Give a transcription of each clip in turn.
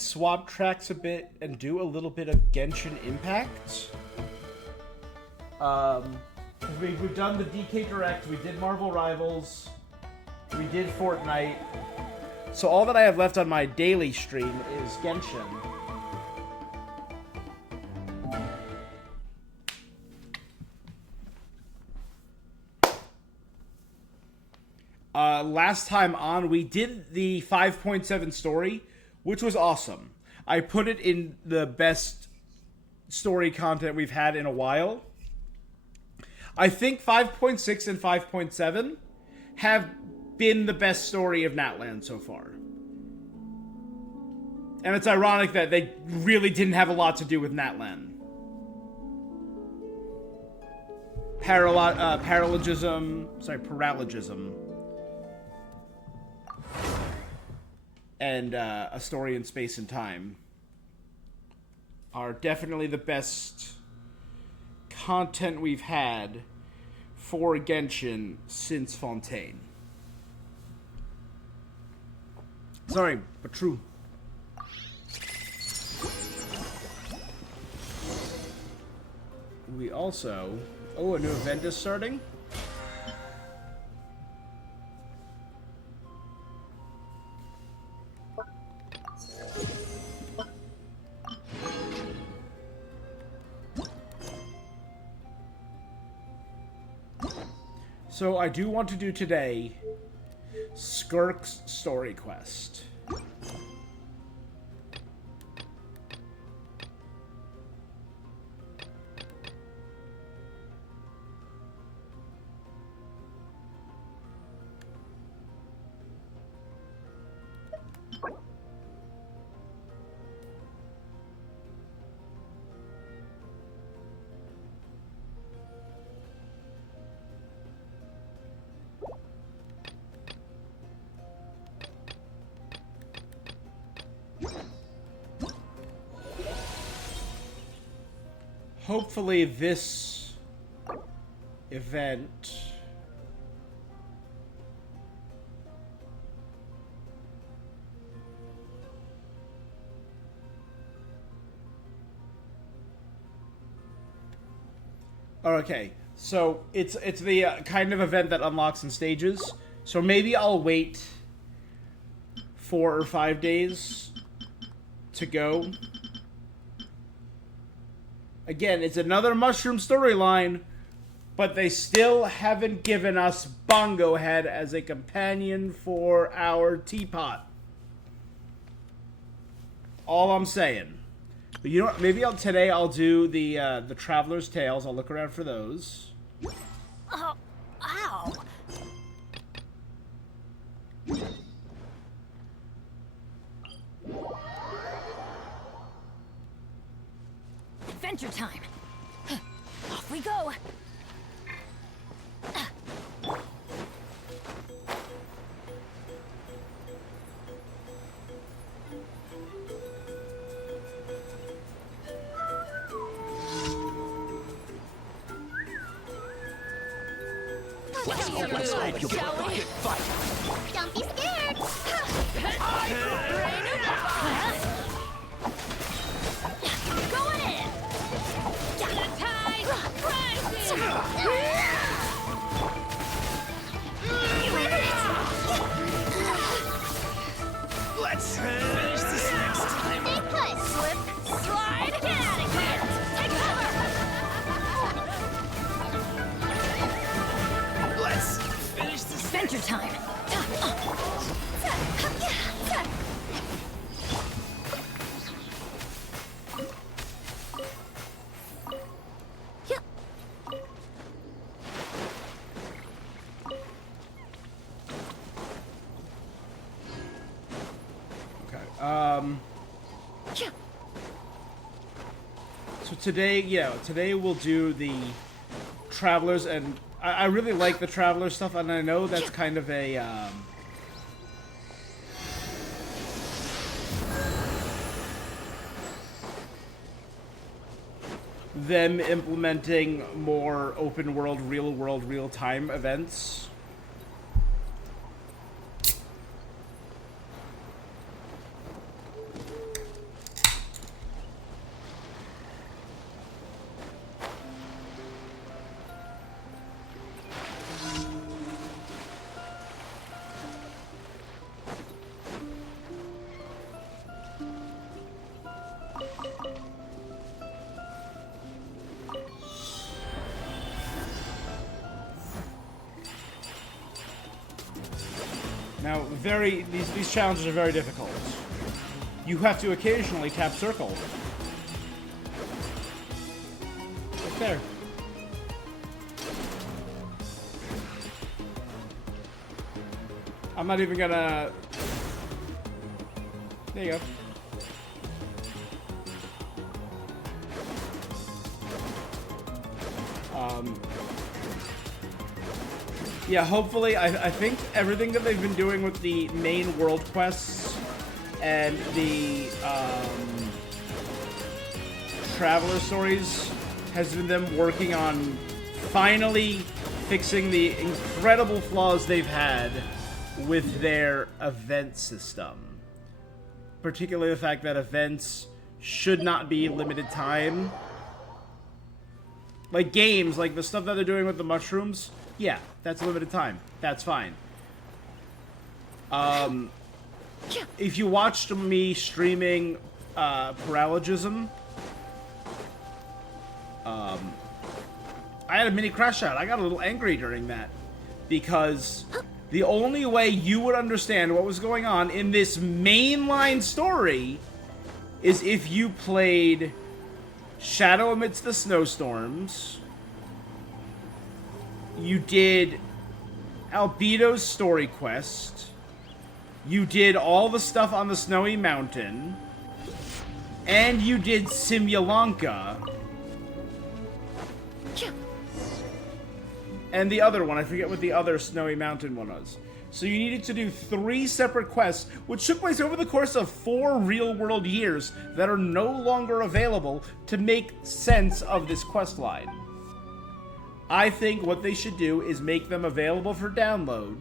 let's swap tracks a bit and do a little bit of Genshin Impact. We've done the DK Direct, we did Marvel Rivals, we did Fortnite. So all that I have left on my daily stream is Genshin. Last time on, we did the 5.7 story, which was awesome. I put it in the best story content we've had in a while. I think 5.6 and 5.7 have been the best story of Natland so far. And it's ironic that they really didn't have a lot to do with Natland. Paralogism. And A Story in Space and Time are definitely the best content we've had for Genshin since Fontaine. Sorry, but true. We also... Oh, a new event is starting? So I do want to do today Skirk's story quest. Hopefully this event okay, so it's the kind of event that unlocks in stages. So maybe I'll wait 4 or 5 days to go. Again, it's another mushroom storyline, but they still haven't given us Bongo Head as a companion for our teapot. All I'm saying. But you know what? Maybe today I'll do the Traveler's Tales. I'll look around for those. Oh, ow. Adventure time. Off we go. Let's hope you'll bucket fight. Don't be scared. Going in. The tide rises. Let's finish this next time. Stay put. Slip, slide, get out of here. Take cover. Let's finish this. Adventure time. So today we'll do the Travelers, and I really like the Traveler stuff, and I know that's kind of a them implementing more open world, real time events. these challenges are very difficult. You have to occasionally tap circle. Right there. I'm not even gonna... There you go. Yeah, hopefully, I think everything that they've been doing with the main world quests and the traveler stories has been them working on finally fixing the incredible flaws they've had with their event system. Particularly the fact that events should not be limited time. Like games, like the stuff that they're doing with the mushrooms, yeah, that's limited time. That's fine. If you watched me streaming Paralogism, I had a mini crash out. I got a little angry during that because the only way you would understand what was going on in this mainline story is if you played Shadow Amidst the Snowstorms, you did Albedo's story quest, you did all the stuff on the Snowy Mountain, and you did Simulanka. And the other one, I forget what the other Snowy Mountain one was. So you needed to do 3 separate quests, which took place over the course of 4 real-world years that are no longer available to make sense of this quest line. I think what they should do is make them available for download.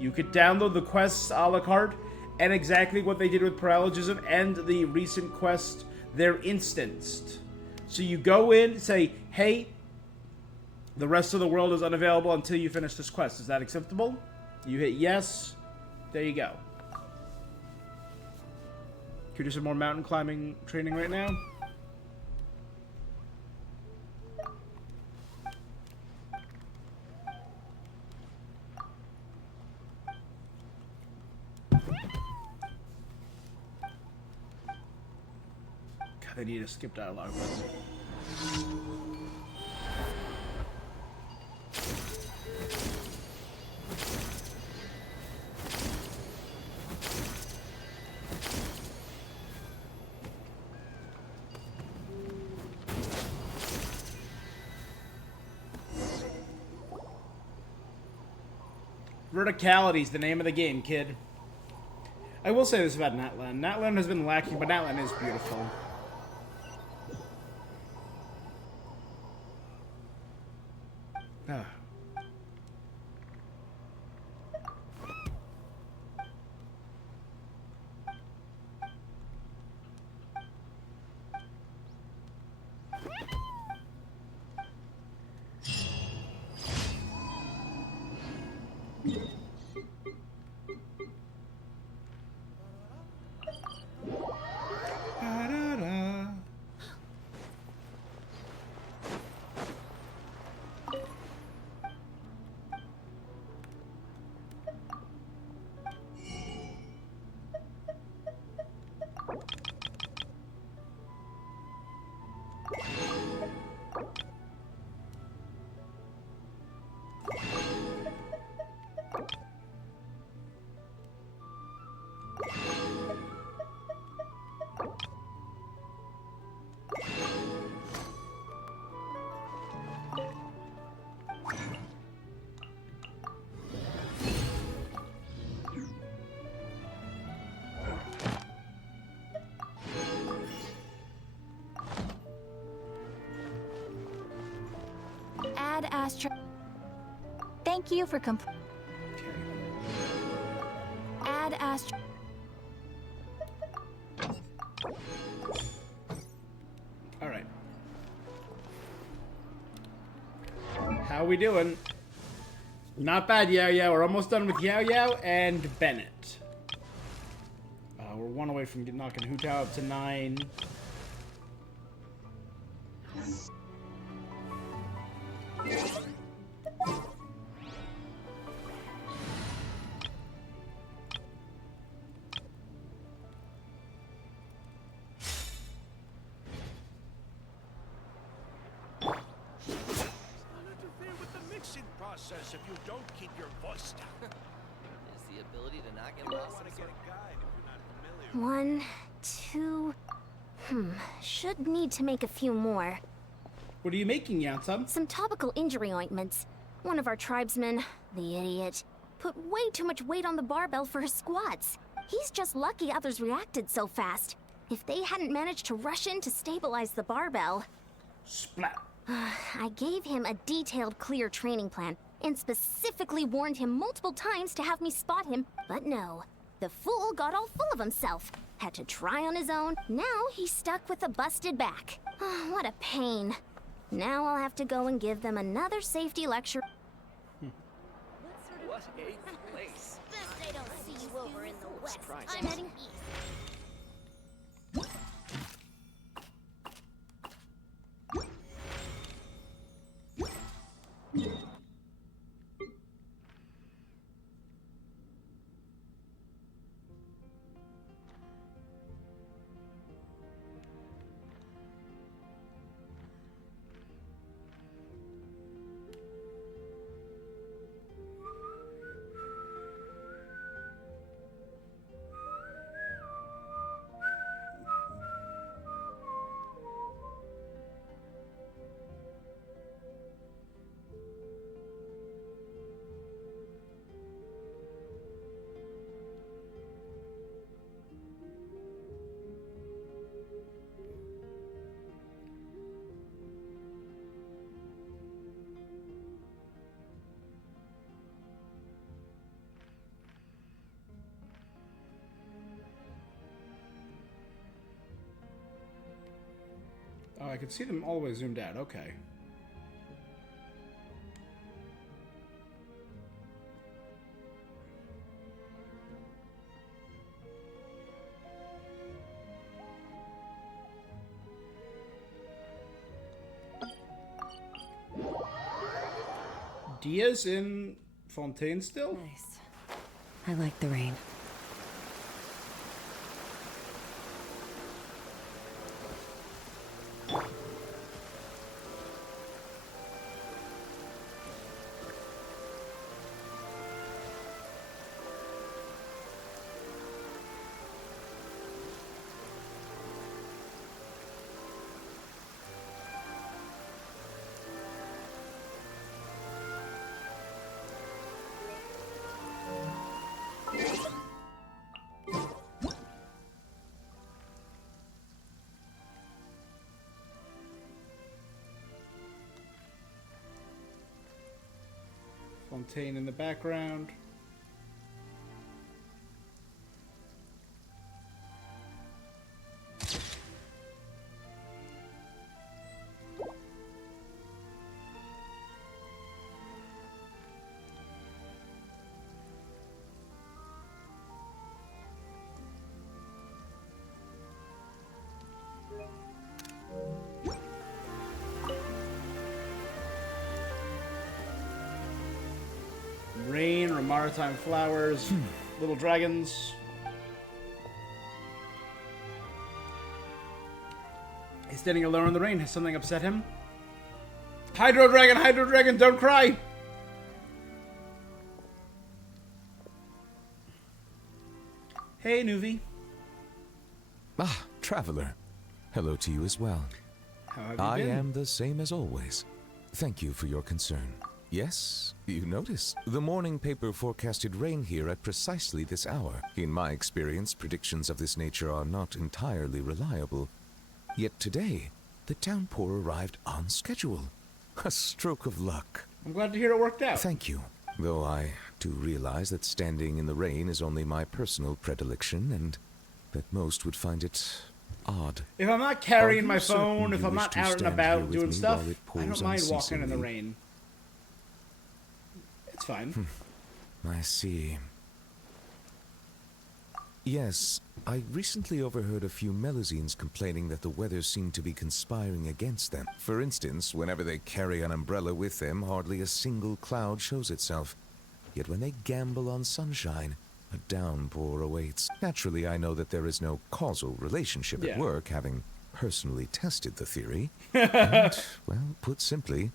You could download the quests a la carte, and exactly what they did with Paralogism and the recent quest, they're instanced. So you go in, say, hey, the rest of the world is unavailable until you finish this quest. Is that acceptable? You hit yes. There you go. Could you do some more mountain climbing training right now? God, I need to skip dialogue. Verticality is the name of the game, kid. I will say this about Natlan. Natlan has been lacking, but Natlan is beautiful. Ah. Add Astro. Thank you for Add Astro. All right. How we doing? Not bad, Yao Yao. We're almost done with Yao Yao and Bennett. We're 1 away from knocking Hu Tao up to 9. process if you don't keep your voice down. Is the ability to not get You lost want in to sort get of... a guide if you're not familiar. 1, 2. Should need to make a few more. What are you making, Yansam? Some topical injury ointments. One of our tribesmen, the idiot, put way too much weight on the barbell for his squats. He's just lucky others reacted so fast. If they hadn't managed to rush in to stabilize the barbell... Splat. I gave him a detailed, clear training plan, and specifically warned him multiple times to have me spot him, but no. The fool got all full of himself. Had to try on his own. Now he's stuck with a busted back. What a pain. Now I'll have to go and give them another safety lecture. What a place. Best I don't see you over in the west. Christ. I'm heading east. Oh, I can see them all the way zoomed out. Okay. Diaz in Fontaine still? Nice. I like the rain. Fontaine in the background. Rain or maritime flowers, little dragons. He's standing alone in the rain. Has something upset him? Hydro dragon, don't cry! Hey, Nuvi. Ah, traveler. Hello to you as well. How have you I been? am the same as always. Thank you for your concern. Yes, you noticed. The morning paper forecasted rain here at precisely this hour. In my experience, predictions of this nature are not entirely reliable. Yet today, the downpour arrived on schedule. A stroke of luck. I'm glad to hear it worked out. Thank you. Though I do realize that standing in the rain is only my personal predilection, and that most would find it odd. If I'm not carrying Are my you certain phone, if you I'm wish not to out and stand about here with doing me stuff, while it I don't pours mind walking in the unceasingly? rain. It's fine. I see. Yes, I recently overheard a few Melusines complaining that the weather seemed to be conspiring against them. For instance, whenever they carry an umbrella with them, hardly a single cloud shows itself. Yet when they gamble on sunshine, a downpour awaits. Naturally, I know that there is no causal relationship Yeah. at work, having personally tested the theory. And, well, put simply,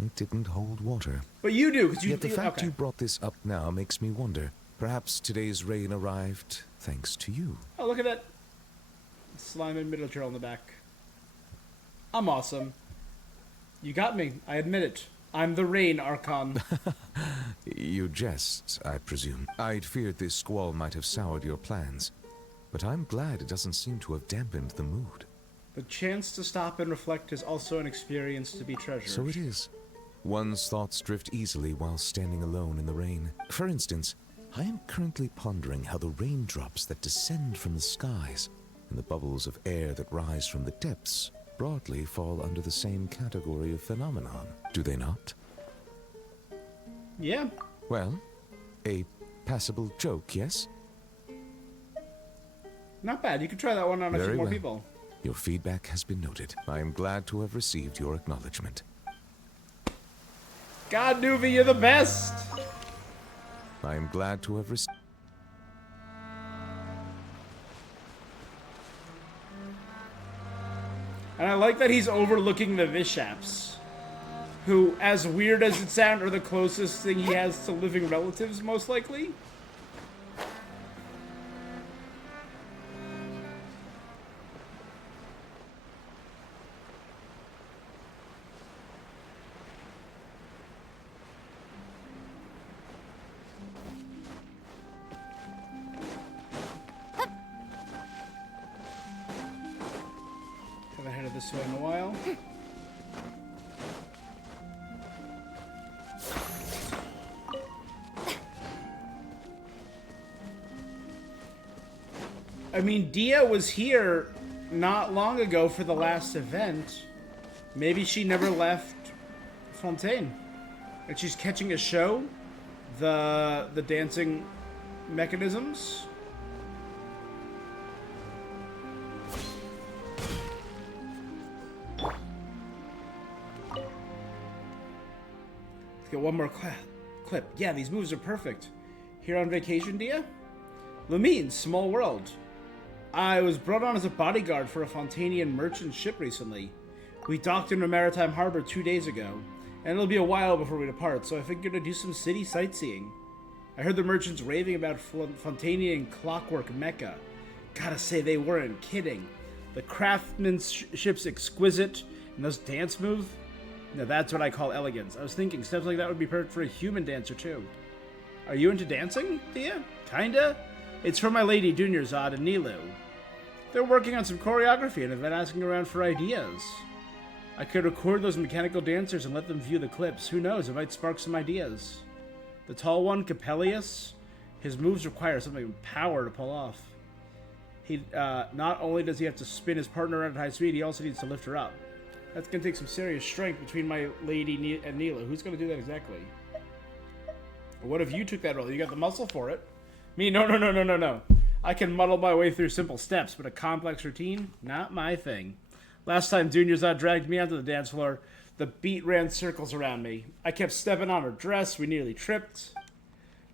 It didn't hold water. But you do, because you... Yet the fact okay. you brought this up now makes me wonder. Perhaps today's rain arrived thanks to you. Oh, look at that slime and middle trail in the back. I'm awesome. You got me. I admit it. I'm the rain, Archon. You jest, I presume. I'd feared this squall might have soured your plans. But I'm glad it doesn't seem to have dampened the mood. The chance to stop and reflect is also an experience to be treasured. So it is. One's thoughts drift easily while standing alone in the rain. For instance, I am currently pondering how the raindrops that descend from the skies and the bubbles of air that rise from the depths broadly fall under the same category of phenomenon. Do they not? Yeah. Well, a passable joke, yes? Not bad. You could try that one on a few Very more well. people. Your feedback has been noted. I am glad to have received your acknowledgement. God, Nuvi, you're the best! I am glad to have received... And I like that he's overlooking the Vishaps, who, as weird as it sounds, are the closest thing he has to living relatives, most likely. Haven't headed this way in a while. I mean, Dia was here not long ago for the last event. Maybe she never left Fontaine. And she's catching a show? The dancing mechanisms? Let's get one more clip. Yeah, these moves are perfect. Here on vacation, Dia? Lamine, small world. I was brought on as a bodyguard for a Fontanian merchant ship recently. We docked in a maritime harbor 2 days ago, and it'll be a while before we depart, so I figured I'd do some city sightseeing. I heard the merchants raving about Fontanian clockwork mecca. Gotta say, they weren't kidding. The craftsmanship's exquisite, and those dance moves? Now that's what I call elegance. I was thinking steps like that would be perfect for a human dancer, too. Are you into dancing, Thea? Kinda? It's for my lady Dunyarzad and Nilu. They're working on some choreography and have been asking around for ideas. I could record those mechanical dancers and let them view the clips. Who knows, it might spark some ideas. The tall one, Capellius, his moves require something with power to pull off. He not only does he have to spin his partner around at high speed, he also needs to lift her up. That's going to take some serious strength between my lady and Nilu. Who's going to do that exactly? What if you took that role? You got the muscle for it. Me? No. I can muddle my way through simple steps, but a complex routine? Not my thing. Last time Dunyarzad dragged me onto the dance floor, the beat ran circles around me. I kept stepping on her dress, we nearly tripped.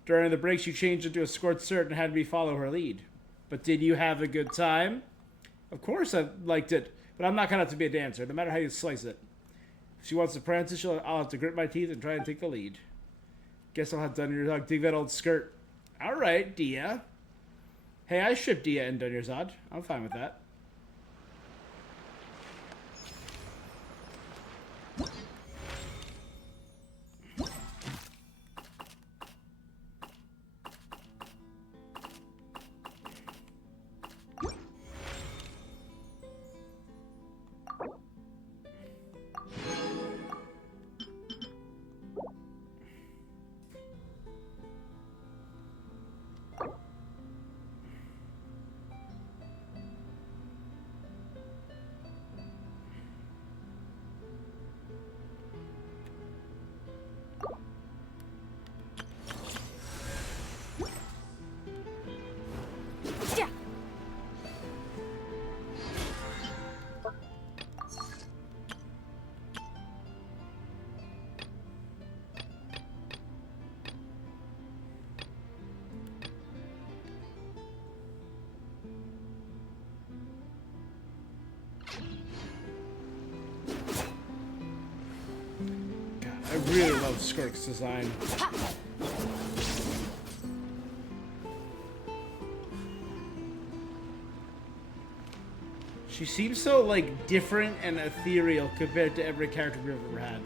During the break, she changed into a skirt and had me follow her lead. But did you have a good time? Of course I liked it, but I'm not cut out to be a dancer, no matter how you slice it. If she wants to prance, I'll have to grit my teeth and try and take the lead. Guess I'll have Dunyarzad dig that old skirt. Alright, Dia. Hey, I shipped Dia and Dunyarzad. I'm fine with that. I really love Skirk's design. She seems so, like, different and ethereal compared to every character we've ever had.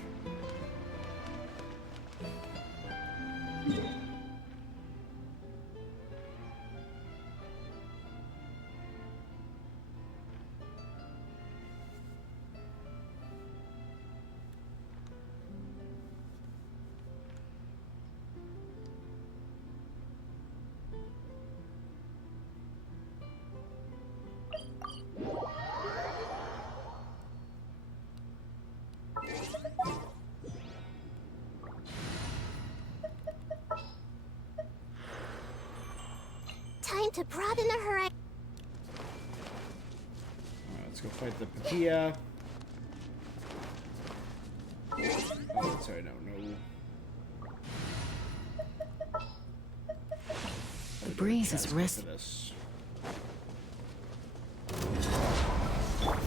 Time to broaden the horizon. Alright, let's go fight the Papilla. Oh, sorry, no. The breeze is For risky. this.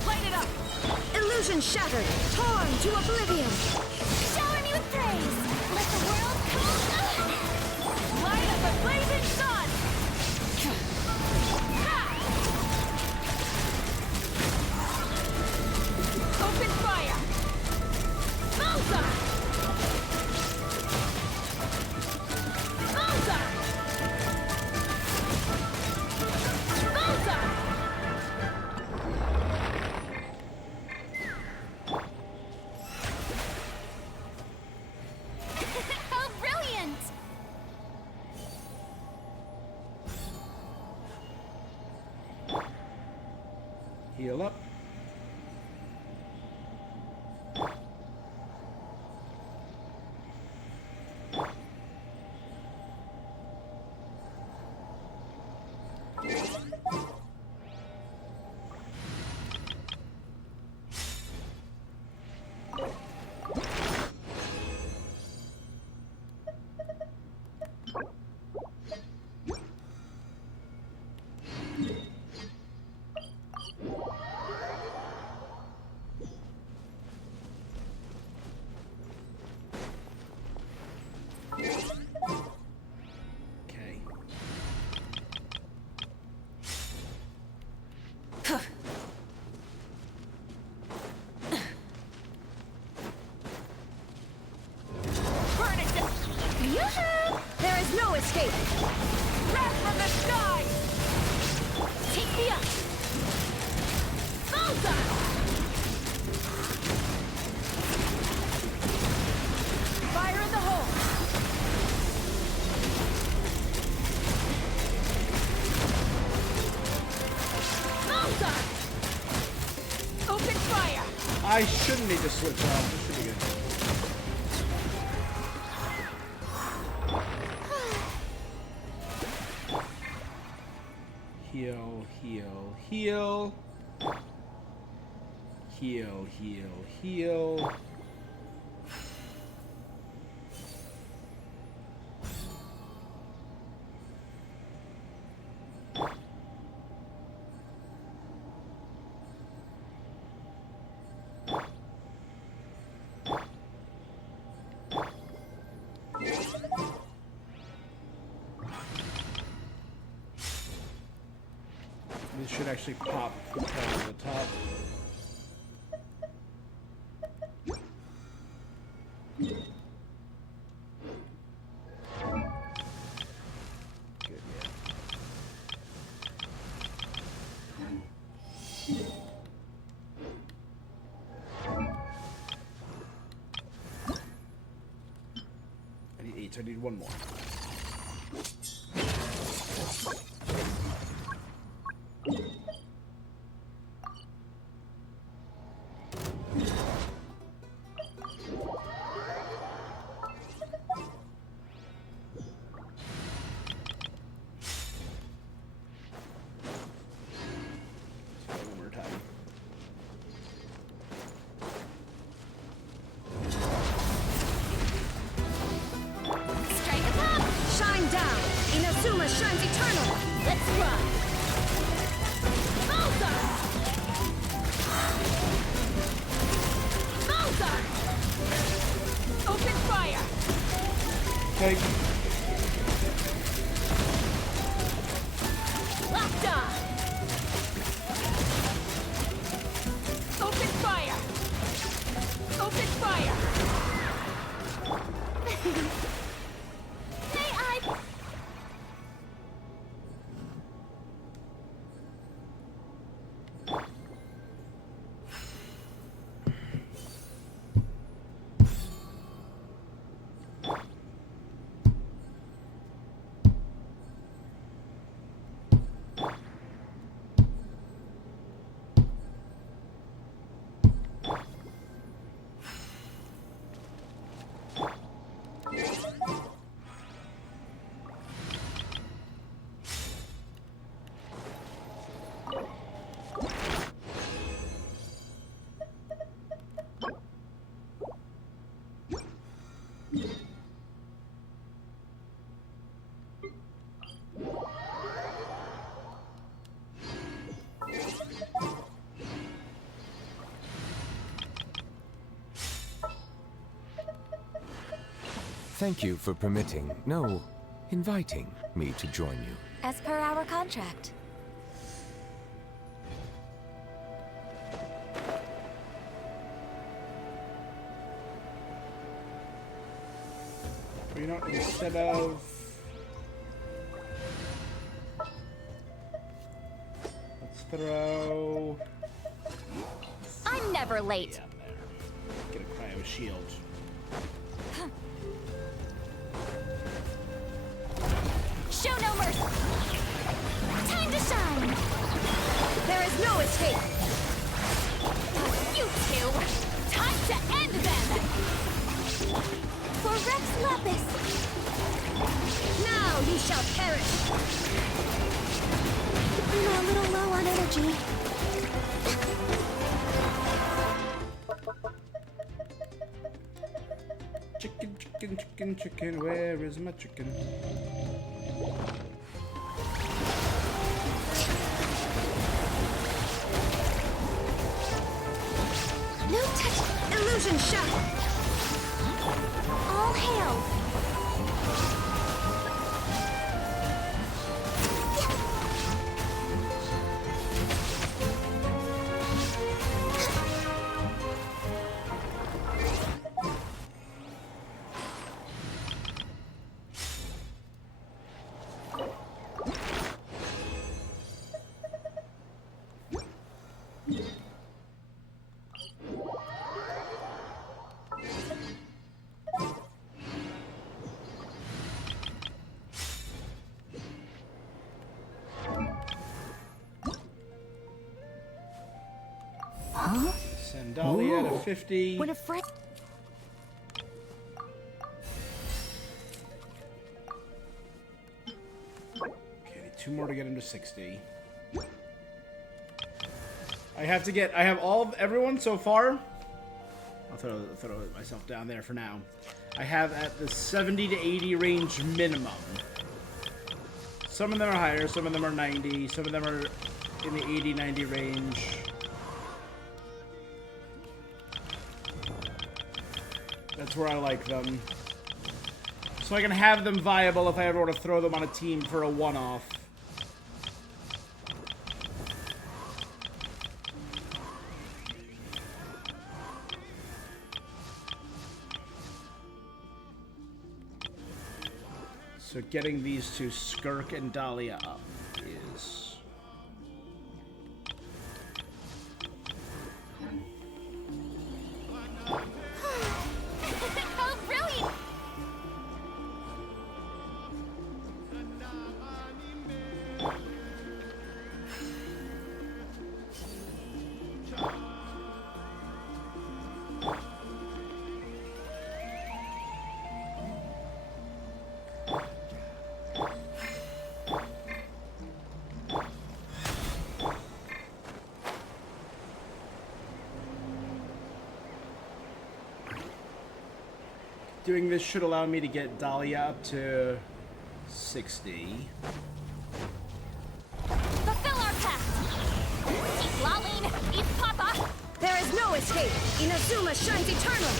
Light it up! Illusion shattered! Torn to oblivion! Shower me with praise. Let the world cool. Light of the blazing sun! Open fire! Bullseye! Bullseye! Bullseye! How brilliant! Heal up. Okay. Burn it down! Yoo-hoo! There is no escape! Wrath from the sky! Take me up! Bullseye! Fire in the hole! Bullseye! Open fire! I shouldn't need to switch off. This should be good. Heal, heal, heal. Heal, heal, heal. This should actually pop the tab to the top. Good, yeah. I need 8, so I need 1 more. One more time. Strike a pop. Shine down! Inazuma shines eternal! Let's run. Bullseye! Bullseye! Open Okay. Locked on! Open fire! Open fire! May I? Thank you for permitting, no, inviting me to join you. As per our contract. You know, instead of... Let's throw... I'm never late. Yeah, there. Get a cryo shield. Show no mercy. Time to shine. There is no escape. You two. Time to end them. For Rex Lapis. Now you shall perish. I'm a little low on energy. Chicken, chicken, chicken, chicken, where is my chicken? No touch. Illusion shot. All hail. Sandalia to 50. When a friend. Okay, need 2 more to get him to 60. I have all of everyone so far. I'll throw myself down there for now. I have at the 70 to 80 range minimum. Some of them are higher, some of them are 90, some of them are in the 80, 90 range. That's where I like them. So I can have them viable if I ever want to throw them on a team for a one-off. So getting these two, Skirk and Dahlia, up is... How brilliant! Doing this should allow me to get Dahlia up to 60. Fulfill our pact! Eat Laline, eat Papa! There is no escape! Inazuma shines eternal!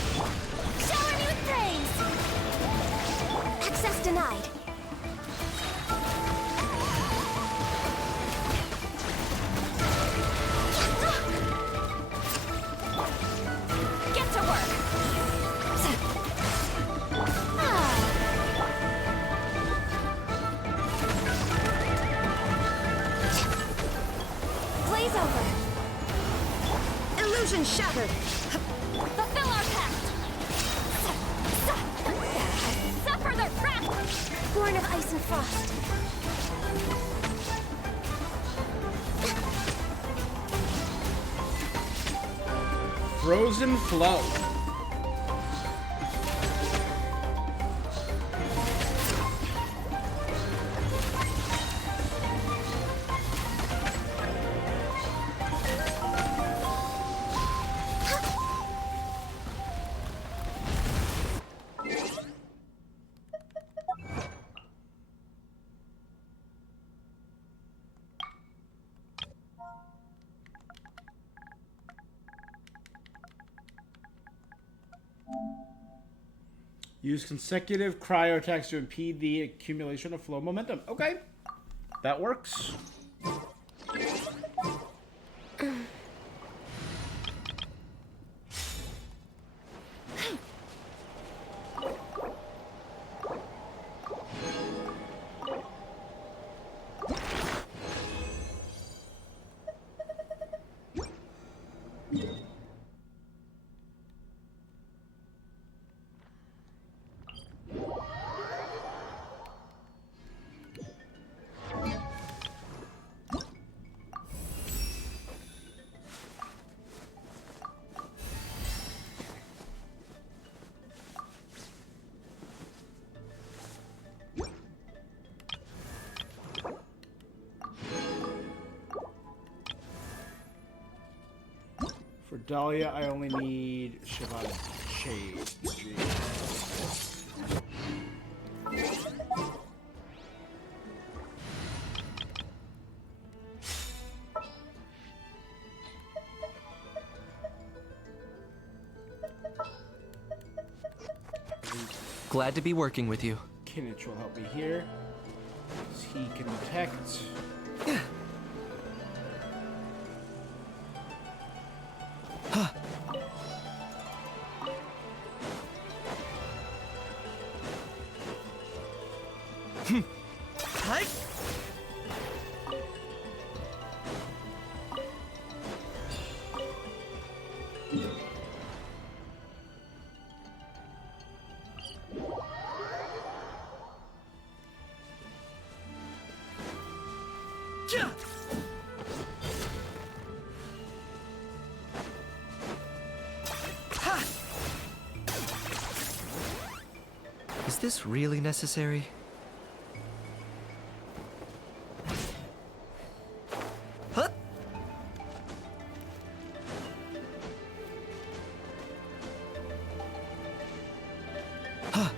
Shower me with praise! Access denied. Get to work. Blaze over. Illusion shattered. Fulfill our pact. Suffer their wrath. Born of ice and frost. Frozen Flow. Use consecutive cryo attacks to impede the accumulation of flow momentum. Okay, that works. For Dahlia, I only need Shavana Shade. Glad to be working with you. Kinich will help me here. He can detect. Is this really necessary? Huh? Huh.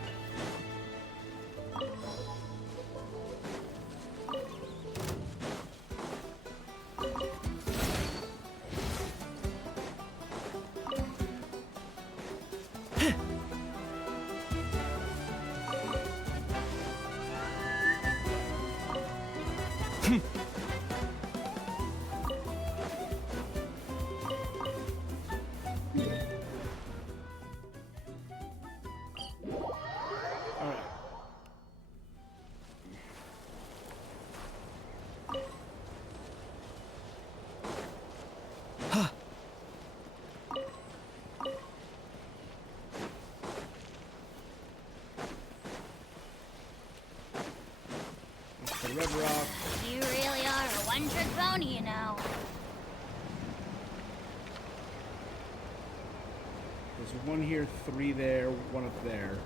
The Red Rock. You really are a one-trick pony, you know. There's one here, three there, one up there.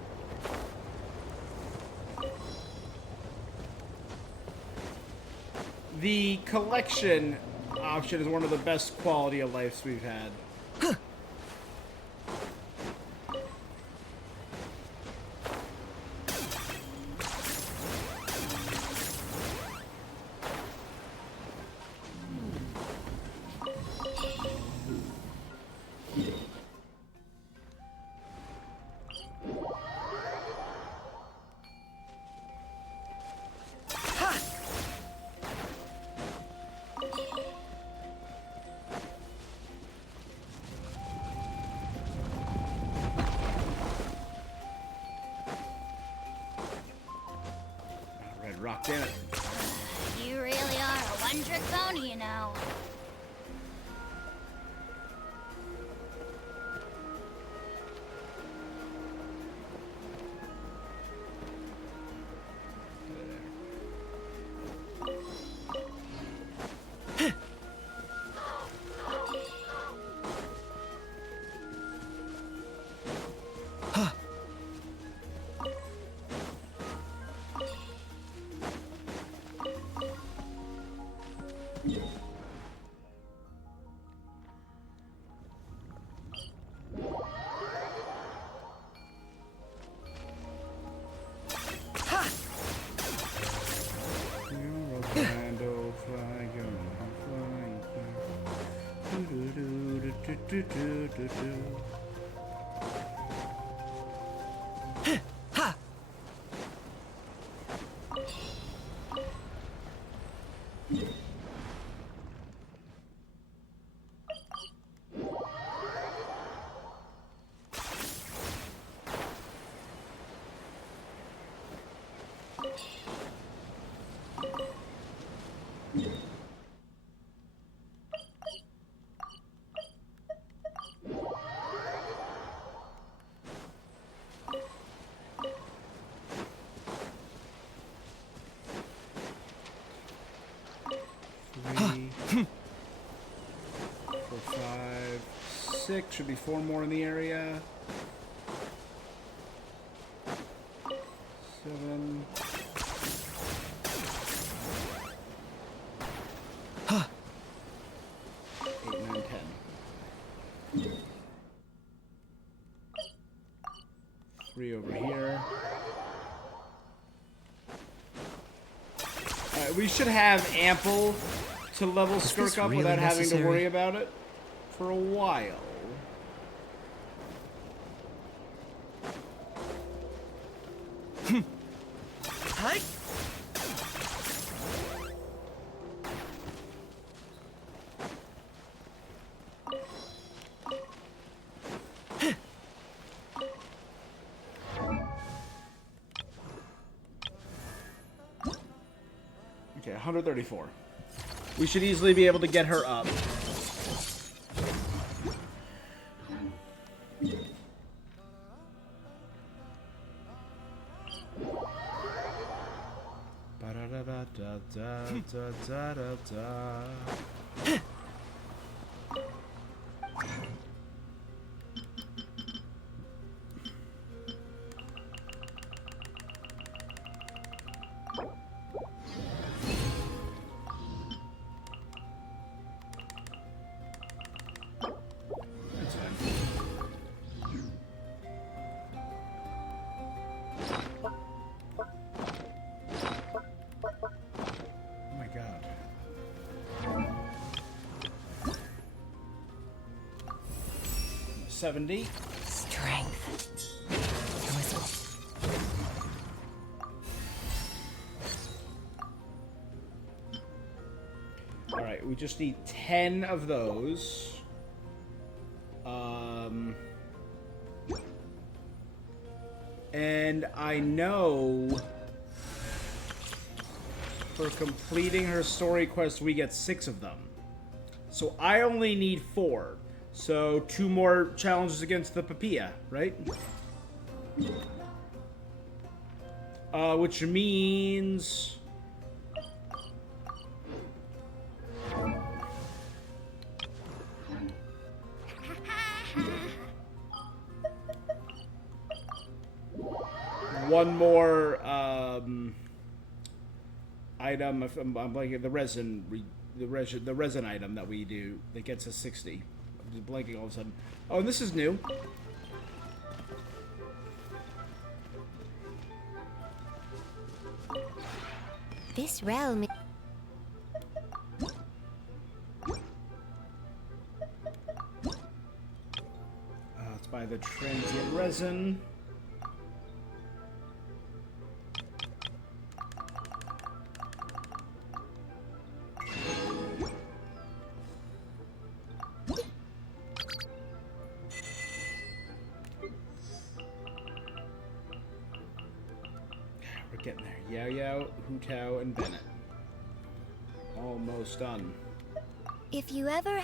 The collection option is one of the best quality of lives we've had. Rock, damn it. You really are a one-trick pony, you know. Three, 4, 5, 6. Should be 4 more in the area. 7. 8, 9, 10. 3 over here. We should have ample to level Skirk up really without having to necessary? worry about it for a while. Hi. Okay, 134. We should easily be able to get her up. Ba-da-da-da-da-da-da-da-da. That's fine. Oh my god. 70. Strength. Whistle. Alright, we just need 10 of those. And I know for completing her story quest, we get 6 of them. So I only need 4. So 2 more challenges against the Papilla, right? Which means... one more item. If I'm blanking, the resin item that we do that gets us 60. I'm just blanking all of a sudden. Oh, and this is new. This realm. It's by the transient resin. We're getting there. Yao Yao, Hu Tao, and Bennett. Almost done. If you ever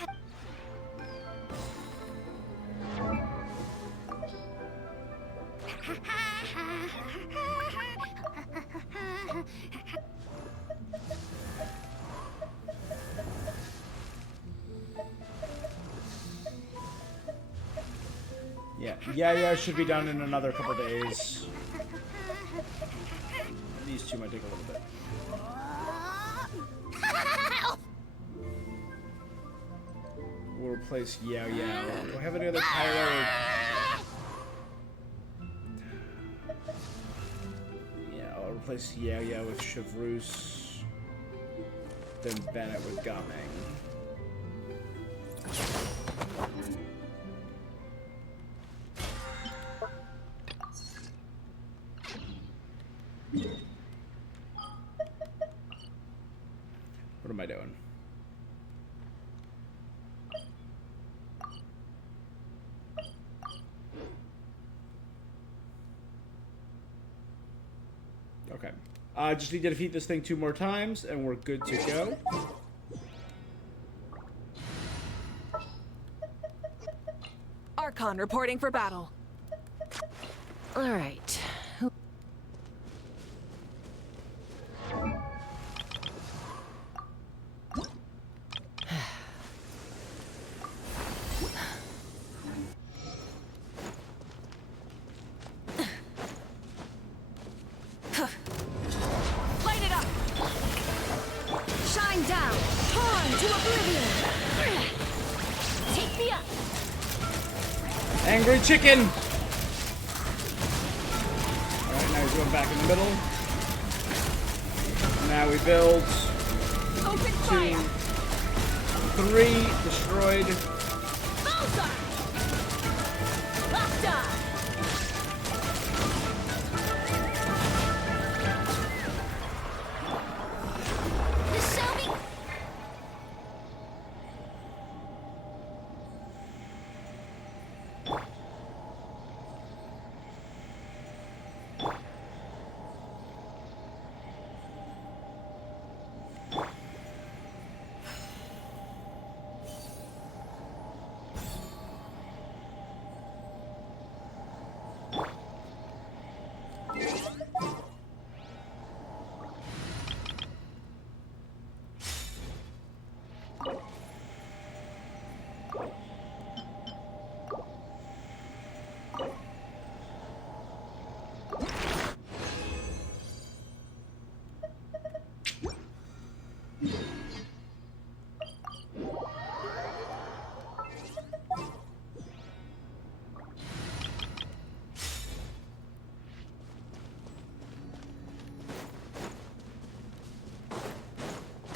Yeah, should be done in another couple days. These two might take a little bit. We'll replace Yao Yao. Do I have any other pyro? Yeah, I'll replace Yao Yao with Chevreuse. Then Bennett with Gameng. What am I doing? Okay. I just need to defeat this thing 2 more times, and we're good to go. Archon reporting for battle. All right. Light it up! Shine down! Torn to oblivion! Take me up! Angry chicken! Alright, now he's going back in the middle. Now we build. Open 2, fire! 3, destroyed. Bullseye! Locked on! the show me.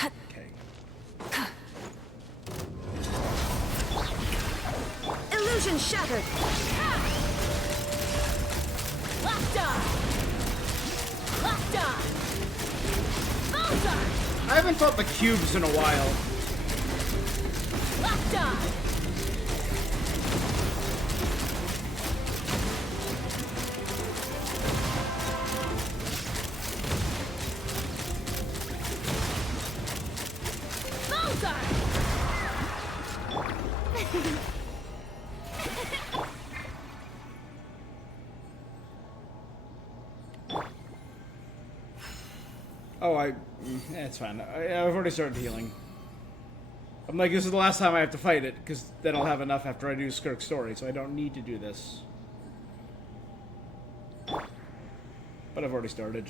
Okay. Illusion shattered! Locked on! Locked on! Bullseye! I haven't fought the cubes in a while. Locked on! Bullseye! Oh, it's fine. I've already started healing. I'm like, this is the last time I have to fight it, because then I'll have enough after I do Skirk's story, so I don't need to do this. But I've already started.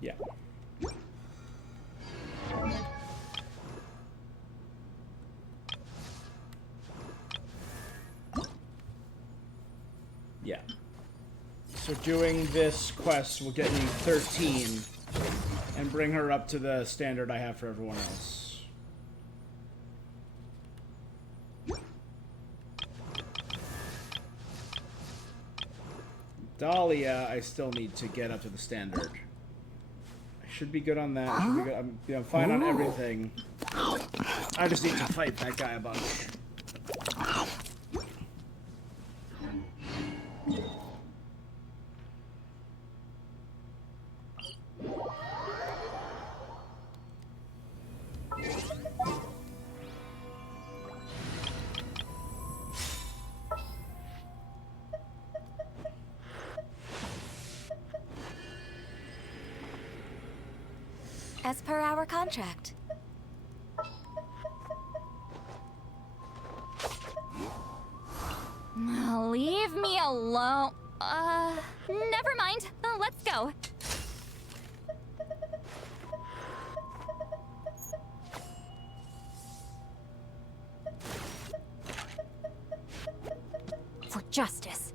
Yeah. Yeah. So doing this quest will get me 13 and bring her up to the standard I have for everyone else. Dahlia, I still need to get up to the standard. I should be good on that. I should be good. I'm fine on everything. I just need to fight that guy a bunch. As per our contract. Leave me alone. Never mind. Let's go. For justice.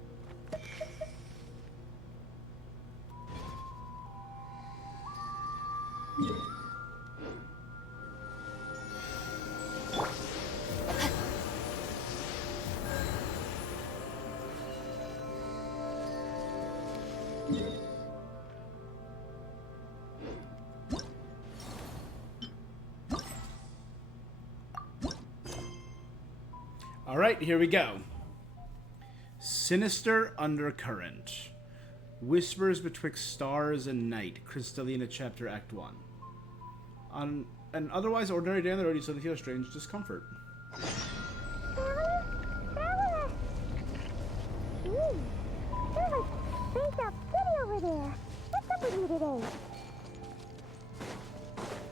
All right, here we go. Sinister Undercurrent. Whispers betwixt stars and night. Crystallina chapter act 1. On an otherwise ordinary day on the road, you suddenly feel a strange discomfort.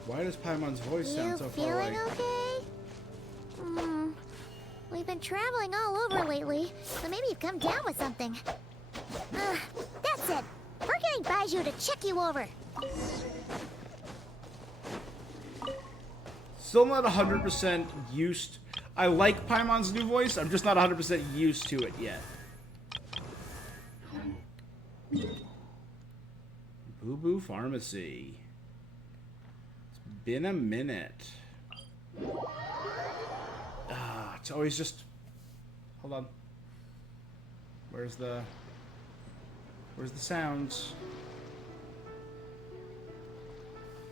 Why does Paimon's voice sound so far away? You feeling okay? We've been traveling all over lately, so maybe you've come down with something. That's it. We're getting Baiju to check you over. Still not 100% used. I like Paimon's new voice. I'm just not 100% used to it yet. Boo Boo Pharmacy. It's been a minute. It's always just... Hold on. Where's the sounds?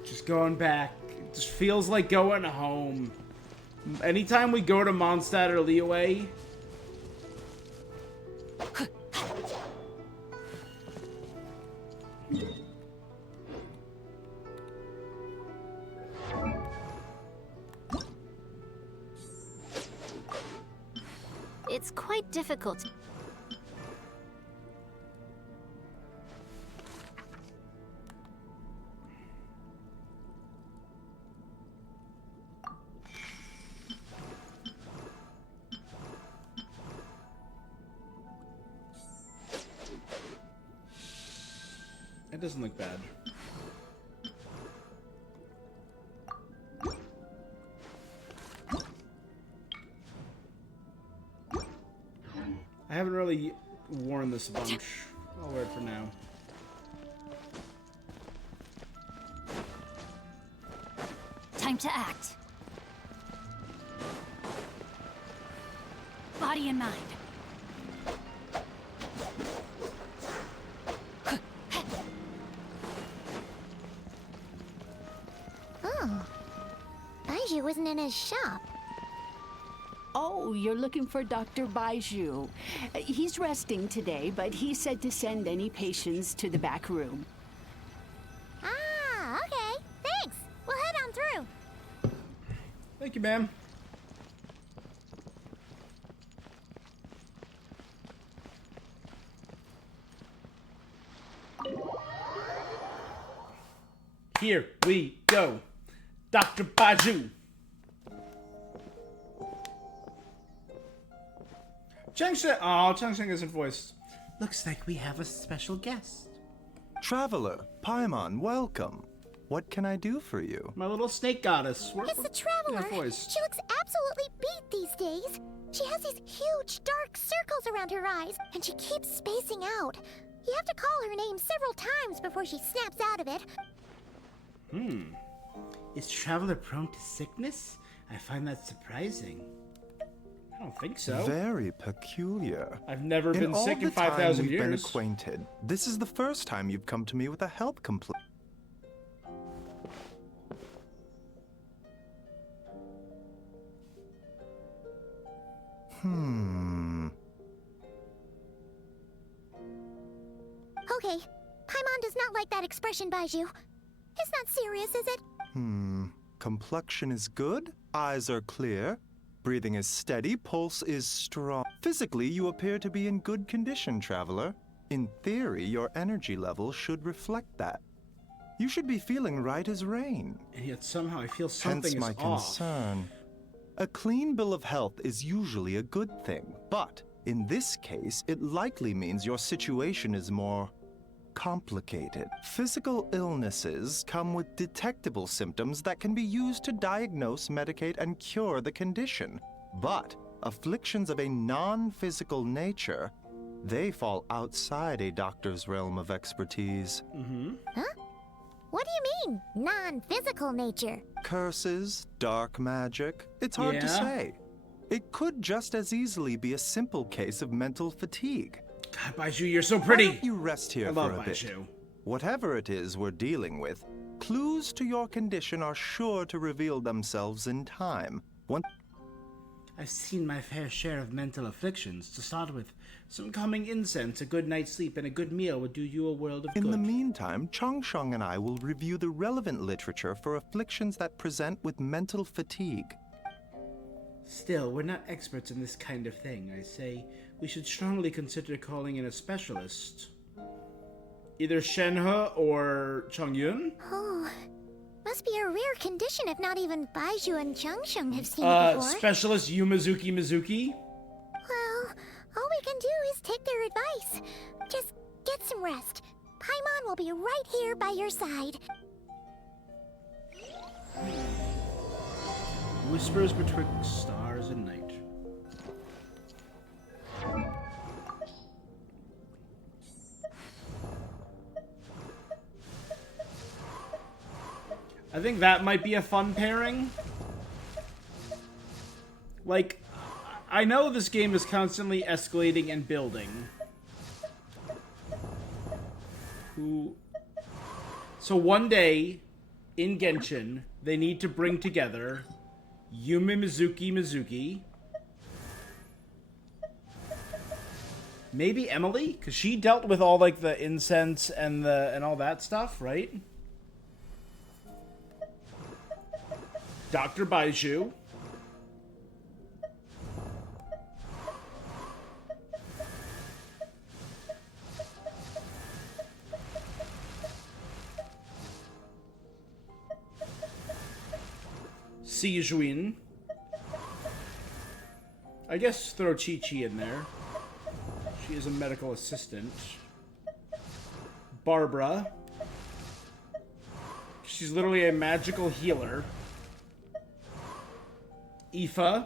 Just going back. It just feels like going home. Anytime we go to Mondstadt or Liyue... It's quite difficult. It doesn't look bad. I haven't really worn this a bunch. I'll wear it for now. Time to act. Body and mind. Oh. Baiju isn't in his shop. Oh, you're looking for Dr. Baiju. He's resting today, but he said to send any patients to the back room. Ah, okay. Thanks. We'll head on through. Thank you, ma'am. Here we go. Dr. Baiju. Changsheng. Oh, Changsheng isn't voiced. Looks like we have a special guest. Traveler, Paimon, welcome. What can I do for you? My little snake goddess. It's the Traveler. Yeah, voiced. She looks absolutely beat these days. She has these huge dark circles around her eyes, and she keeps spacing out. You have to call her name several times before she snaps out of it. Is Traveler prone to sickness? I find that surprising. I don't think so. Very peculiar. I've never been all sick in the time 5,000 we've been years. acquainted, this is the first time you've come to me with a health complaint. Okay, Paimon does not like that expression, Baiju. It's not serious, is it? Complexion is good, eyes are clear, breathing is steady, pulse is strong. Physically, you appear to be in good condition, traveler. In theory, your energy level should reflect that. You should be feeling right as rain. And yet somehow I feel something Hence is my off. concern. A clean bill of health is usually a good thing, but in this case, it likely means your situation is more complicated. Physical illnesses come with detectable symptoms that can be used to diagnose, medicate, and cure the condition. But afflictions of a non-physical nature, they fall outside a doctor's realm of expertise. Huh? What do you mean, non-physical nature? Curses, dark magic, it's hard to Yeah? say. It could just as easily be a simple case of mental fatigue. God, Baiju, you're so Why pretty. don't you rest here I for love a bit? Baiju. Whatever it is we're dealing with, clues to your condition are sure to reveal themselves in time. I've seen my fair share of mental afflictions. To start with, some calming incense, a good night's sleep, and a good meal would do you a world of In good. the meantime, Chongsheng and I will review the relevant literature for afflictions that present with mental fatigue. Still, we're not experts in this kind of thing. I say we should strongly consider calling in a specialist. Either Shenhe or Chongyun. Oh, must be a rare condition if not even Baiju and Changsheng have seen it before. Specialist Yumizuki Mizuki. Well, all we can do is take their advice. Just get some rest. Paimon will be right here by your side. Whispers betwixt stars and night. I think that might be a fun pairing. Like, I know this game is constantly escalating and building. So one day, in Genshin, they need to bring together Yumi Mizuki, maybe Emily, because she dealt with all like the incense and all that stuff, right? Dr. Baiju. Sijuin. I guess throw Chi-Chi in there. She is a medical assistant. Barbara. She's literally a magical healer. Aoife.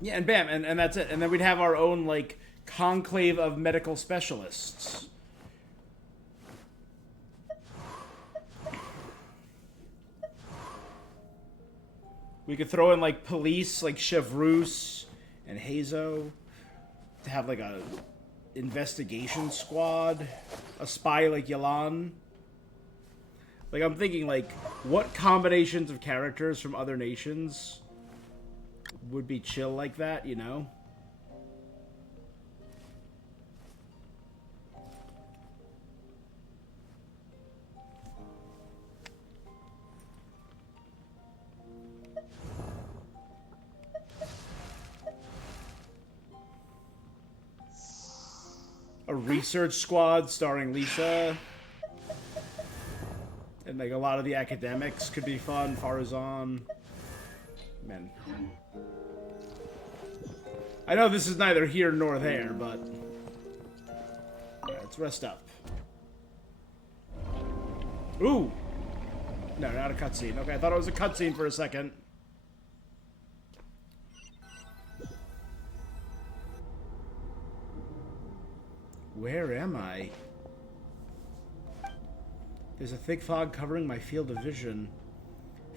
Yeah, and bam, and that's it. And then we'd have our own, like, conclave of medical specialists. We could throw in, like, police, like Chevreuse and Hazo, to have, like, a investigation squad. A spy like Yalan. Like, I'm thinking, like, what combinations of characters from other nations would be chill like that, you know? A research squad starring Lisa. And, like, a lot of the academics could be fun. Farazan. Man. I know this is neither here nor there, but... Alright, let's rest up. Ooh! No, not a cutscene. Okay, I thought it was a cutscene for a second. Where am I? There's a thick fog covering my field of vision.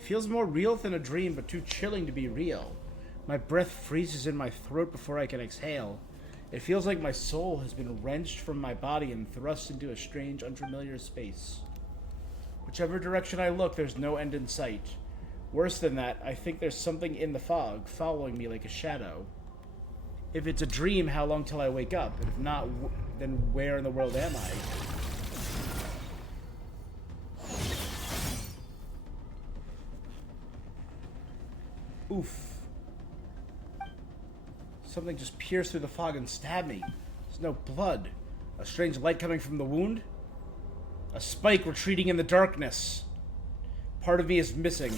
It feels more real than a dream, but too chilling to be real. My breath freezes in my throat before I can exhale. It feels like my soul has been wrenched from my body and thrust into a strange, unfamiliar space. Whichever direction I look, there's no end in sight. Worse than that, I think there's something in the fog, following me like a shadow. If it's a dream, how long till I wake up? And if not, then where in the world am I? Oof. Something just pierced through the fog and stabbed me. There's no blood. A strange light coming from the wound. A spike retreating in the darkness. Part of me is missing.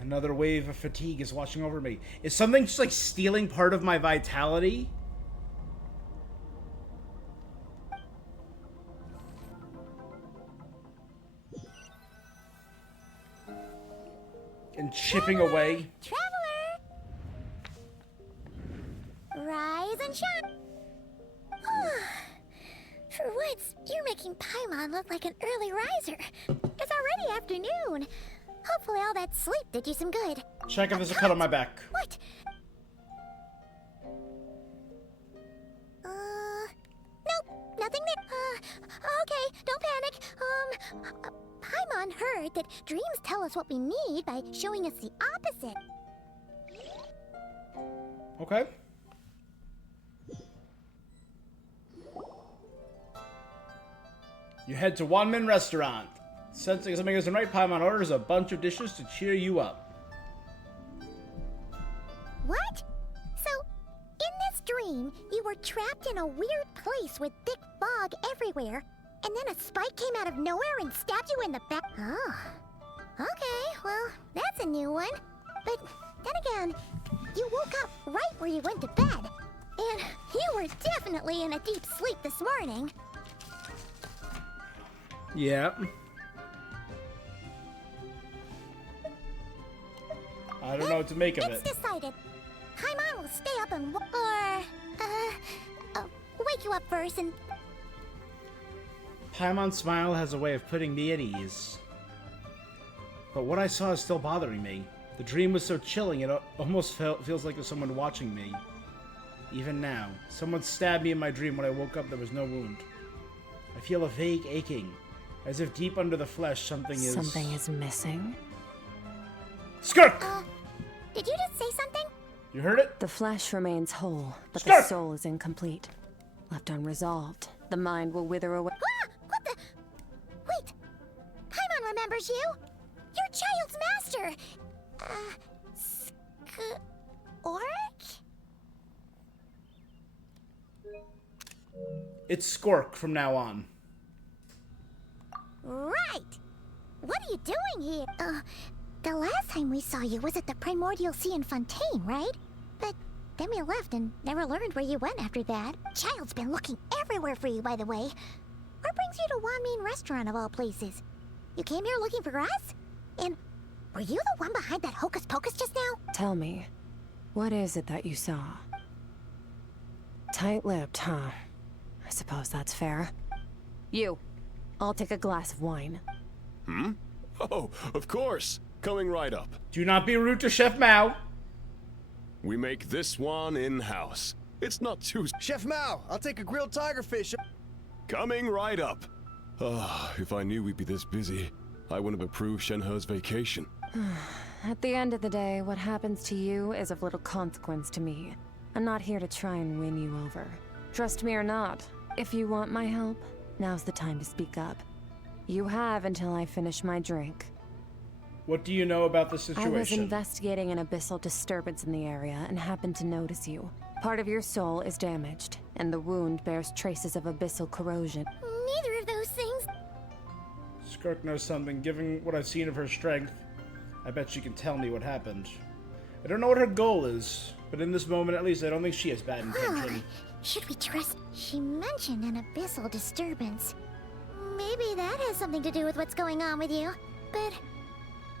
Another wave of fatigue is washing over me. Is something just like stealing part of my vitality? And chipping away. Traveler! Rise and shine! For once, you're making Paimon look like an early riser. It's already afternoon. Hopefully all that sleep did you some good. Check if there's a cut on my back. What? Nope, nothing there. Okay, don't panic. Paimon heard that dreams tell us what we need by showing us the opposite. Okay. You head to Wanmin Restaurant. Sensing something isn't right, Paimon orders a bunch of dishes to cheer you up. What? So, in this dream, you were trapped in a weird place with thick fog everywhere, and then a spike came out of nowhere and stabbed you in the back. Oh. Okay, well, that's a new one. But then again, you woke up right where you went to bed. And you were definitely in a deep sleep this morning. Yeah. I don't know what to make of it. It's decided. Paimon will stay up and wake you up first and... Paimon's smile has a way of putting me at ease. But what I saw is still bothering me. The dream was so chilling, it almost feels like there's someone watching me. Even now, someone stabbed me in my dream. When I woke up, there was no wound. I feel a vague aching, as if deep under the flesh something is missing. Skirk! Did you just say something? You heard it? The flesh remains whole, but Skirk! the soul is incomplete. Left unresolved, the mind will wither away. Ah! What the... Wait! Paimon remembers you! Your child's master! Skirk? It's Skirk from now on. Right! What are you doing here? The last time we saw you was at the Primordial Sea in Fontaine, right? But then we left and never learned where you went after that. Child's been looking everywhere for you, by the way. What brings you to Wanmin Restaurant of all places? You came here looking for us? And were you the one behind that hocus pocus just now? Tell me, what is it that you saw? Tight-lipped, huh? I suppose that's fair. You, I'll take a glass of wine. Hmm? Oh, of course. Coming right up. Do not be rude to Chef Mao. We make this one in-house. It's not too... Chef Mao, I'll take a grilled tiger fish. Coming right up. Ah, if I knew we'd be this busy, I wouldn't have approved Shenhe's vacation. At the end of the day, what happens to you is of little consequence to me. I'm not here to try and win you over. Trust me or not, if you want my help, now's the time to speak up. You have until I finish my drink. What do you know about the situation? I was investigating an abyssal disturbance in the area and happened to notice you. Part of your soul is damaged, and the wound bears traces of abyssal corrosion. Neither of those things. Skirk knows something. Given what I've seen of her strength, I bet she can tell me what happened. I don't know what her goal is, but in this moment at least, I don't think she has bad intention. Should we trust? She mentioned an abyssal disturbance. Maybe that has something to do with what's going on with you. But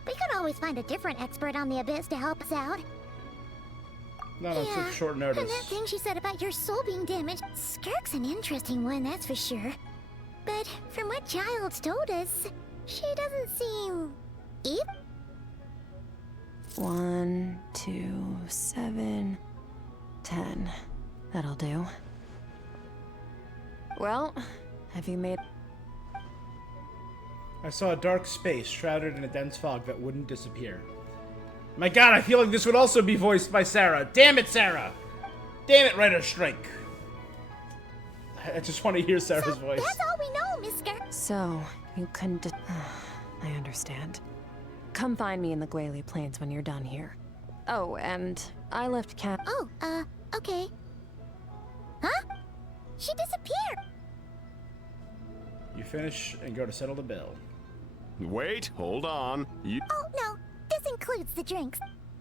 we could always find a different expert on the abyss to help us out. Not on such short notice. And that thing she said about your soul being damaged, Skirk's an interesting one, that's for sure. But from what Child's told us, she doesn't seem Eve? 1, 2, 7, 10. That'll do. Well, have you made... I saw a dark space shrouded in a dense fog that wouldn't disappear. My god, I feel like this would also be voiced by Sarah. Damn it, Sarah! Damn it, Writer Strike! I just want to hear Sarah's voice. That's all we know, Miss Skirk. So, you couldn't... I understand. Come find me in the Gwaley Plains when you're done here. Oh, and I left Cap... Oh, okay. Huh? She disappeared. You finish and go to settle the bill. Wait, hold on. Oh, no. This includes the drinks.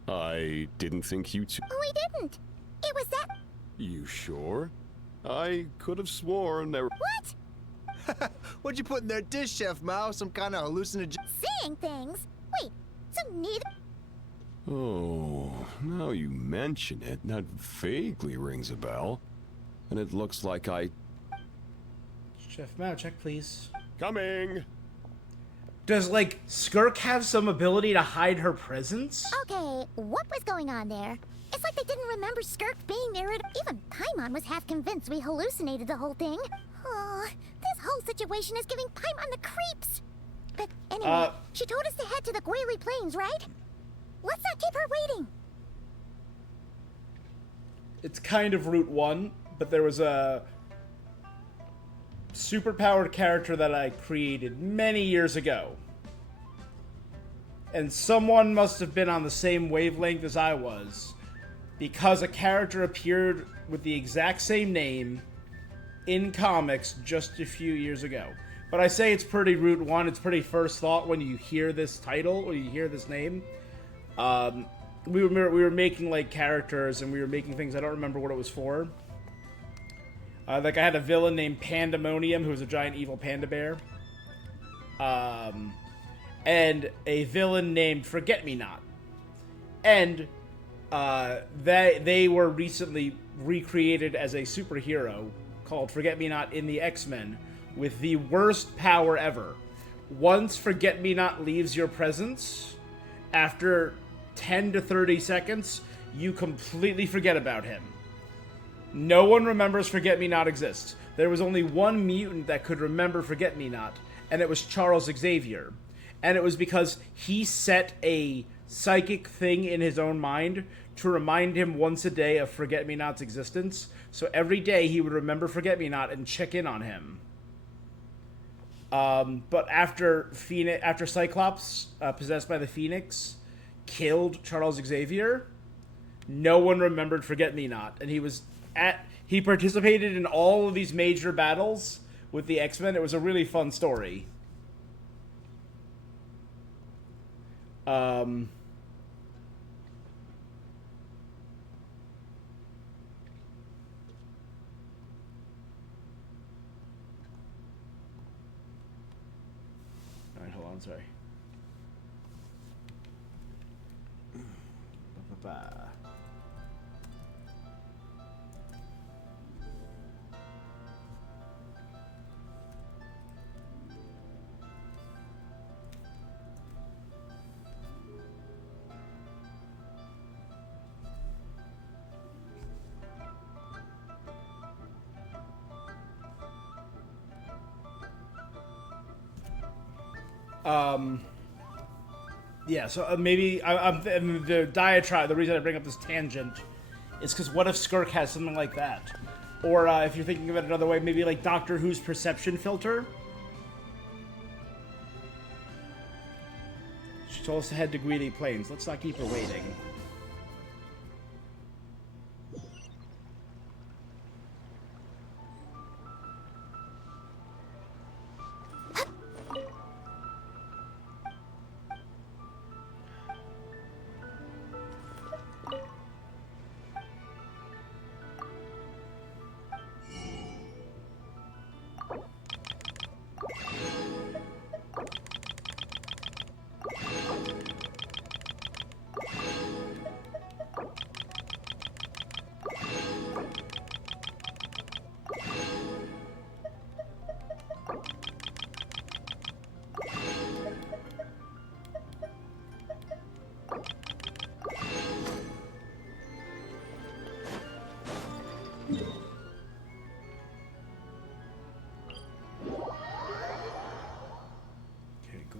I didn't think you two... We didn't. It was that... You sure? I could have sworn there... What? What'd you put in their dish, Chef Mao? Some kind of hallucinogen? Saying things? Wait, so neither... Oh, now you mention it, that vaguely rings a bell. And it looks like I... Chef Mao, check please. Coming! Does, like, Skirk have some ability to hide her presence? Okay, what was going on there? It's like they didn't remember Skirk being there at... Even Paimon was half convinced we hallucinated the whole thing. Oh, this whole situation is giving Paimon the creeps. But anyway, she told us to head to the Gwaley Plains, right? Let's not keep her waiting. It's kind of Route 1, but there was a superpowered character that I created many years ago. And someone must have been on the same wavelength as I was, because a character appeared with the exact same name in comics just a few years ago. But I say it's pretty Route 1, it's pretty first thought when you hear this title, or you hear this name. We were making, like, characters, and we were making things, I don't remember what it was for. Like, I had a villain named Pandemonium, who was a giant evil panda bear. And a villain named Forget-Me-Not. And they were recently recreated as a superhero called Forget-Me-Not in the X-Men, with the worst power ever. Once Forget-Me-Not leaves your presence, after 10 to 30 seconds, you completely forget about him. No one remembers Forget-Me-Not exists. There was only one mutant that could remember Forget-Me-Not, and it was Charles Xavier. And it was because he set a psychic thing in his own mind to remind him once a day of Forget-Me-Not's existence. So every day he would remember Forget-Me-Not and check in on him. But after Cyclops, possessed by the Phoenix, killed Charles Xavier, no one remembered Forget-Me-Not, and he participated in all of these major battles with the X-Men. It was a really fun story. Alright, hold on, sorry. Ba-ba-ba. Yeah, so maybe the diatribe, the reason I bring up this tangent is because what if Skirk has something like that? Or if you're thinking of it another way, maybe like Doctor Who's perception filter? She told us to head to Gwaley Plains. Let's not keep her waiting.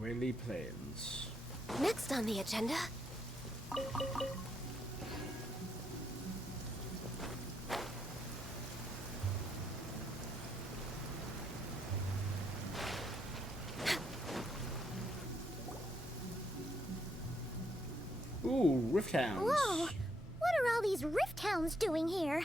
Whaley Plains. Next on the agenda. Ooh, Rift Hounds. Whoa! What are all these Rift Hounds doing here?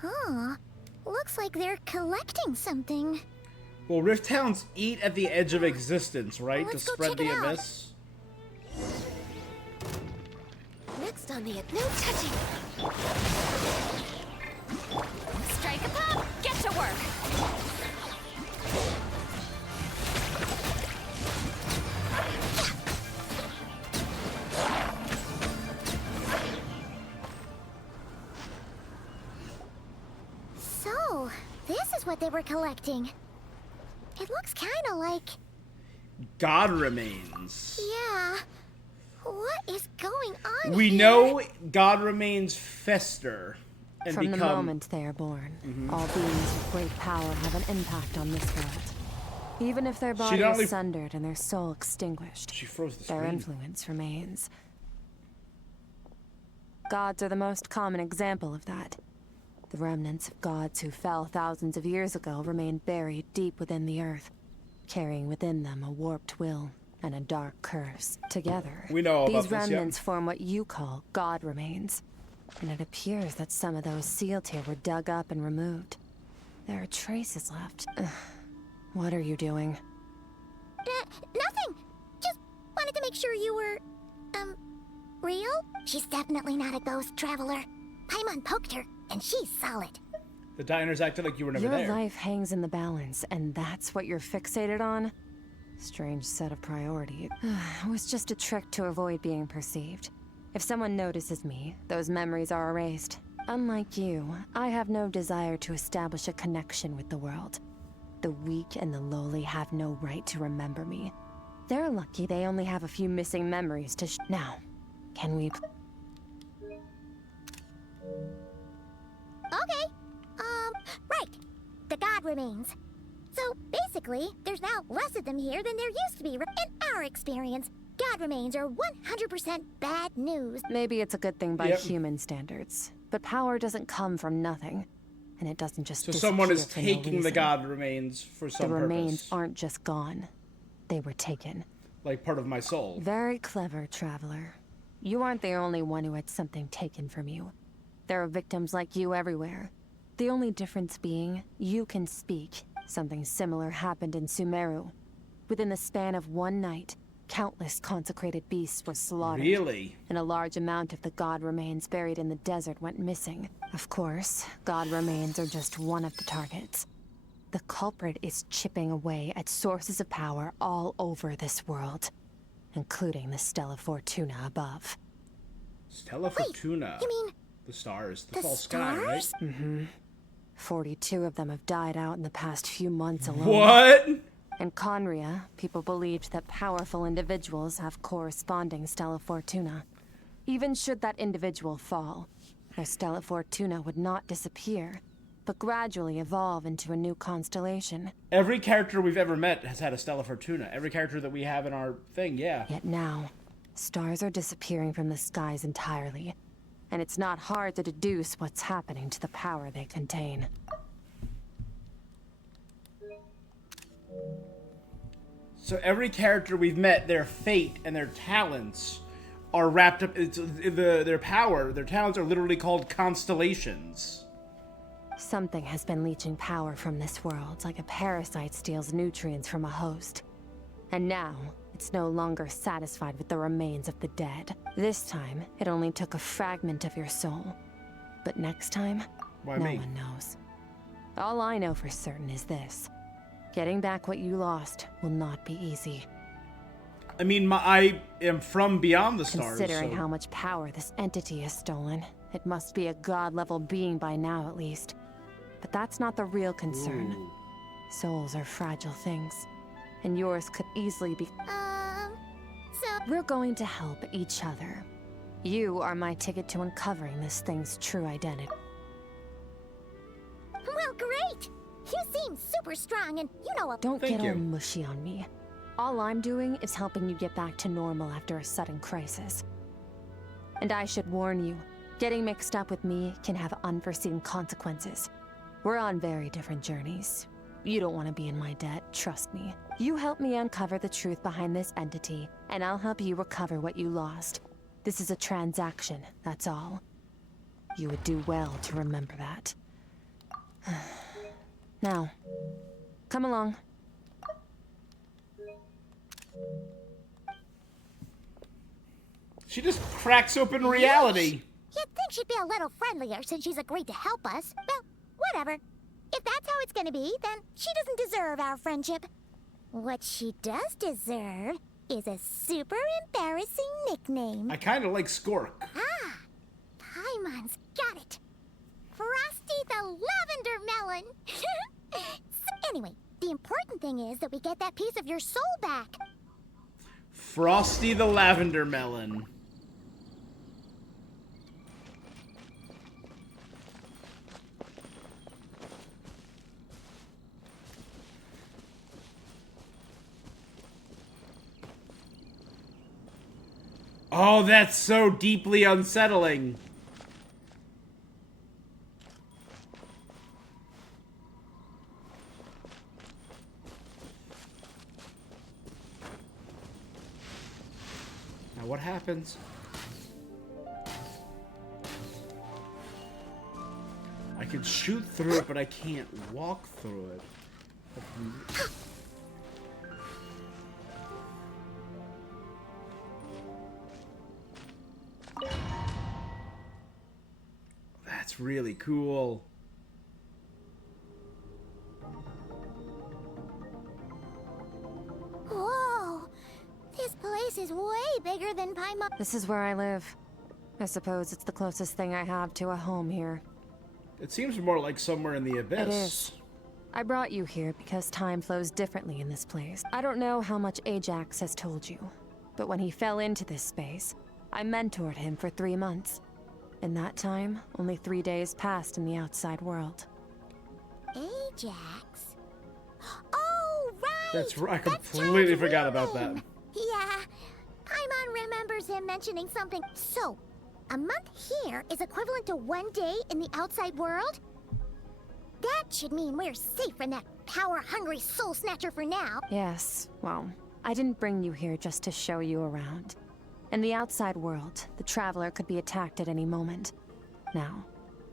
Huh. Looks like they're collecting something. Well, Rift Hounds eat at the edge of existence, right? Well, To let's go spread check the it out. abyss. Next on the no touching. Strike a pop. Get to work. So, this is what they were collecting. It looks kind of like... God remains. Yeah. What is going on We here? know God remains fester and From become. the moment they are born, all beings with great power have an impact on this world. Even if their body not is only- sundered and their soul extinguished, She froze the their screen. influence remains. Gods are the most common example of that. The remnants of gods who fell thousands of years ago remain buried deep within the earth, carrying within them a warped will and a dark curse. Together, We know all these about this, yeah. remnants form what you call God remains. And it appears that some of those sealed here were dug up and removed. There are traces left. Ugh. What are you doing? Nothing. Just wanted to make sure you were, real? She's definitely not a ghost traveler. Paimon poked her, and she's solid. The diners acted like you were never Your there. life hangs in the balance, and that's what you're fixated on? Strange set of priorities. It was just a trick to avoid being perceived. If someone notices me, those memories are erased. Unlike you, I have no desire to establish a connection with the world. The weak and the lowly have no right to remember me. They're lucky they only have a few missing memories to Now, can we... Okay. Right. The God remains. So, basically, there's now less of them here than there used to be. In our experience, God remains are 100% bad news. Maybe it's a good thing by Yep. human standards, but power doesn't come from nothing, and it doesn't just So someone is disappear for no taking the reason. God remains for The some remains purpose. aren't just gone. They were taken. Like part of my soul. Very clever, traveler. You aren't the only one who had something taken from you. There are victims like you everywhere. The only difference being, you can speak. Something similar happened in Sumeru. Within the span of one night, countless consecrated beasts were slaughtered. Really? And a large amount of the god remains buried in the desert went missing. Of course, god remains are just one of the targets. The culprit is chipping away at sources of power all over this world, including the Stella Fortuna above. Stella Fortuna. You mean The stars. The the fall sky, right? stars? 42 of them have died out in the past few months alone. What? In Conria, people believed that powerful individuals have corresponding Stella Fortuna. Even should that individual fall, their Stella Fortuna would not disappear, but gradually evolve into a new constellation. Every character we've ever met has had a Stella Fortuna. Every character that we have in our thing, yeah. Yet now, stars are disappearing from the skies entirely, and it's not hard to deduce what's happening to the power they contain. So every character we've met, their fate and their talents are wrapped up. Their power, their talents are literally called constellations. Something has been leeching power from this world, like a parasite steals nutrients from a host. And now, it's no longer satisfied with the remains of the dead. This time, it only took a fragment of your soul. But next time, Why no me? one knows. All I know for certain is this. Getting back what you lost will not be easy. I mean, I am from beyond the stars. Considering so... how much power this entity has stolen, it must be a god-level being by now at least. But that's not the real concern. Ooh. Souls are fragile things, and yours could easily be... So... We're going to help each other. You are my ticket to uncovering this thing's true identity. Well, great! You seem super strong and you know a... Don't Thank get all you. mushy on me. All I'm doing is helping you get back to normal after a sudden crisis. And I should warn you, getting mixed up with me can have unforeseen consequences. We're on very different journeys. You don't want to be in my debt, trust me. You help me uncover the truth behind this entity, and I'll help you recover what you lost. This is a transaction, that's all. You would do well to remember that. Now, come along. She just cracks open reality. You'd think she'd be a little friendlier since she's agreed to help us. Well, whatever. If that's how it's gonna be, then she doesn't deserve our friendship. What she does deserve is a super embarrassing nickname. I kind of like Skirk. Ah, Paimon's got it. Frosty the Lavender Melon. So anyway, the important thing is that we get that piece of your soul back. Frosty the Lavender Melon. Oh, that's so deeply unsettling. Now what happens? I can shoot through it, but I can't walk through it. That's really cool. Whoa! This place is way bigger than Paimon. This is where I live. I suppose it's the closest thing I have to a home here. It seems more like somewhere in the abyss. It is. I brought you here because time flows differently in this place. I don't know how much Ajax has told you, but when he fell into this space, I mentored him for 3 months. In that time, only 3 days passed in the outside world. Ajax? Oh, right! That's right. I That's completely Child's forgot real about that. name. Yeah, Paimon remembers him mentioning something. So, a month here is equivalent to 1 day in the outside world? That should mean we're safe from that power-hungry soul snatcher for now. Yes, well, I didn't bring you here just to show you around. In the outside world, the Traveler could be attacked at any moment. Now,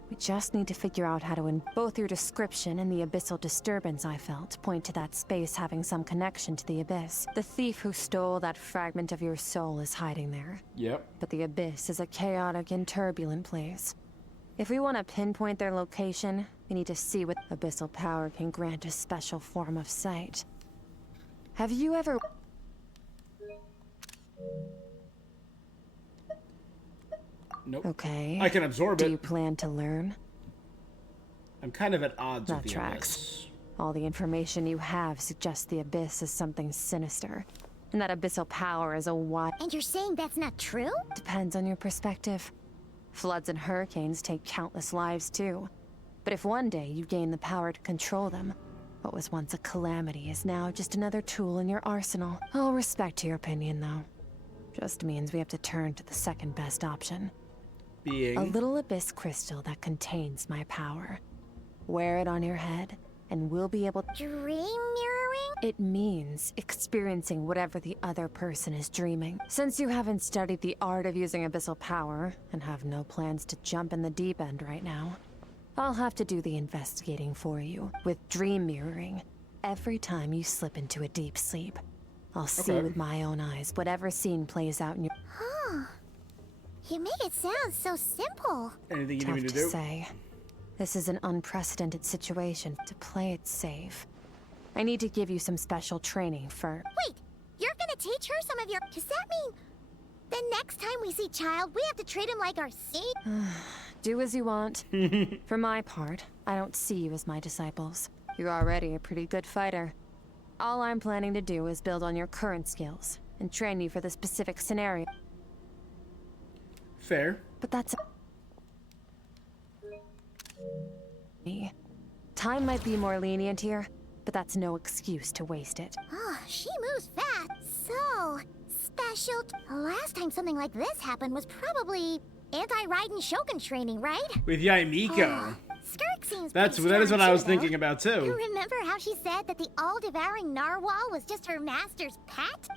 we just need to figure out how to both your description and the abyssal disturbance I felt point to that space having some connection to the abyss. The thief who stole that fragment of your soul is hiding there. Yep. But the abyss is a chaotic and turbulent place. If we want to pinpoint their location, we need to see what abyssal power can grant a special form of sight. Have you ever... Nope. Okay. I can absorb Do it. you plan to learn? I'm kind of at odds That with the tracks. abyss. All the information you have suggests the abyss is something sinister. And that abyssal power is a wide... And you're saying that's not true? Depends on your perspective. Floods and hurricanes take countless lives too. But if one day you gain the power to control them, what was once a calamity is now just another tool in your arsenal. I'll respect your opinion though. Just means we have to turn to the second best option. Being... A little abyss crystal that contains my power. Wear it on your head, and we'll be able... Dream mirroring? It means experiencing whatever the other person is dreaming. Since you haven't studied the art of using abyssal power, and have no plans to jump in the deep end right now, I'll have to do the investigating for you. With dream mirroring, every time you slip into a deep sleep, I'll see with my own eyes whatever scene plays out in your... Huh. You make it sound so simple. Anything you Tough need me to to do? say. This is an unprecedented situation. To play it safe, I need to give you some special training for... Wait, you're gonna teach her some of your... Does that mean the next time we see Child, we have to treat him like our seed? Do as you want. For my part, I don't see you as my disciples. You're already a pretty good fighter. All I'm planning to do is build on your current skills and train you for the specific scenario. Fair. But that's... me. Time might be more lenient here, but that's no excuse to waste it. Oh, she moves fast. So, special... Last time something like this happened was probably anti-Raiden Shogun training, right? With Yaimiko. Skirk seems That pretty is what strong I was too, thinking though. about You too. remember how she said that the all-devouring narwhal was just her master's pet?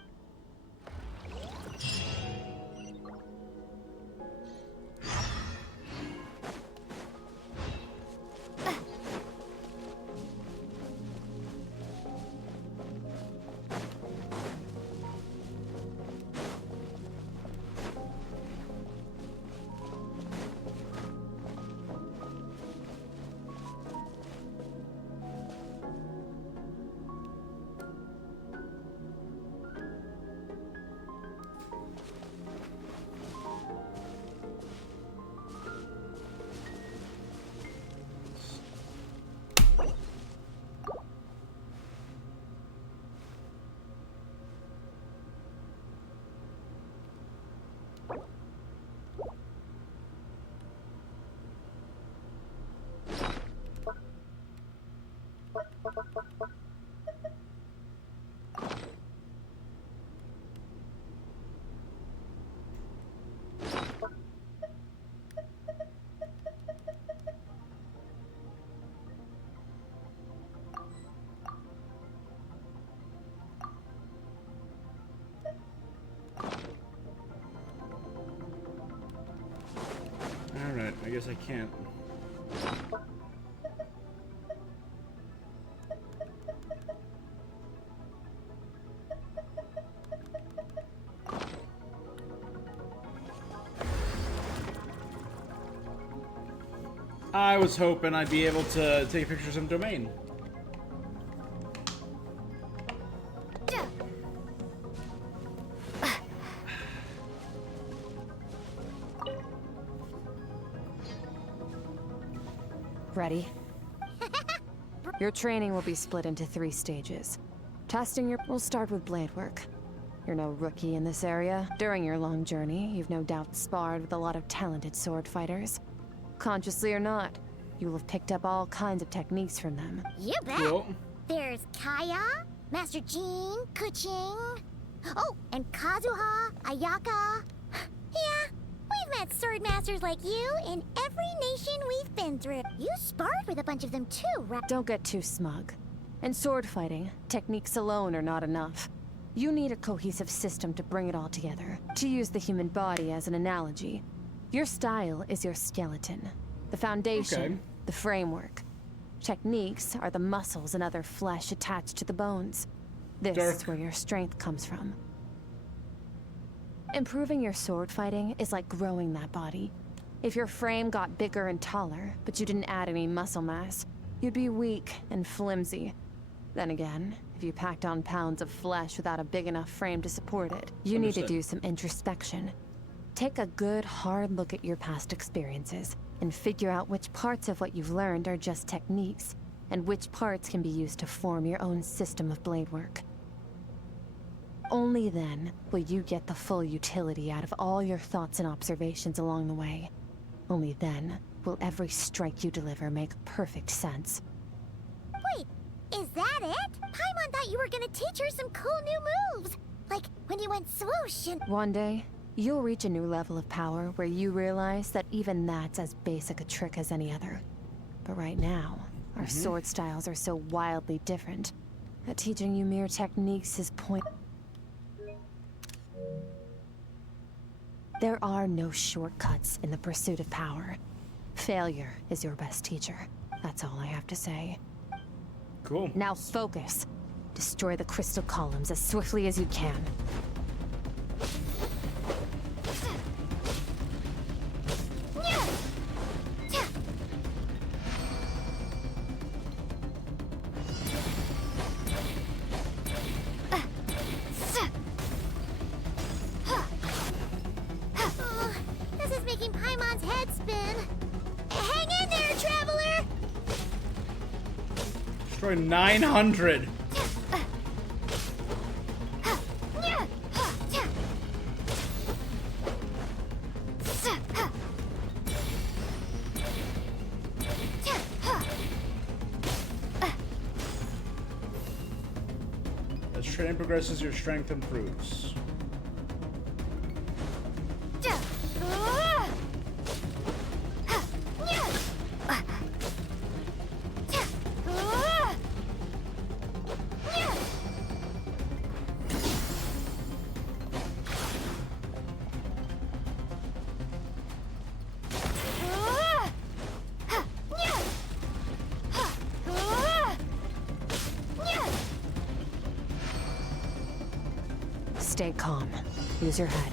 Alright, I guess I can't. I was hoping I'd be able to take pictures of Domain. Ready? Your training will be split into 3 stages. Testing your... We'll start with blade work. You're no rookie in this area. During your long journey, you've no doubt sparred with a lot of talented sword fighters. Consciously or not, you will have picked up all kinds of techniques from them. You bet. Cool. There's Kaya, Master Jean, Kuching. Oh, and Kazuha, Ayaka. Yeah, we've met sword masters like you in every nation we've been through. You sparred with a bunch of them too, right? Don't get too smug. In sword fighting, techniques alone are not enough. You need a cohesive system to bring it all together. To use the human body as an analogy, your style is your skeleton. The foundation, Okay. the framework. Techniques are the muscles and other flesh attached to the bones. This Dark. is where your strength comes from. Improving your sword fighting is like growing that body. If your frame got bigger and taller, but you didn't add any muscle mass, you'd be weak and flimsy. Then again, if you packed on pounds of flesh without a big enough frame to support it, you need to Understood. do some introspection. Take a good, hard look at your past experiences, and figure out which parts of what you've learned are just techniques, and which parts can be used to form your own system of blade work. Only then will you get the full utility out of all your thoughts and observations along the way. Only then will every strike you deliver make perfect sense. Wait, is that it? Paimon thought you were gonna teach her some cool new moves. Like when you went swoosh and... One day, you'll reach a new level of power where you realize that even that's as basic a trick as any other. But right now, our sword styles are so wildly different that teaching you mere techniques is point... There are no shortcuts in the pursuit of power. Failure is your best teacher. That's all I have to say. Cool. Now focus. Destroy the crystal columns as swiftly as you can. Destroy 900. As training progresses, your strength improves. Stay calm. Use your head.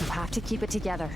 You have to keep it together.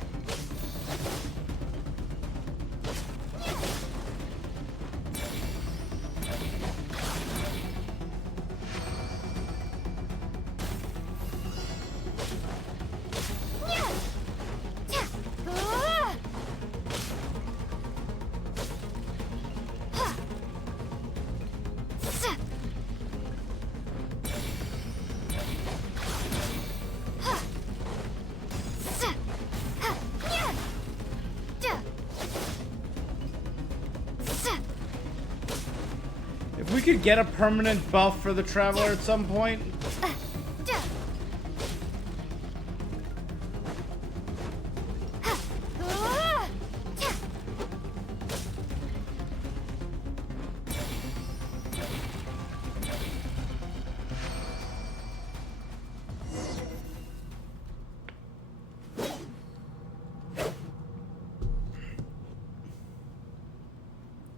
If we could get a permanent buff for the Traveler at some point.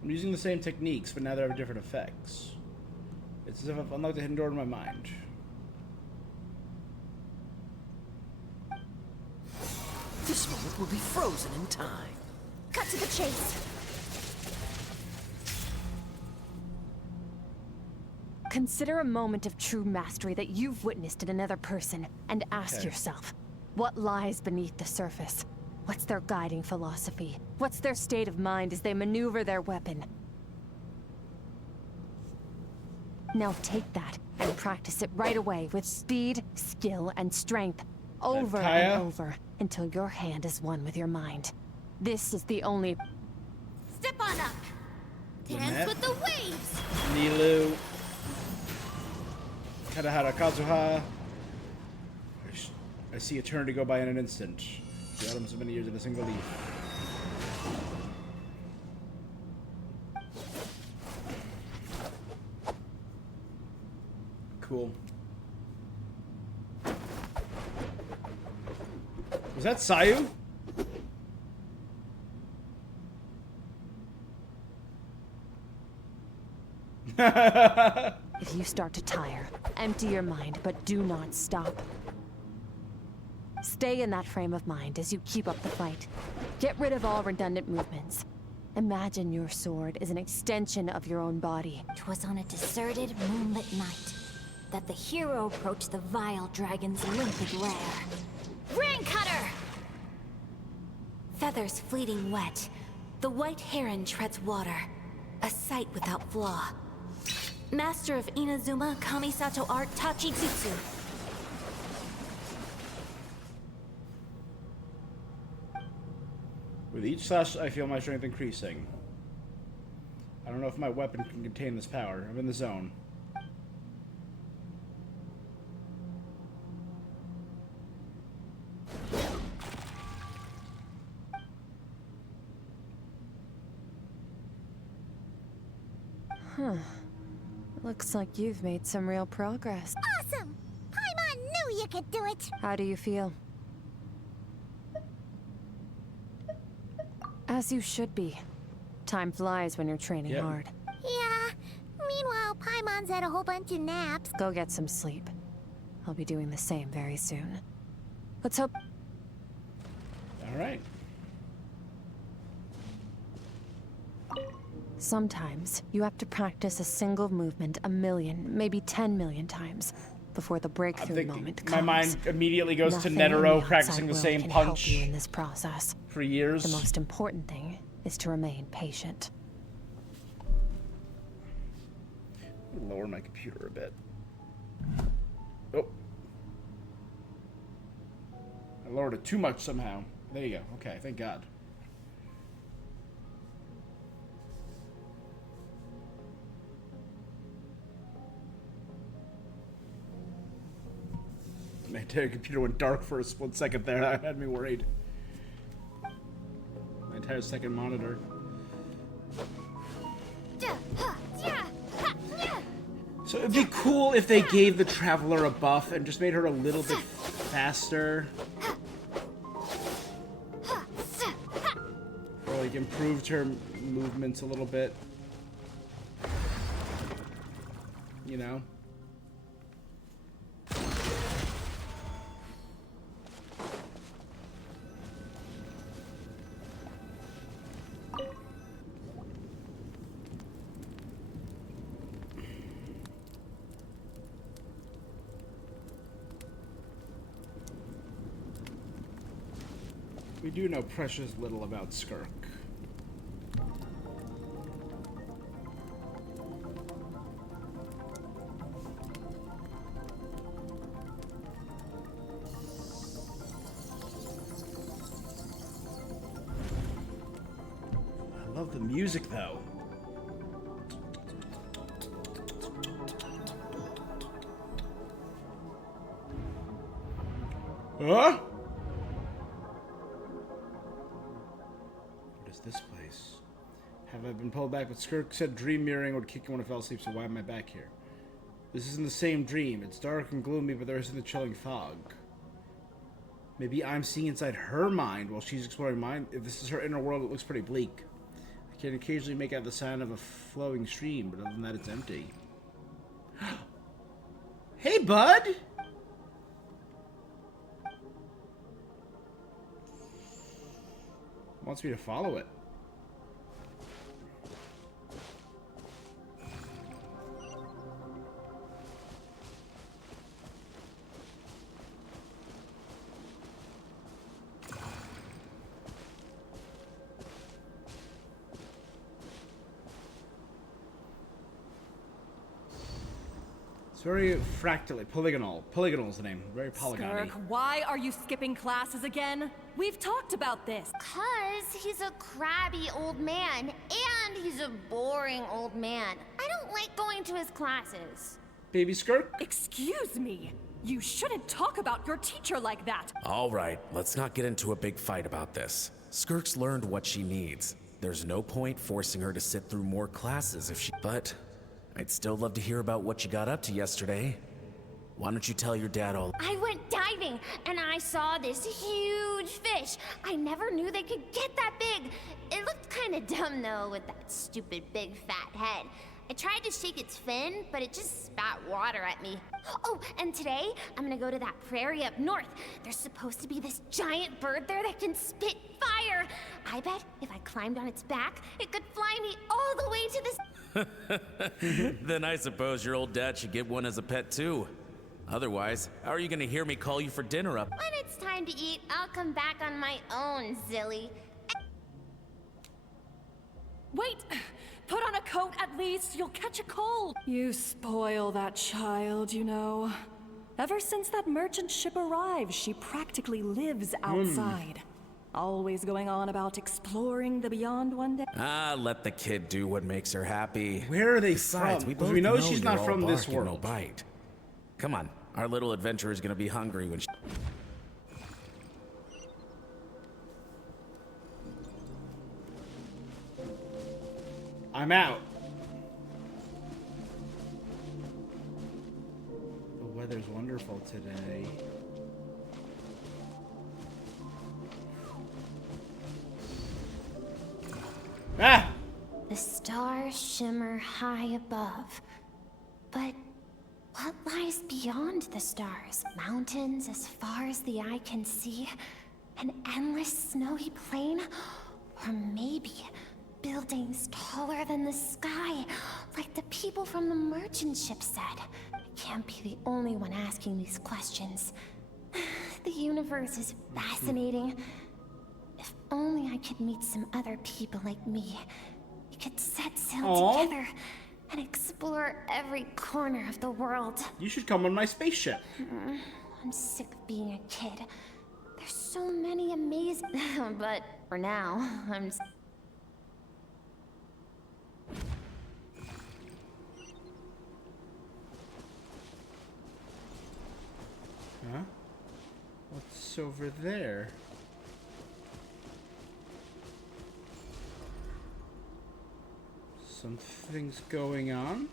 I'm using the same techniques, but now they have different effects. It's as if I've unlocked a hidden door in my mind. This moment will be frozen in time. Cut to the chase. Consider a moment of true mastery that you've witnessed in another person, and ask yourself, what lies beneath the surface? What's their guiding philosophy? What's their state of mind as they maneuver their weapon? Now take that and practice it right away with speed, skill, and strength, over and over, until your hand is one with your mind. This is the only... Step on up. Dance with the waves. Nilu. Kadahara Kazuha. I see eternity go by in an instant. The autumn so many years in a single leaf. Cool. Was that Sayu? If you start to tire, empty your mind, but do not stop. Stay in that frame of mind as you keep up the fight. Get rid of all redundant movements. Imagine your sword is an extension of your own body. 'Twas on a deserted, moonlit night that the hero approached the vile dragon's limpid lair. Rain Cutter! Feathers fleeting wet, the white heron treads water, a sight without flaw. Master of Inazuma Kamisato art Tachijutsu. With each slash, I feel my strength increasing. I don't know if my weapon can contain this power. I'm in the zone. Huh. Looks like you've made some real progress. Awesome! Paimon knew you could do it! How do you feel? As you should be. Time flies when you're training hard. Yeah. Meanwhile, Paimon's had a whole bunch of naps. Go get some sleep. I'll be doing the same very soon. Let's hope... Alright. Sometimes, you have to practice a single movement 1 million, maybe 10 million times before the breakthrough moment comes. My mind immediately goes Nothing to Netero in the practicing the outside same world can punch help you in this process. for years. The most important thing is to remain patient. Lower my computer a bit. Oh. I lowered it too much somehow. There you go. Okay, thank God. My entire computer went dark for a split second there. That had me worried. My entire second monitor. So it'd be cool if they gave the Traveler a buff and just made her a little bit faster. Or like improved her movements a little bit. You know? We do know precious little about Skirk. I love the music though. Huh? This place. Have I been pulled back? But Skirk said dream mirroring would kick you when I fell asleep, so why am I back here? This isn't the same dream. It's dark and gloomy, but there isn't the chilling fog. Maybe I'm seeing inside her mind while she's exploring mine. If this is her inner world, it looks pretty bleak. I can occasionally make out the sound of a flowing stream, but other than that, it's empty. Hey, bud! Wants me to follow it. Very fractally, polygonal. Polygonal is the name. Very polygony. Skirk, why are you skipping classes again? We've talked about this. 'Cause he's a crabby old man, and he's a boring old man. I don't like going to his classes. Baby Skirk? Excuse me. You shouldn't talk about your teacher like that. All right, let's not get into a big fight about this. Skirk's learned what she needs. There's no point forcing her to sit through more classes if she... But I'd still love to hear about what you got up to yesterday. Why don't you tell your dad all... I went diving, and I saw this huge fish. I never knew they could get that big. It looked kind of dumb, though, with that stupid big fat head. I tried to shake its fin, but it just spat water at me. Oh, and today, I'm gonna go to that prairie up north. There's supposed to be this giant bird there that can spit fire. I bet if I climbed on its back, it could fly me all the way to this... Then I suppose your old dad should get one as a pet too. Otherwise, how are you gonna hear me call you for dinner up? When it's time to eat, I'll come back on my own, Zilly. Wait! Put on a coat at least, you'll catch a cold. You spoil that child, you know. Ever since that merchant ship arrived, she practically lives outside. Always going on about exploring the beyond one day. Ah, let the kid do what makes her happy. Where are they Besides, from? We Because both we know she's you're not all from this bark and world. No bite. Come on, our little adventurer is gonna be hungry when she... I'm out. The weather's wonderful today. Ah! The stars shimmer high above. But what lies beyond the stars? Mountains as far as the eye can see? An endless snowy plain? Or maybe buildings taller than the sky, like the people from the merchant ship said. I can't be the only one asking these questions. The universe is fascinating. If only I could meet some other people like me. We could set sail together and explore explore every corner of the world. You should come on my spaceship. I'm sick of being a kid. There's so many amazing... but for now, I'm... Huh? What's over there? Something's going on?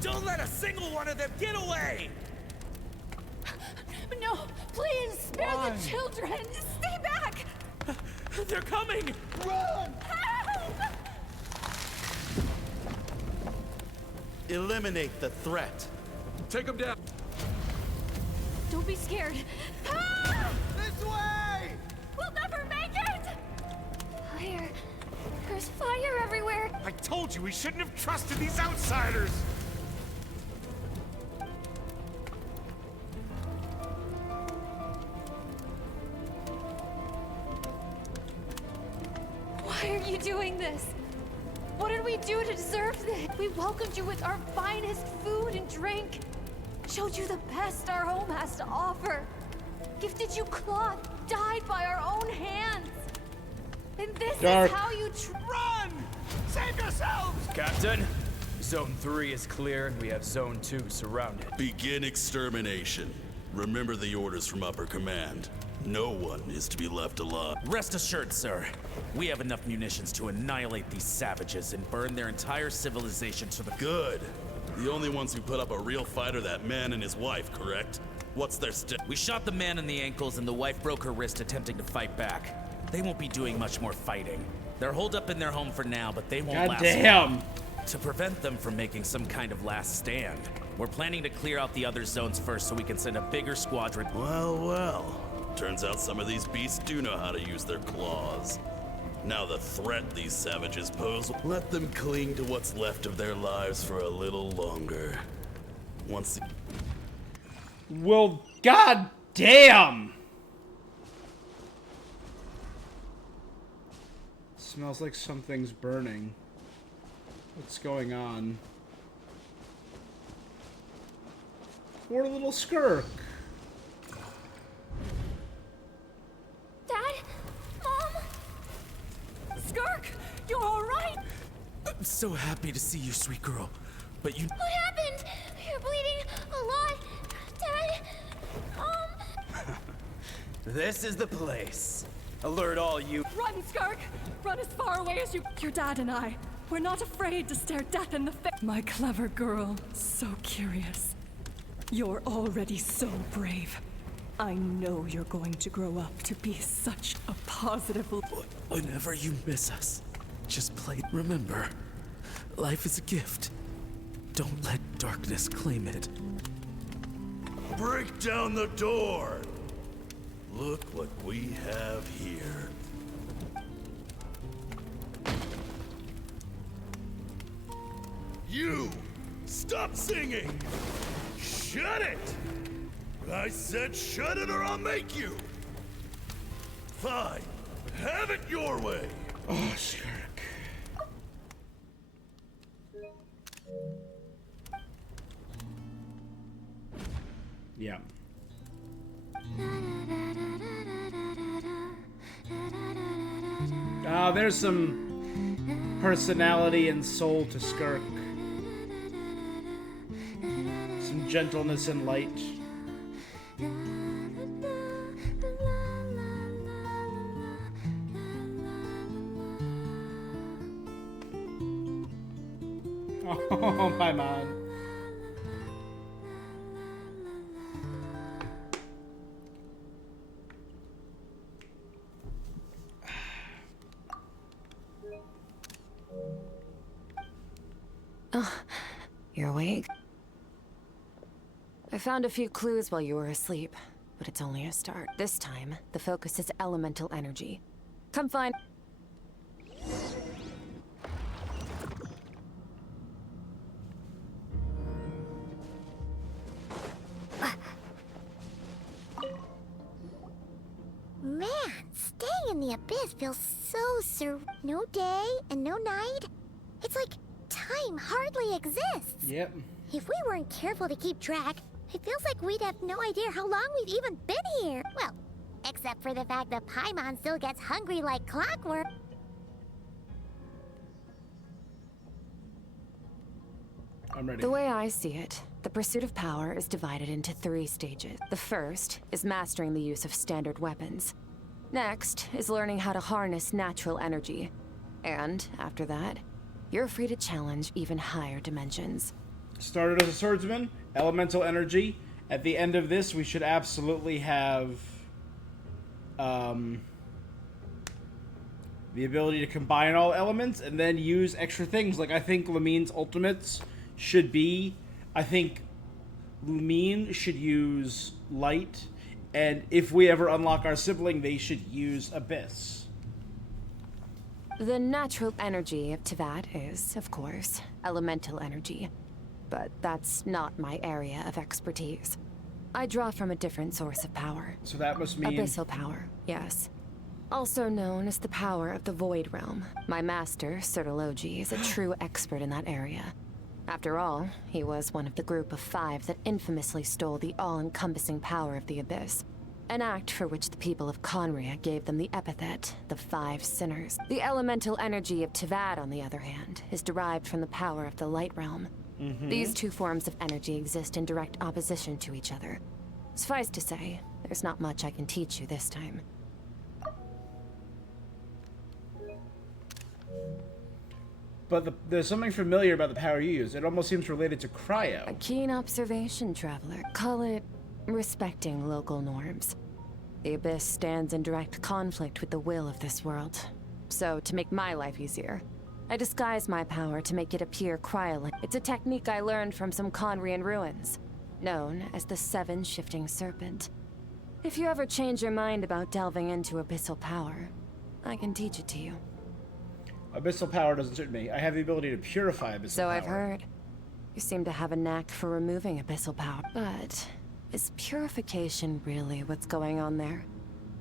Don't let a single one of them get away! No, please, spare the children! Stay back! They're coming! Run! Help! Eliminate the threat. Take them down! Don't be scared. Ah! This way! We'll never make it! Fire. There's fire everywhere. I told you we shouldn't have trusted these outsiders! Why are you doing this? What did we do to deserve this? We welcomed you with our finest food and drink. Showed you the best our home has to offer. Gifted you cloth dyed by our own hands. And this Dark. is how you Run! Save yourselves! Captain, Zone 3 is clear and we have Zone 2 surrounded. Begin extermination. Remember the orders from upper command. No one is to be left alive. Rest assured, sir. We have enough munitions to annihilate these savages and burn their entire civilization to the... Good. The only ones who put up a real fight are that man and his wife, correct? What's their We shot the man in the ankles and the wife broke her wrist attempting to fight back. They won't be doing much more fighting. They're holed up in their home for now, but they won't God last damn. long. To prevent them from making some kind of last stand, we're planning to clear out the other zones first so we can send a bigger squadron. Well, well. Turns out some of these beasts do know how to use their claws. Now the threat these savages pose, let them cling to what's left of their lives for a little longer. Once... Well, god damn! Smells like something's burning. What's going on? Poor little Skirk. Dad? Mom? Skirk, you're all right? I'm so happy to see you, sweet girl. But you... What happened? You're bleeding a lot. Dad? This is the place. Alert all you... Run, Skirk! Run as far away as you... Your dad and I, we're not afraid to stare death in the face. My clever girl, so curious. You're already so brave. I know you're going to grow up to be such a positive... Whenever you miss us, just play. Remember, life is a gift. Don't let darkness claim it. Break down the door! Look what we have here. You! Stop singing! Shut it! I said shut it or I'll make you! Fine. Have it your way! Oh, Skirk. Yeah. There's some personality and soul to Skirk. Some gentleness and light. Oh, my man. Oh, you're awake? I found a few clues while you were asleep, but it's only a start. This time, the focus is elemental energy. Come find... Man, Staying in the abyss feels so no day and no night. It's like time hardly exists. Yep. If we weren't careful to keep track, it feels like we'd have no idea how long we've even been here. Well, except for the fact that Paimon still gets hungry like clockwork. I'm ready. The way I see it, the pursuit of power is divided into 3 stages. The first is mastering the use of standard weapons. Next is learning how to harness natural energy. And after that, you're free to challenge even higher dimensions. Started as a swordsman, elemental energy. At the end of this, we should absolutely have the ability to combine all elements and then use extra things. Like, I think Lumine's ultimates should be... I think Lumine should use light, and if we ever unlock our sibling, they should use Abyss. The natural energy of Tevat is, of course, elemental energy. But that's not my area of expertise. I draw from a different source of power. So that must mean... Abyssal power, yes. Also known as the power of the Void Realm. My master, Sertologi, is a true expert in that area. After all, he was one of the group of 5 that infamously stole the all-encompassing power of the Abyss. An act for which the people of Conria gave them the epithet, the 5 Sinners. The elemental energy of Tevat, on the other hand, is derived from the power of the Light Realm. These 2 forms of energy exist in direct opposition to each other. Suffice to say, there's not much I can teach you this time. But there's something familiar about the power you use. It almost seems related to cryo. A keen observation, traveler. Call it respecting local norms. The Abyss stands in direct conflict with the will of this world. So, to make my life easier, I disguise my power to make it appear cryolite. It's a technique I learned from some Conrian ruins, known as the 7 Shifting Serpent. If you ever change your mind about delving into abyssal power, I can teach it to you. Abyssal power doesn't suit me. I have the ability to purify abyssal power. So I've heard. You seem to have a knack for removing abyssal power. But is purification really what's going on there?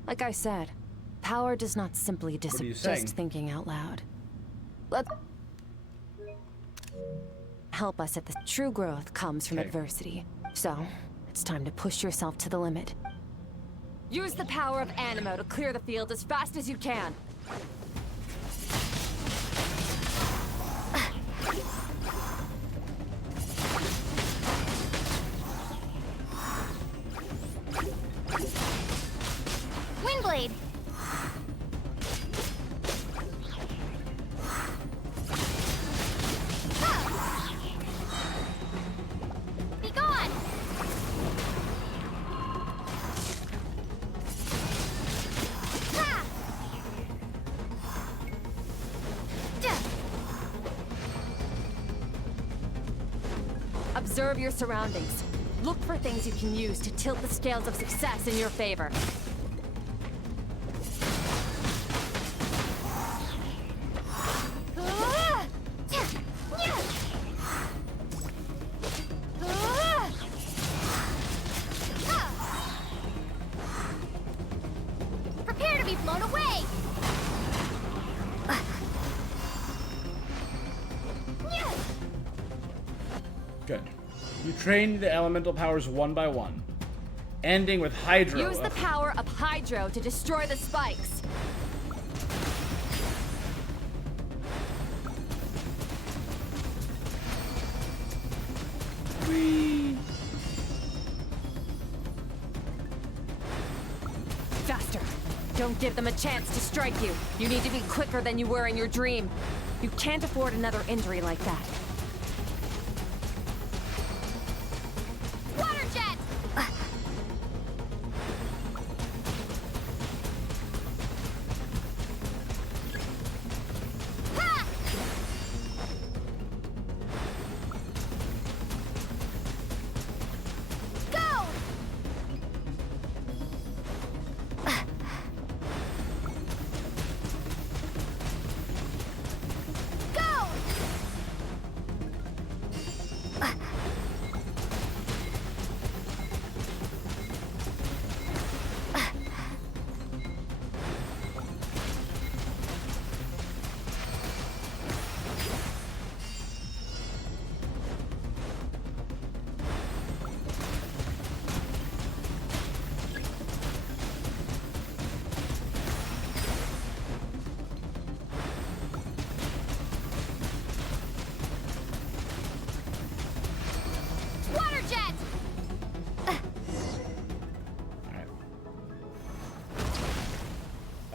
Like I said, power does not simply disappear. Just thinking out loud. Let's help us at the true growth comes from adversity. So, it's time to push yourself to the limit. Use the power of Animo to clear the field as fast as you can. Windblade! Be gone! Ha! Observe your surroundings. Look for things you can use to tilt the scales of success in your favor. Prepare to be blown away! Good. You train the elemental powers one by one, ending with Hydro. Use the power of Hydro to destroy the spikes. Whee! Faster. Don't give them a chance to strike you. You need to be quicker than you were in your dream. You can't afford another injury like that. Water jet! Ha! Go! Go!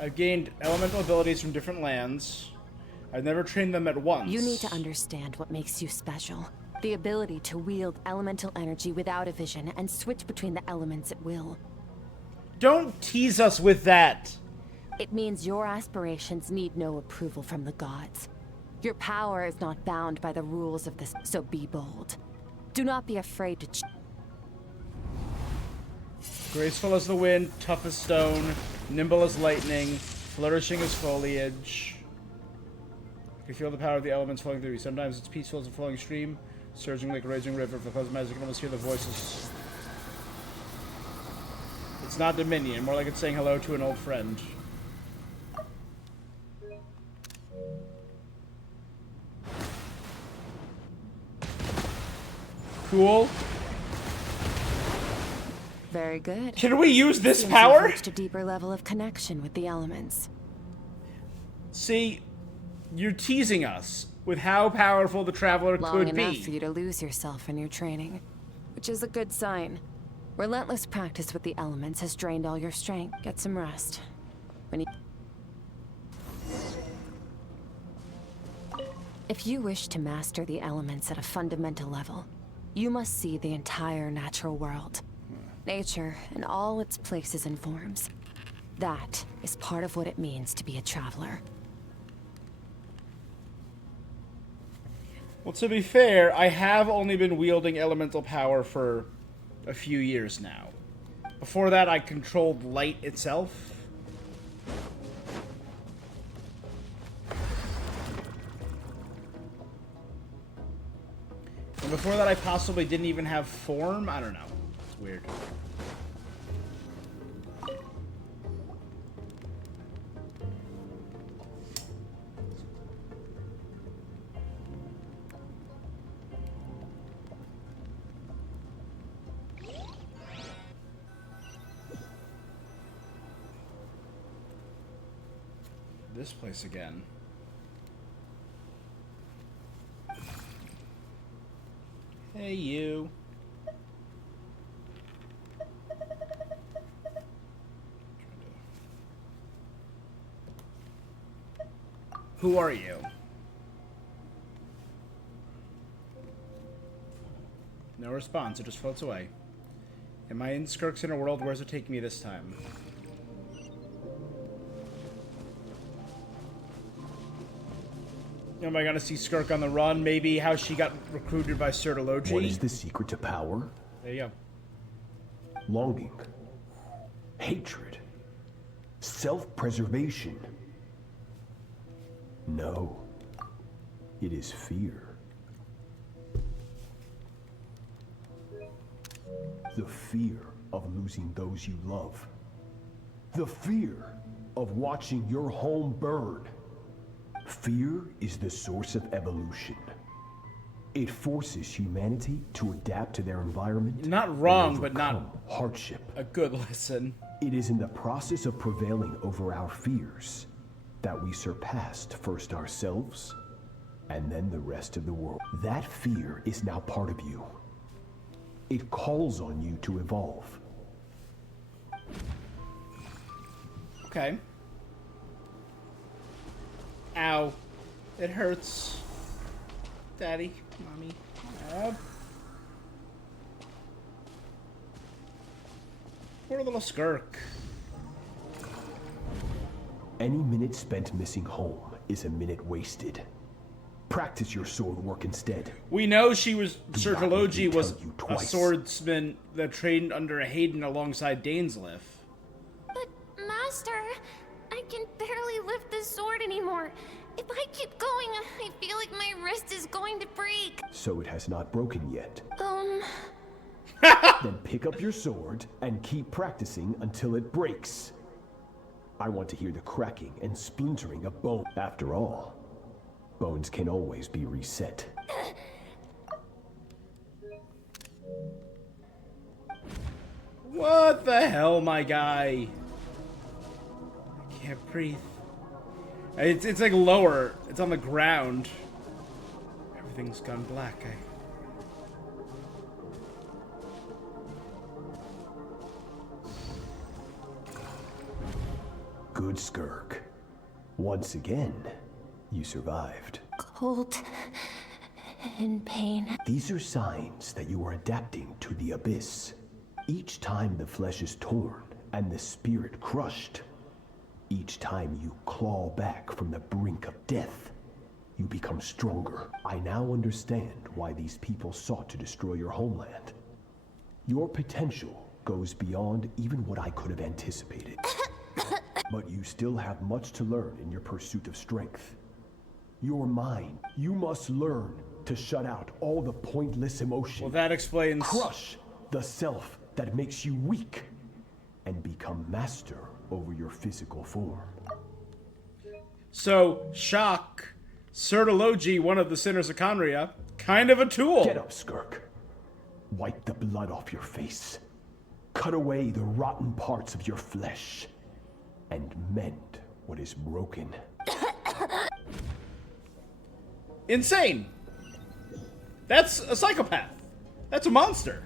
I've gained elemental abilities from different lands. I've never trained them at once. You need to understand what makes you special. The ability to wield elemental energy without a vision and switch between the elements at will. Don't tease us with that! It means your aspirations need no approval from the gods. Your power is not bound by the rules of this, so be bold. Do not be afraid to Graceful as the wind, tough as stone, nimble as lightning, flourishing as foliage. You can feel the power of the elements flowing through you. Sometimes it's peaceful as a flowing stream, surging like a raging river. For close magic, you can almost hear the voices. It's not Dominion, more like it's saying hello to an old friend. Cool. Very good. Can we use this Seems power? you've reached a deeper level of connection with the elements. See, you're teasing us with how powerful the Traveler Long could enough be. for you to lose yourself in your training, which is a good sign. Relentless practice with the elements has drained all your strength. Get some rest. If you wish to master the elements at a fundamental level, you must see the entire natural world. Nature in all its places and forms. That is part of what it means to be a traveler. Well, to be fair, I have only been wielding elemental power for a few years now. Before that, I controlled light itself. And before that, I possibly didn't even have form. I don't know. It's weird. This place again. Hey, you. Who are you? No response, it just floats away. Am I in Skirk's inner world? Where's it taking me this time? Am I gonna see Skirk on the run? Maybe how she got recruited by Sertology? What is the secret to power? There you go. Longing. Hatred. Self-preservation. No. It is fear. The fear of losing those you love. The fear of watching your home burn. Fear is the source of evolution. It forces humanity to adapt to their environment. Not wrong, but not hardship. A good lesson. It is in the process of prevailing over our fears that we surpassed first ourselves and then the rest of the world. That fear is now part of you. It calls on you to evolve. Okay. Ow. It hurts. Daddy, mommy. Poor little Skirk. Any minute spent missing home is a minute wasted. Practice your sword work instead. We know she was Sertology was a twice. swordsman that trained under Hayden alongside Dainsleif. But, Master, I can barely lift the sword anymore. If I keep going, I feel like my wrist is going to break. So it has not broken yet. Then pick up your sword and keep practicing until it breaks. I want to hear the cracking and splintering of bone. After all, bones can always be reset. What the hell, my guy? I can't breathe. It's like lower. It's on the ground. Everything's gone black. good, Skirk. Once again, you survived. Cold and pain. These are signs that you are adapting to the abyss. Each time the flesh is torn and the spirit crushed, each time you claw back from the brink of death, you become stronger. I now understand why these people sought to destroy your homeland. Your potential goes beyond even what I could have anticipated. But you still have much to learn in your pursuit of strength. Your mind, you must learn to shut out all the pointless emotion. Well, that explains. Crush the self that makes you weak and become master over your physical form. So, shock, Certology, one of the sinners of Conria, kind of a tool. Get up, Skirk. Wipe the blood off your face. Cut away the rotten parts of your flesh. And mend what is broken. Insane. That's a psychopath. That's a monster.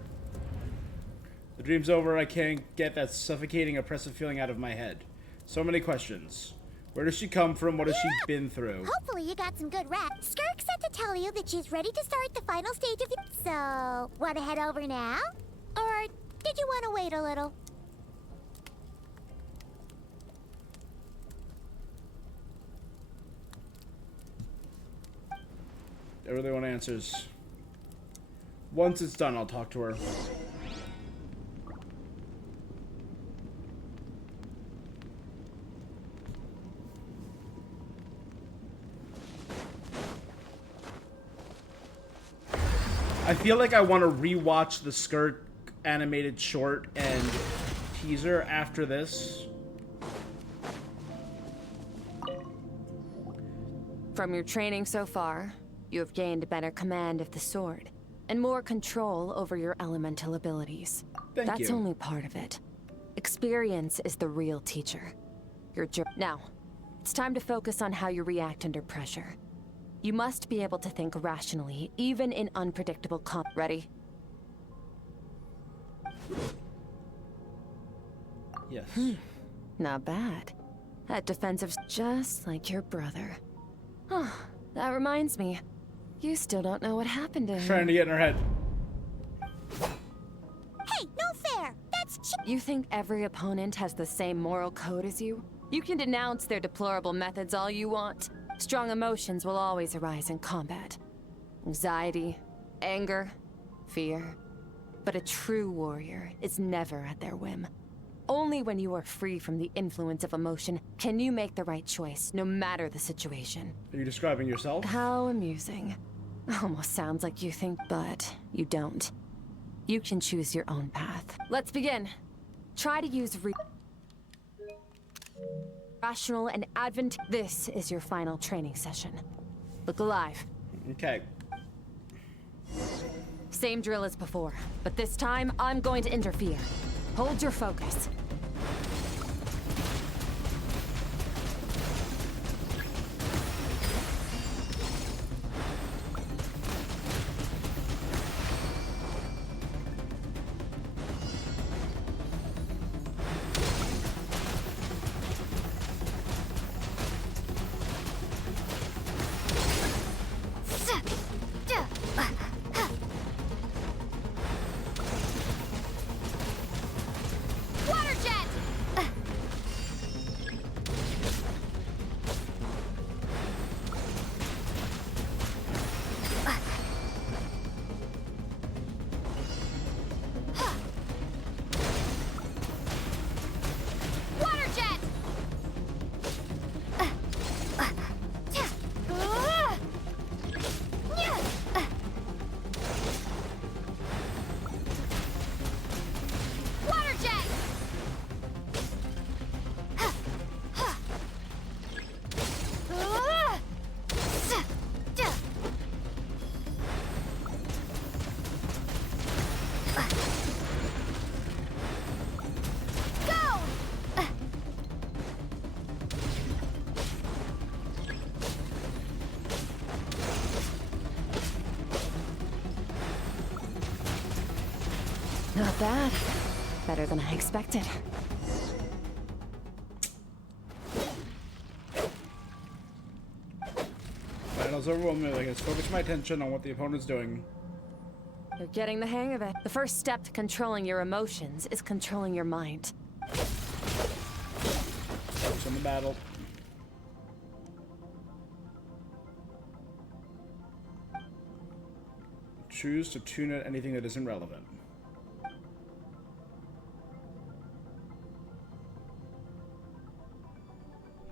The dream's over. I can't get that suffocating, oppressive feeling out of my head. So many questions. Where does she come from? What has she been through? Hopefully you got some good rest. Skirk said to tell you that she's ready to start the final stage of the... So, want to head over now? Or did you want to wait a little? I really want answers. Once it's done, I'll talk to her. I feel like I want to rewatch the Skirk animated short and teaser after this. From your training so far, you have gained better command of the sword, and more control over your elemental abilities. Thank That's you. only part of it. Experience is the real teacher. Now, it's time to focus on how you react under pressure. You must be able to think rationally, even in unpredictable Ready? Yes. Not bad. That defensive's just like your brother. Huh, that reminds me. You still don't know what happened to him. Trying to get in her head. Hey, no fair! That's... You think every opponent has the same moral code as you? You can denounce their deplorable methods all you want. Strong emotions will always arise in combat. Anxiety, anger, fear. But a true warrior is never at their whim. Only when you are free from the influence of emotion can you make the right choice, no matter the situation. Are you describing yourself? How amusing. Almost sounds like you think, but you don't. You can choose your own path. Let's begin. Try to use rational and This is your final training session. Look alive. Okay. Same drill as before, but this time I'm going to interfere. Hold your focus. Not bad. Better than I expected. Battle's overwhelming. I guess focus my attention on what the opponent's doing. You're getting the hang of it. The first step to controlling your emotions is controlling your mind. Focus on the battle. Choose to tune out anything that isn't relevant.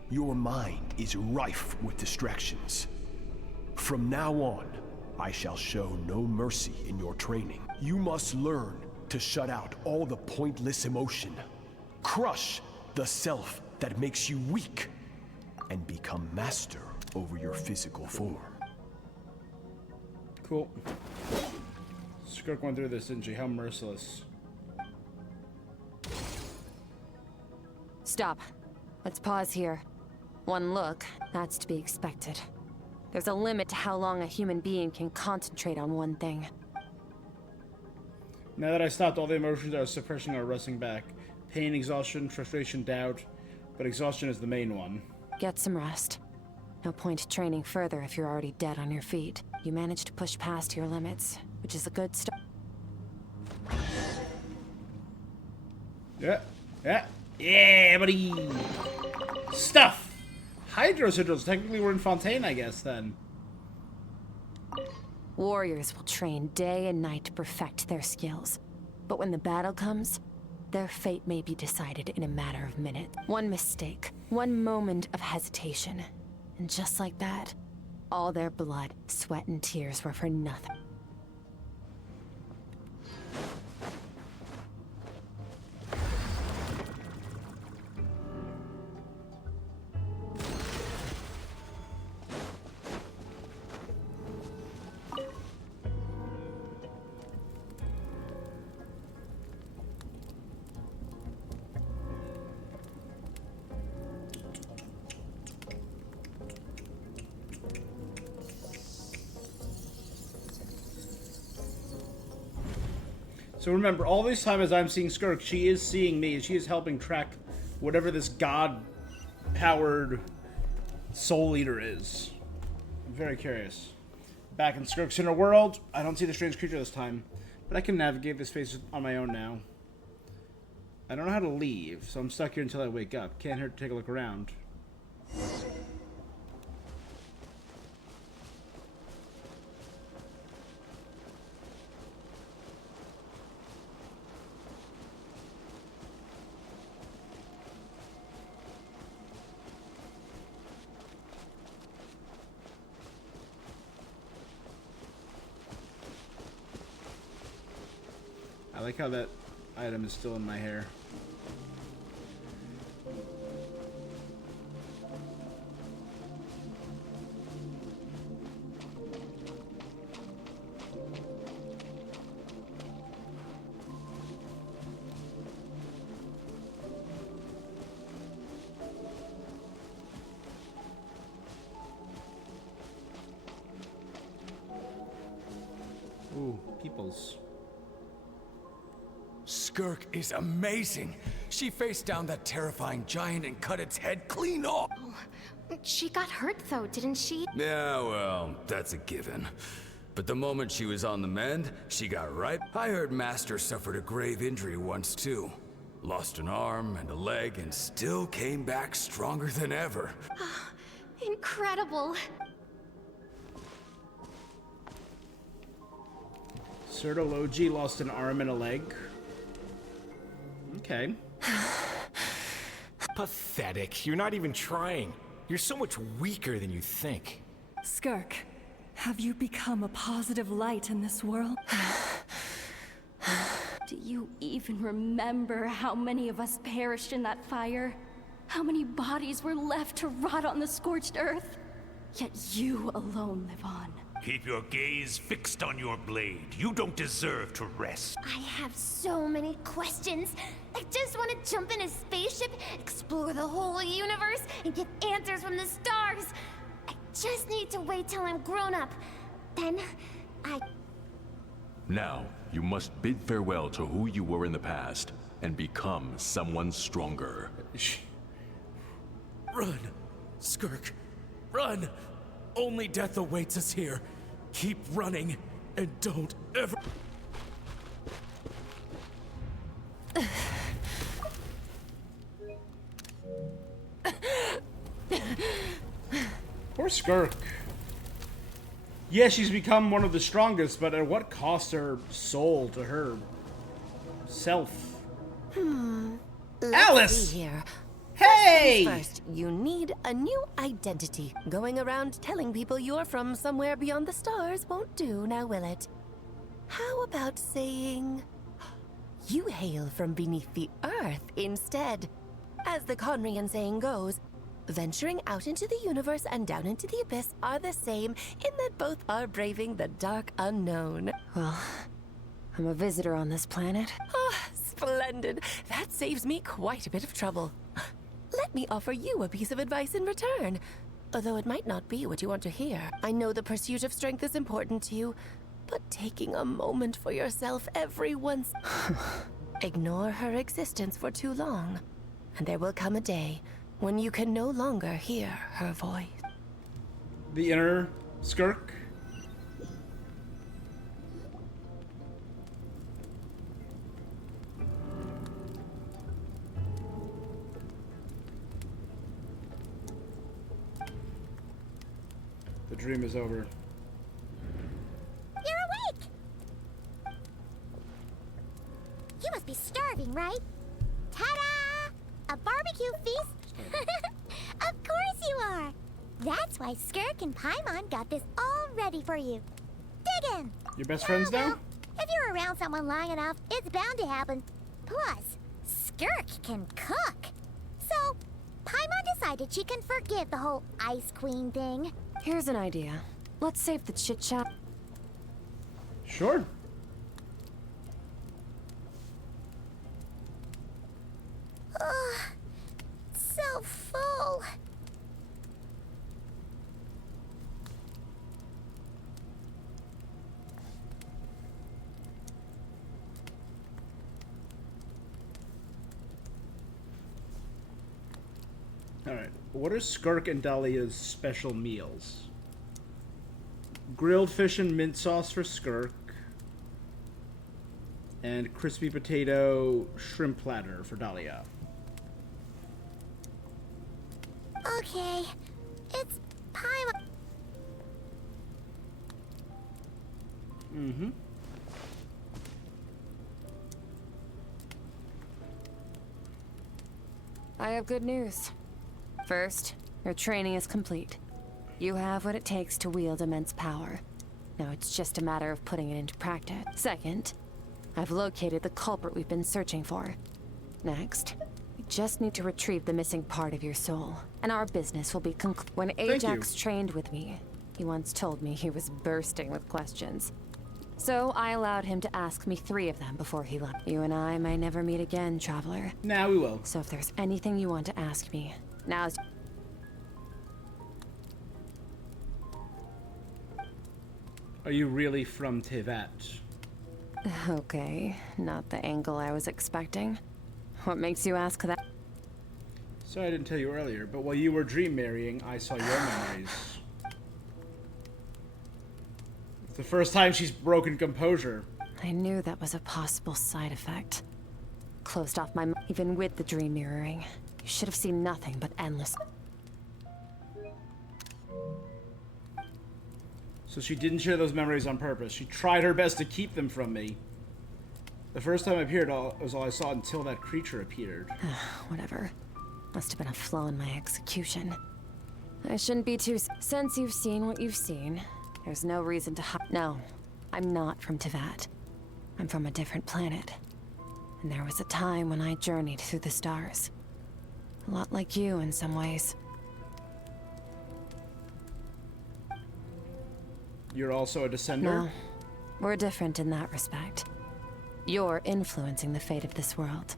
Your mind is rife with distractions. From now on, I shall show no mercy in your training. You must learn to shut out all the pointless emotion. Crush the self that makes you weak, and become master over your physical form. Cool. Skirk went through this, didn't she? How merciless. Stop. Let's pause here. One look, that's to be expected. There's a limit to how long a human being can concentrate on one thing. Now that I stopped all the emotions I was suppressing are rushing back. Pain, exhaustion, frustration, doubt. But exhaustion is the main one. Get some rest. No point training further if you're already dead on your feet. You managed to push past your limits, which is a good start. Yeah, buddy! Stuff! Hydro sigils technically were in Fontaine, I guess, then. Warriors will train day and night to perfect their skills. But when the battle comes, their fate may be decided in a matter of minutes. One mistake, one moment of hesitation. And just like that, all their blood, sweat, and tears were for nothing. So remember, all this time as I'm seeing Skirk, she is seeing me, and she is helping track whatever this god-powered soul eater is. I'm very curious. Back in Skirk's inner world, I don't see the strange creature this time, but I can navigate this phase on my own now. I don't know how to leave, so I'm stuck here until I wake up. Can't hurt to take a look around. I like how that item is still in my hair. Ooh, peoples. Skirk is amazing. She faced down that terrifying giant and cut its head clean off. She got hurt though, didn't she? Yeah, well, that's a given. But the moment she was on the mend, she got right. I heard Master suffered a grave injury once too. Lost an arm and a leg and still came back stronger than ever. Incredible. Certology lost an arm and a leg. Okay. Pathetic. You're not even trying. You're so much weaker than you think. Skirk, have you become a positive light in this world? Do you even remember how many of us perished in that fire? How many bodies were left to rot on the scorched earth? Yet you alone live on. Keep your gaze fixed on your blade. You don't deserve to rest. I have so many questions. I just want to jump in a spaceship, explore the whole universe, and get answers from the stars. I just need to wait till I'm grown up. Then, Now, you must bid farewell to who you were in the past and become someone stronger. Run! Skirk, run! Only death awaits us here. Keep running, and don't ever... Poor Skirk. Yeah, she's become one of the strongest, but at what cost her soul to her self? Let's Alice! see here. Hey! First, you need a new identity. Going around telling people you're from somewhere beyond the stars won't do, now will it? How about saying you hail from beneath the earth instead? As the Conrian saying goes, venturing out into the universe and down into the abyss are the same in that both are braving the dark unknown. Well, I'm a visitor on this planet. Ah, splendid. That saves me quite a bit of trouble. Let me offer you a piece of advice in return. Although it might not be what you want to hear. I know the pursuit of strength is important to you, but taking a moment for yourself every once... Ignore her existence for too long, and there will come a day when you can no longer hear her voice. The inner Skirk? The dream is over. You're awake! You must be starving, right? Ta-da! A barbecue feast? Of course you are! That's why Skirk and Paimon got this all ready for you. Dig in! Your best friends now? If you're around someone long enough, it's bound to happen. Plus, Skirk can cook. So, Paimon decided she can forgive the whole Ice Queen thing. Here's an idea. Let's save the chit-chat. Sure. Ugh, so full. Alright, what are Skirk and Dahlia's special meals? Grilled fish and mint sauce for Skirk. And crispy potato shrimp platter for Dahlia. Okay, it's Paimon. Mm-hmm. I have good news. First, your training is complete. You have what it takes to wield immense power. Now it's just a matter of putting it into practice. Second, I've located the culprit we've been searching for. Next, we just need to retrieve the missing part of your soul, and our business will be concluded. When Ajax trained with me, he once told me he was bursting with questions. So I allowed him to ask me 3 of them before he left. You and I may never meet again, traveler. Nah, we will. So if there's anything you want to ask me, now's... Are you really from Tevat? Okay, not the angle I was expecting. What makes you ask that? Sorry I didn't tell you earlier, but while you were dream marrying, I saw your memories. It's the first time she's broken composure. I knew that was a possible side effect. Closed off my mind. Even with the dream mirroring, you should have seen nothing but endless... So she didn't share those memories on purpose. She tried her best to keep them from me. The first time I appeared was all I saw until that creature appeared. Whatever. Must have been a flaw in my execution. I shouldn't be too... Since you've seen what you've seen, there's no reason to No, I'm not from Tevat. I'm from a different planet. And there was a time when I journeyed through the stars. A lot like you in some ways. You're also a descender? No, we're different in that respect. You're influencing the fate of this world.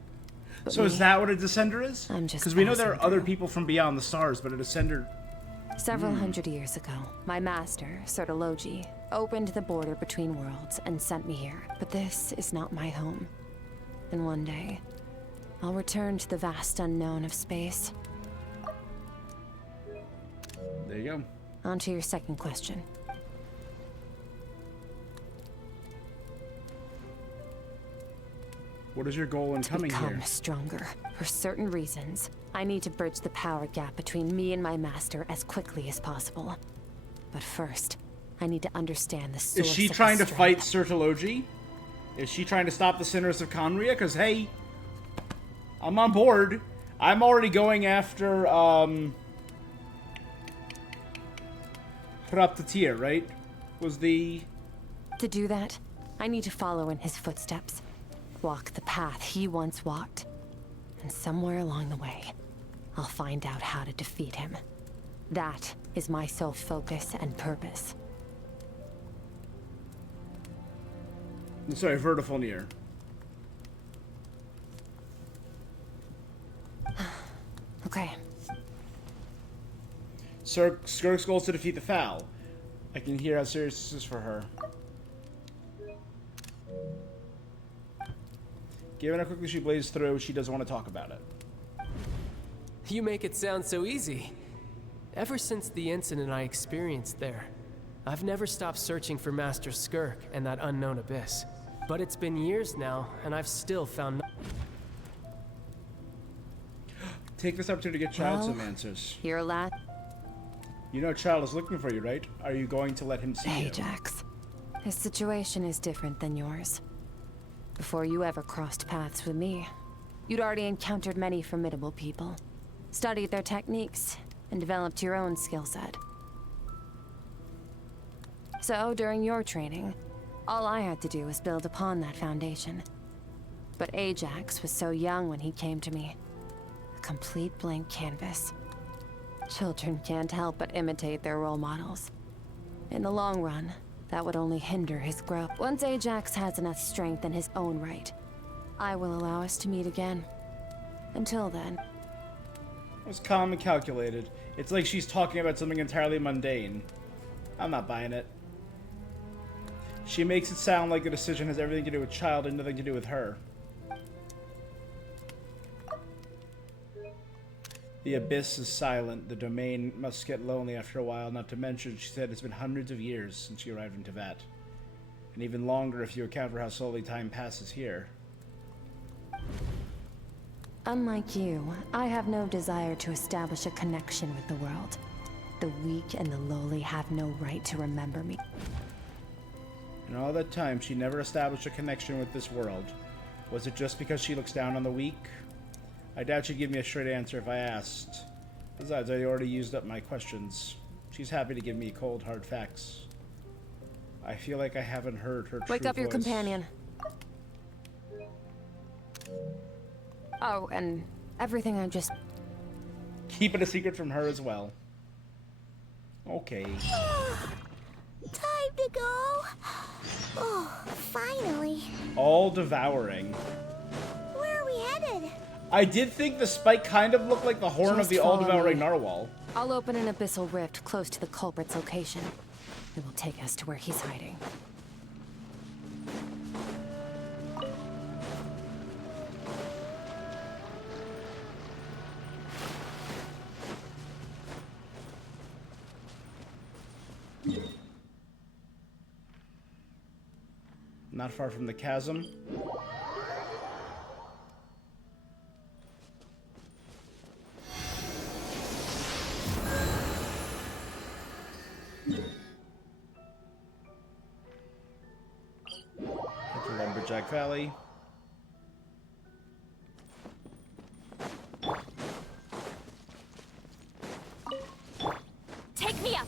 But So is that what a descender is? I'm just Because we know there are passing other through. people from beyond the stars, but a descender... Several hundred years ago, my master, Sertologi, opened the border between worlds and sent me here. But this is not my home. And one day, I'll return to the vast unknown of space. There you go. On to your second question. What is your goal in coming Become here? stronger. For certain reasons, I need to bridge the power gap between me and my master as quickly as possible. But first, I need to understand the source Is she of trying to the fight strength. Sertologi? Is she trying to stop the sinners of Conria? Because, hey, I'm on board. I'm already going after, Raptatir, right? Was the... To do that, I need to follow in his footsteps. Walk the path he once walked. And somewhere along the way, I'll find out how to defeat him. That is my sole focus and purpose. Sorry, Vertifulnir. Okay. Skirk's goal is to defeat the Foul. I can hear how serious this is for her. Given how quickly she blazed through, she doesn't want to talk about it. You make it sound so easy. Ever since the incident I experienced there, I've never stopped searching for Master Skirk and that unknown abyss. But it's been years now, and I've still found Take this opportunity to get Child some answers. You're a lad. You know Child is looking for you, right? Are you going to let him see you? Ajax. His situation is different than yours. Before you ever crossed paths with me, you'd already encountered many formidable people, studied their techniques, and developed your own skill set. So, during your training, all I had to do was build upon that foundation. But Ajax was so young when he came to me. A complete blank canvas. Children can't help but imitate their role models. In the long run, that would only hinder his growth. Once Ajax has enough strength in his own right, I will allow us to meet again. Until then... It was calm and calculated. It's like she's talking about something entirely mundane. I'm not buying it. She makes it sound like the decision has everything to do with Child and nothing to do with her. The abyss is silent. The domain must get lonely after a while, not to mention, she said, it's been hundreds of years since she arrived in Teyvat. And even longer if you account for how slowly time passes here. Unlike you, I have no desire to establish a connection with the world. The weak and the lowly have no right to remember me. In all that time, she never established a connection with this world. Was it just because she looks down on the weak? I doubt she'd give me a straight answer if I asked. Besides, I already used up my questions. She's happy to give me cold, hard facts. I feel like I haven't heard her Wake true up your voice. companion. Oh, and everything I just... Keep it a secret from her as well. Okay. Time to go. Oh, finally. All devouring. Where are we headed? I did think the spike kind of looked like the horn of Just the follow all-devouring me. narwhal. I'll open an abyssal rift close to the culprit's location. It will take us to where he's hiding. Not far from the chasm. Into Lumberjack Valley. Take me up!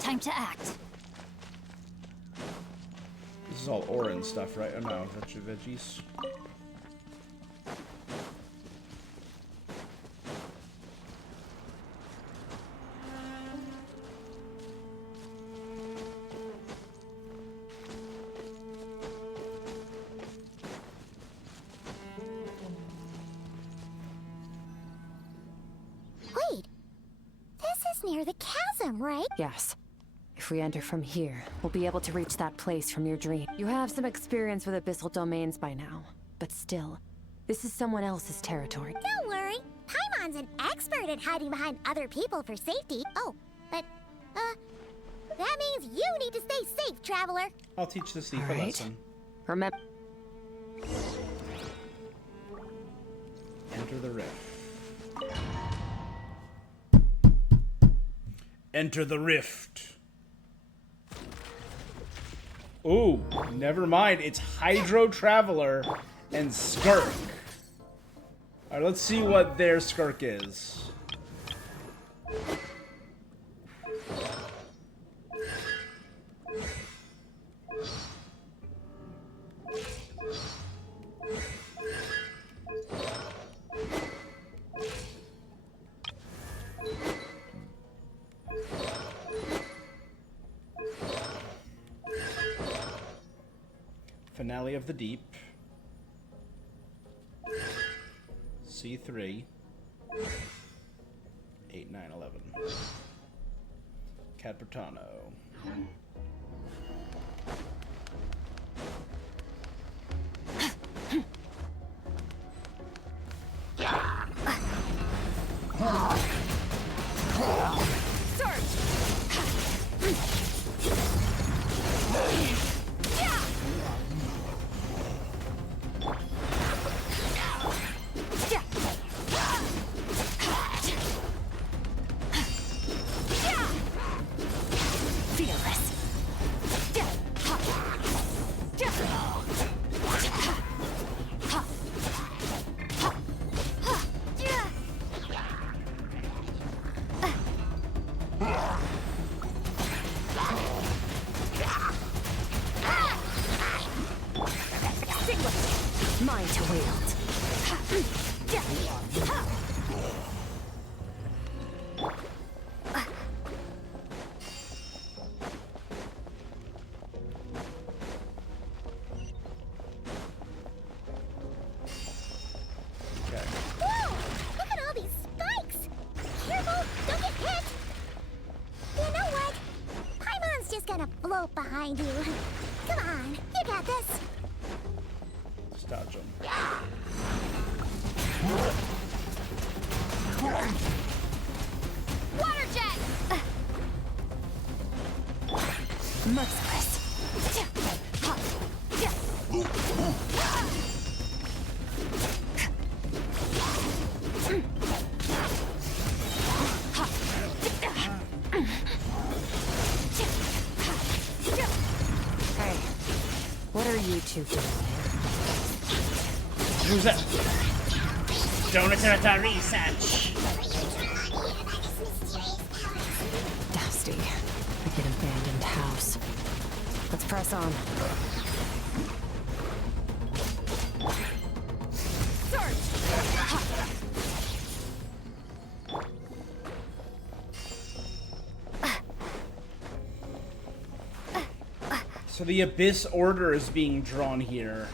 Time to act. This is all Orin stuff, right? Oh no, that's your veggies. Wait. This is near the chasm, right? Yes. If we enter from here, we'll be able to reach that place from your dream. You have some experience with abyssal domains by now, but still, This is someone else's territory. Don't worry. Paimon's an expert at hiding behind other people for safety. Oh, but, that means you need to stay safe, traveler. I'll teach this thief a Alright. lesson. Remember. Enter the rift. Enter the rift. Ooh, never mind. It's Hydro Traveler and Skirk. Alright, let's see what their Skirk is. Finale of the Deep. C3. 8, 9, 11. Cadbertano. Mine to wield. Whoa! Look at all these spikes! Careful! Don't get hit! You know what? Paimon's just gonna float behind you. Come on, you got this. Just dodge him. Water jet! Merciless. Hey, what are you two doing Who's that? Don't attempt our research. Dusty. Like an abandoned house. Let's press on. So the Abyss Order is being drawn here.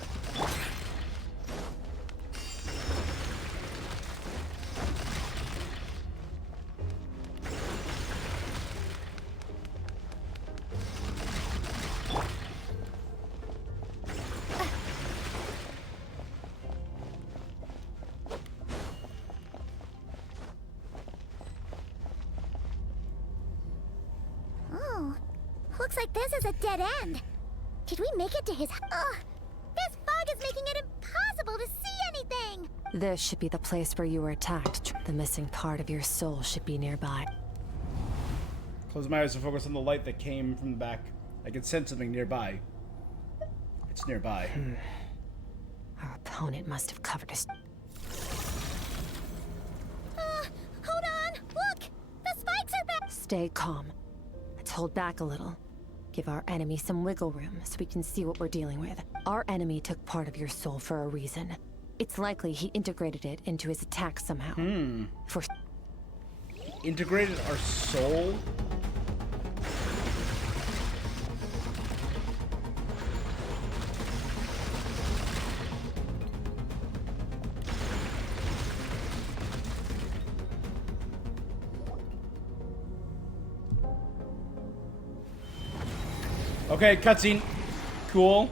Oh, looks like this is a dead end. Did we make it to his... Ugh! This fog is making it impossible to see anything! This should be the place where you were attacked. The missing part of your soul should be nearby. Close my eyes and focus on the light that came from the back. I can sense something nearby. It's nearby. Our opponent must have covered us. Hold on! Look! The spikes are back! Stay calm. Let's hold back a little. Give our enemy some wiggle room so we can see what we're dealing with. Our enemy took part of your soul for a reason. It's likely he integrated it into his attack somehow. For Integrated our soul? Okay, cutscene. Cool.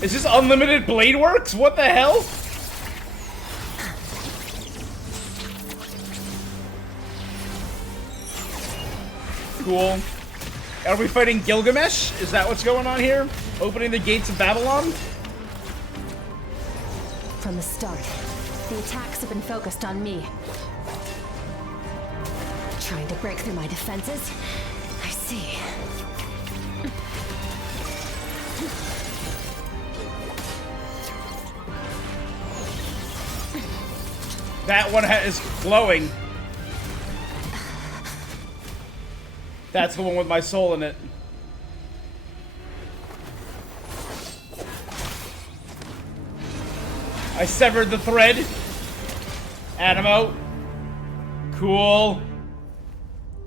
Is this unlimited blade works? What the hell? Cool. Are we fighting Gilgamesh? Is that what's going on here? Opening the gates of Babylon? From the start, the attacks have been focused on me. Trying to break through my defenses? I see. That one is glowing. That's the one with my soul in it. I severed the thread. Animo. Cool.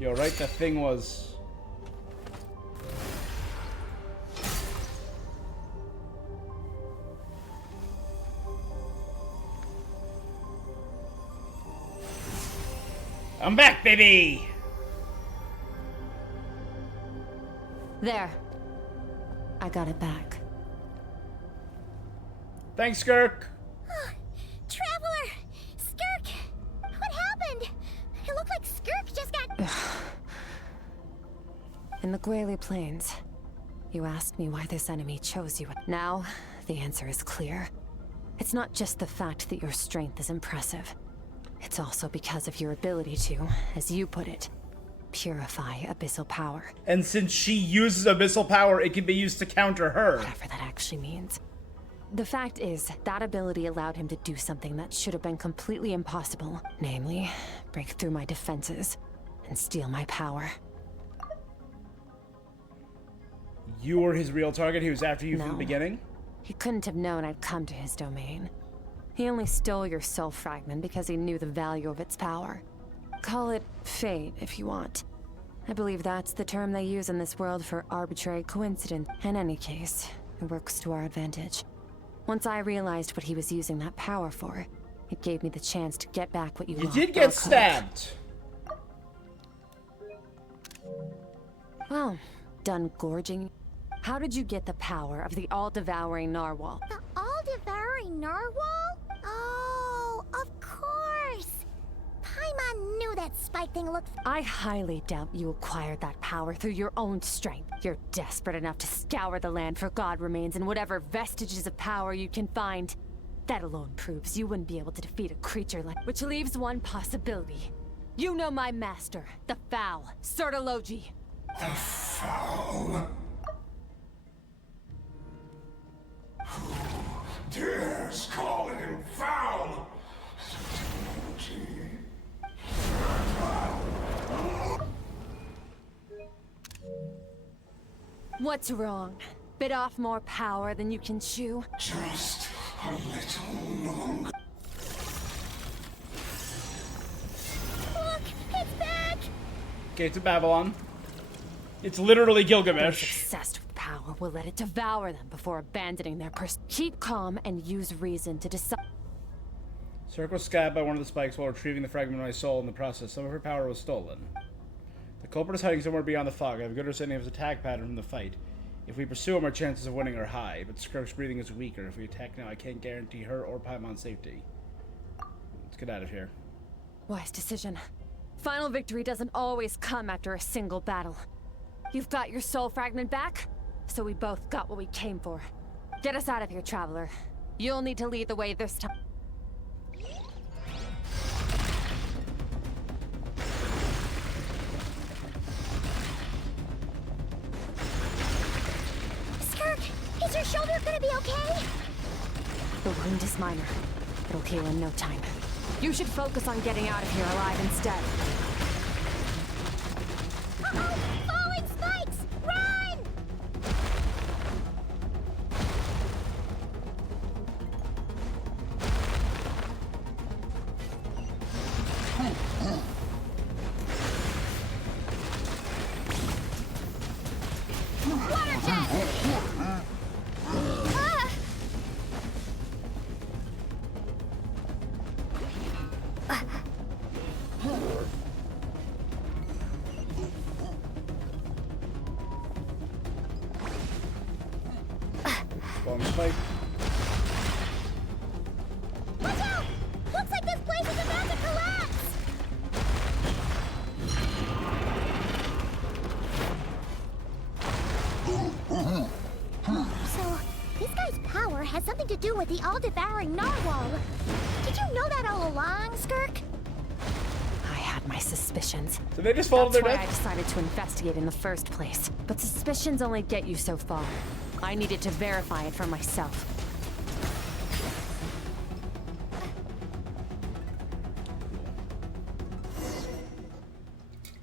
Yo, right? That thing was... I'm back, baby! There. I got it back. Thanks, Skirk. Traveler! Skirk! What happened? It looked like Skirk just got... In the Gwali Plains, you asked me why this enemy chose you. Now, the answer is clear. It's not just the fact that your strength is impressive. It's also because of your ability to, as you put it, purify abyssal power. And since she uses abyssal power, it can be used to counter her. Whatever that actually means. The fact is, that ability allowed him to do something that should have been completely impossible. Namely, break through my defenses and steal my power. You were his real target? He was after you from the beginning? He couldn't have known I'd come to his domain. He only stole your soul fragment because he knew the value of its power. Call it fate, if you want. I believe that's the term they use in this world for arbitrary coincidence. In any case, it works to our advantage. Once I realized what he was using that power for, it gave me the chance to get back what you lost. You did get stabbed. Well, done gorging. How did you get the power of the all-devouring narwhal? The all-devouring narwhal? Oh, of course! Paimon knew that spike thing looked... I highly doubt you acquired that power through your own strength. You're desperate enough to scour the land for god remains and whatever vestiges of power you can find. That alone proves you wouldn't be able to defeat a creature like... Which leaves one possibility. You know my master, the Foul, Sertologi. The Foul? Who dares call him foul? What's wrong? Bit off more power than you can chew? Just a little longer. Look, it's back! Gates of Babylon. It's literally Gilgamesh. Those obsessed with power will let it devour them before abandoning their pursuit. Keep calm and use reason to decide. Skirk was stabbed by one of the spikes while retrieving the fragment of my soul. In the process, some of her power was stolen. The culprit is hiding somewhere beyond the fog. I have a good understanding of his attack pattern from the fight. If we pursue him, our chances of winning are high, but Skirk's breathing is weaker. If we attack now, I can't guarantee her or Paimon's safety. Let's get out of here. Wise decision. Final victory doesn't always come after a single battle. You've got your soul fragment back, so we both got what we came for. Get us out of here, Traveler. You'll need to lead the way this time. Skirk, is your shoulder gonna be okay? The wound is minor. It'll heal in no time. You should focus on getting out of here alive instead. Uh-oh! Falling spikes! Run! Water jet! with the all-devouring narwhal. Did you know that all along, Skirk? I had my suspicions. So they just followed That's their why death? I decided to investigate in the first place. But suspicions only get you so far. I needed to verify it for myself.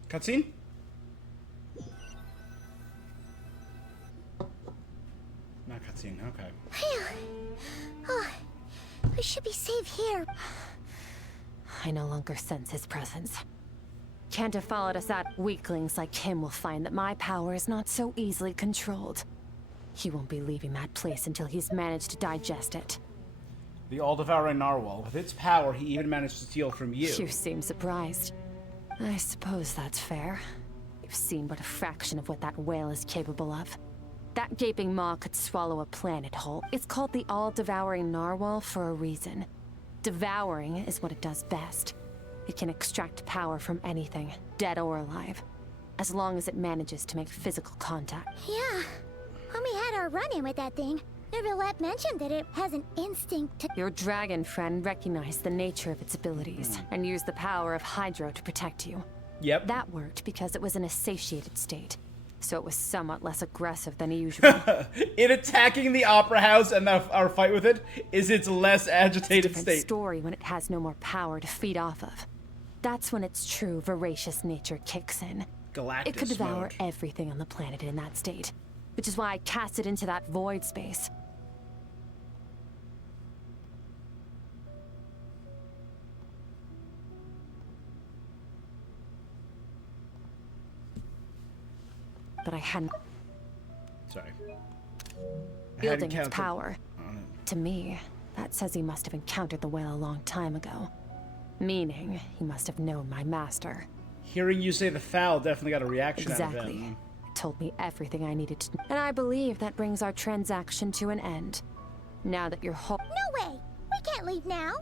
Cutscene? Not cutscene, okay. Phew. Oh, we should be safe here. I no longer sense his presence. Can't have followed us out. Weaklings like him will find that my power is not so easily controlled. He won't be leaving that place until he's managed to digest it. The all-devouring narwhal. With its power, he even managed to steal from you. You seem surprised. I suppose that's fair. You've seen but a fraction of what that whale is capable of. That gaping maw could swallow a planet whole. It's called the all-devouring narwhal for a reason. Devouring is what it does best. It can extract power from anything, dead or alive, as long as it manages to make physical contact. Yeah. When we had our run-in with that thing, Neuvillette mentioned that it has an instinct to... Your dragon friend recognized the nature of its abilities and used the power of Hydro to protect you. Yep. That worked because it was in a satiated state, so it was somewhat less aggressive than usual. In attacking the Opera House and our fight with it is its less agitated It's a different state. story when it has no more power to feed off of. That's when its true voracious nature kicks in. Galactus It could devour mode. everything on the planet in that state, which is why I cast it into that void space. But I hadn't Sorry. I hadn't wielding its counted power. on it. To me, that says he must have encountered the whale a long time ago. Meaning, he must have known my master. Hearing you say the foul definitely got a reaction out of Exactly. him. It told me everything I needed to know. And I believe that brings our transaction to an end. Now that you're whole... No way! We can't leave now!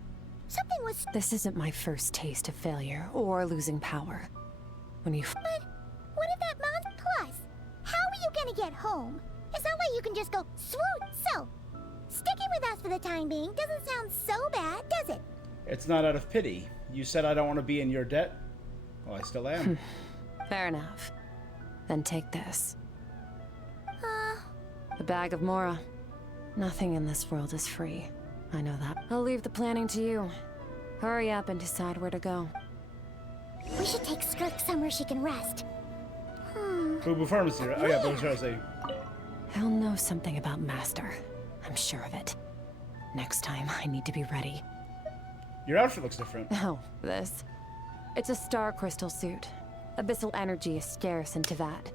Something was... This isn't my first taste of failure or losing power. When you... But what if that monster... Plus, how are you gonna get home? It's not like you can just go swoop. So, sticking with us for the time being doesn't sound so bad, does it? It's not out of pity. You said I don't want to be in your debt. Well, I still am. Fair enough. Then take this. Uh... A bag of Mora. Nothing in this world is free. I know that. I'll leave the planning to you. Hurry up and decide where to go. We should take Skirk somewhere she can rest. Boo Boo Pharmacy, right? Oh yeah, Boo Pharmacy. He'll know something about Master. I'm sure of it. Next time, I need to be ready. Your outfit looks different. Oh, this. It's a star crystal suit. Abyssal energy is scarce in Teyvat.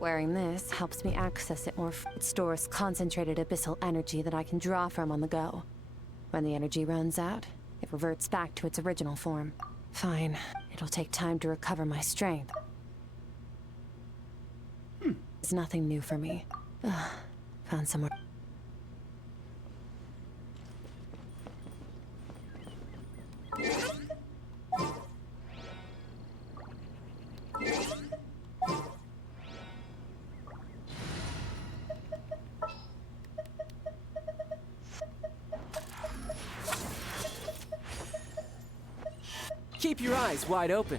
Wearing this helps me access it more. It stores concentrated abyssal energy that I can draw from on the go. When the energy runs out, it reverts back to its original form. Fine. It'll take time to recover my strength. It's nothing new for me. Ugh. Found somewhere. Keep your eyes wide open.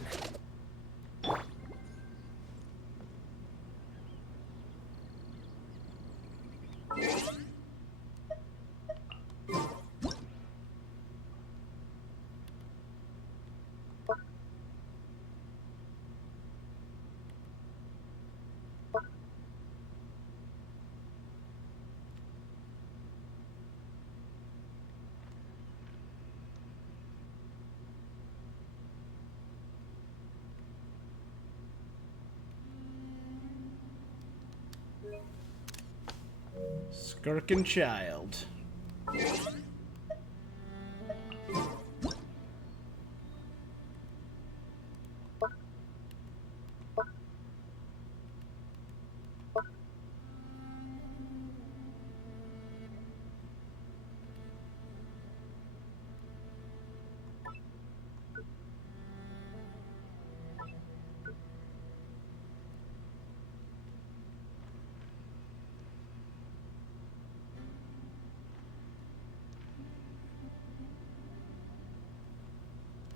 Skirk and Child.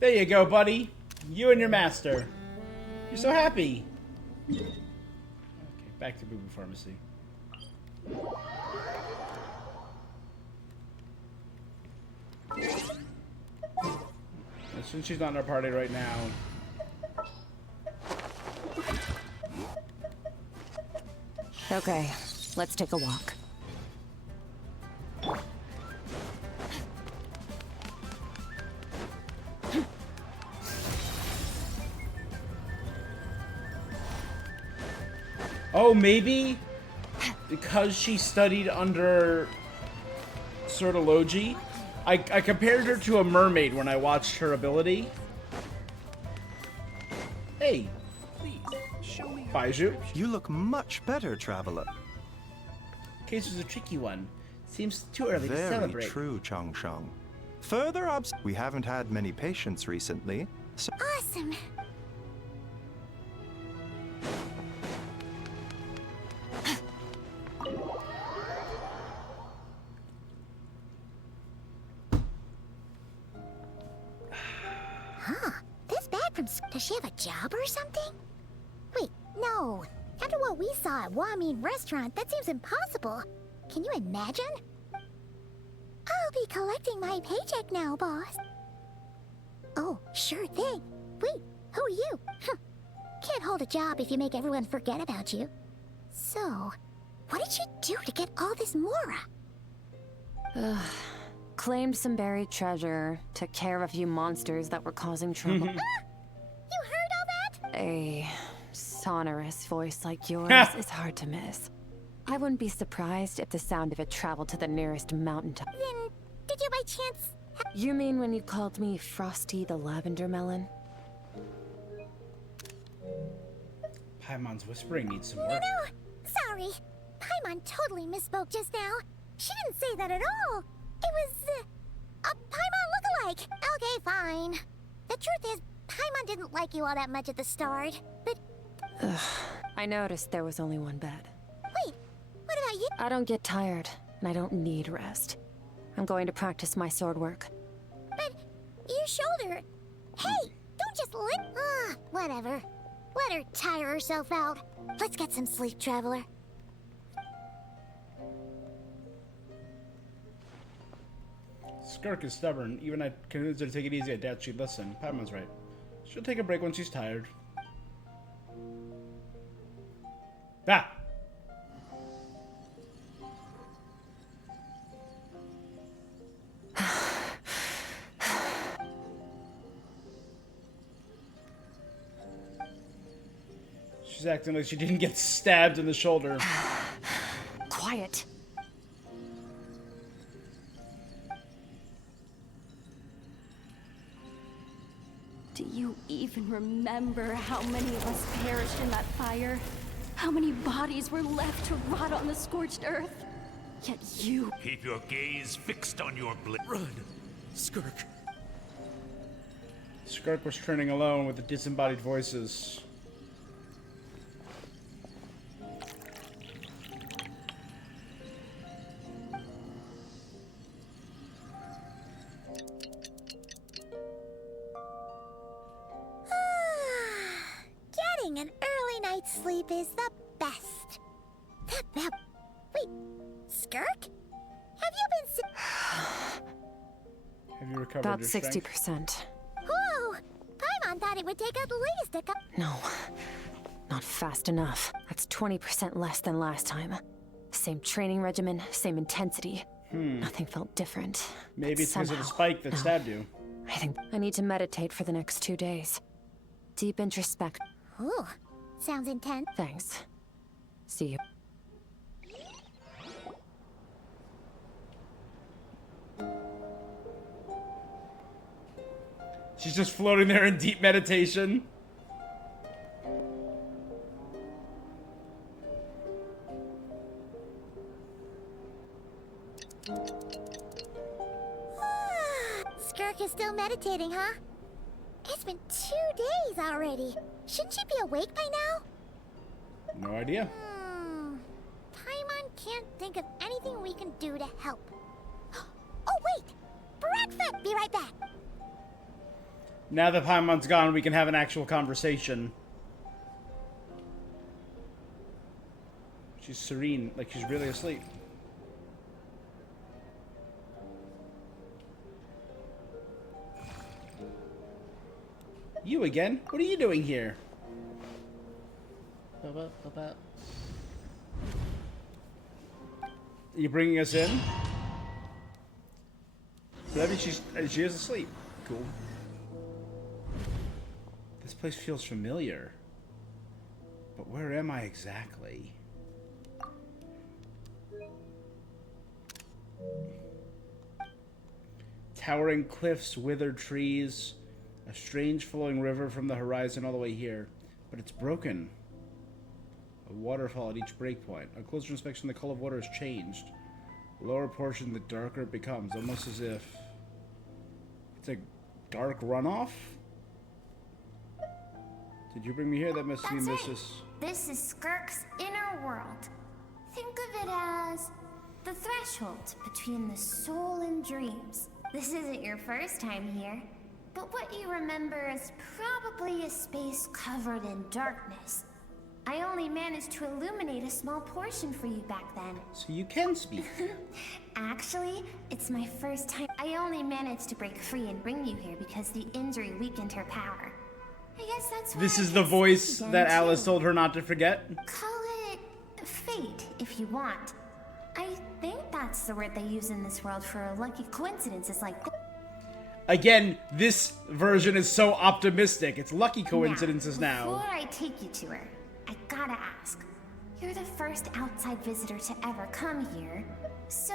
There you go, buddy. You and your master. You're so happy. Okay, back to Boo Boo Pharmacy. Since she's not in our party right now. Okay, let's take a walk. Oh, maybe because she studied under Certology, I compared her to a mermaid when I watched her ability. Hey, Baiju. You look much better, traveler. Case was a tricky one. Seems too early to Very celebrate. true, Chong Chong. Further we haven't had many patients recently, so Awesome. Huh? This bag from... Does she have a job or something? Wait, no. After what we saw at Wamin Restaurant, that seems impossible. Can you imagine? I'll be collecting my paycheck now, boss. Oh, sure thing. Wait, who are you? Can't hold a job if you make everyone forget about you. So, what did you do to get all this Mora? Claimed some buried treasure, took care of a few monsters that were causing trouble. You heard all that? A sonorous voice like yours is hard to miss. I wouldn't be surprised if the sound of it traveled to the nearest mountaintop. Then, did you by chance... You mean when you called me Frosty the Lavender Melon? Paimon's whispering needs some work. No, sorry. Paimon totally misspoke just now. She didn't say that at all. It was, a Paimon lookalike. Okay, fine. The truth is, Paimon didn't like you all that much at the start, but... I noticed there was only one bed. Wait, what about you? I don't get tired, and I don't need rest. I'm going to practice my sword work. But, your shoulder... Hey, don't just lick... whatever. Let her tire herself out. Let's get some sleep, traveler. Skirk is stubborn. Even I convinced her to take it easy. I doubt she'd listen. Paimon's right. She'll take a break when she's tired. Ah! She's acting like she didn't get stabbed in the shoulder. Quiet. Do you even remember how many of us perished in that fire? How many bodies were left to rot on the scorched earth? Yet you... Keep your gaze fixed on your blade. Run! Skirk. Skirk was turning alone with the disembodied voices. Getting an early night's sleep is the best. Wait, Skirk? Have you been Have you recovered About your strength? 60%. Whoa! Paimon thought it would take at least a couple... No, not fast enough. That's 20% less than last time. Same training regimen, same intensity. Nothing felt different. Maybe it's because of the spike that stabbed you. I think I need to meditate for the next 2 days. Deep introspect. Ooh, sounds intense. Thanks. See you. She's just floating there in deep meditation. Skirk is still meditating, huh? It's been 2 days already. Shouldn't she be awake by now? No idea. Paimon can't think of anything we can do to help. Oh, wait! Breakfast! Be right back! Now that Paimon's gone, we can have an actual conversation. She's serene, like she's really asleep. You again? What are you doing here? Are you bringing us in? Maybe she is asleep. Cool. This place feels familiar. But where am I exactly? Towering cliffs, withered trees, a strange flowing river from the horizon all the way here. But it's broken. A waterfall at each breakpoint. On closer inspection, the color of water has changed. The lower portion, the darker it becomes, almost as if it's a dark runoff? Did you bring me here? That must mean this is... This is Skirk's inner world. Think of it as the threshold between the soul and dreams. This isn't your first time here, but what you remember is probably a space covered in darkness. I only managed to illuminate a small portion for you back then. So you can speak. Actually, it's my first time. I only managed to break free and bring you here because the injury weakened her power. I guess that's why This is the voice that Alice told her not to forget? Call it fate, if you want. I think that's the word they use in this world for lucky coincidences like this. Again, this version is so optimistic. It's lucky coincidences now. Before I take you to her, I gotta ask. You're the first outside visitor to ever come here. So,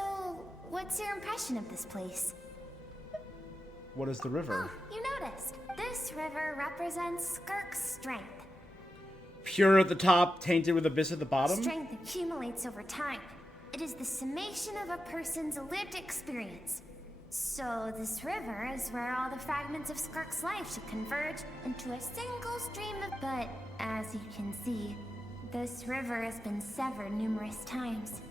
what's your impression of this place? What is the river? Oh, you noticed. This river represents Skirk's strength. Pure at the top, tainted with abyss at the bottom? Strength accumulates over time. It is the summation of a person's lived experience. So this river is where all the fragments of Skirk's life should converge into a single stream of... But, as you can see, this river has been severed numerous times.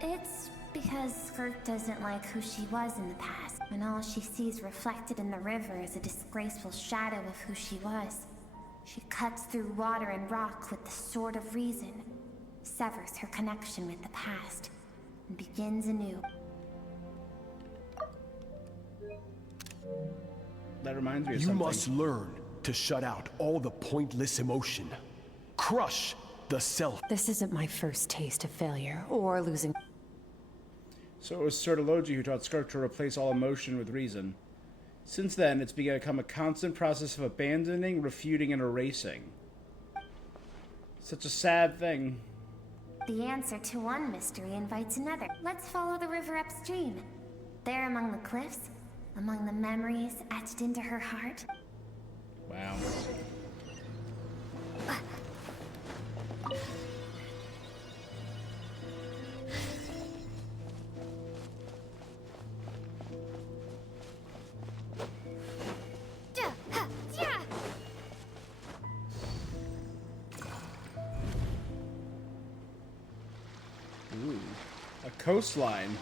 It's because Skirk doesn't like who she was in the past, and all she sees reflected in the river is a disgraceful shadow of who she was. She cuts through water and rock with the sword of reason, severs her connection with the past, and begins anew. That reminds me of You something. must learn to shut out all the pointless emotion. Crush the self. This isn't my first taste of failure or losing. So it was Sertology who taught Skirk to replace all emotion with reason. Since then, it's become a constant process of abandoning, refuting, and erasing. Such a sad thing. The answer to one mystery invites another. Let's follow the river upstream. There among the cliffs, among the memories etched into her heart. Wow. Ooh, a coastline.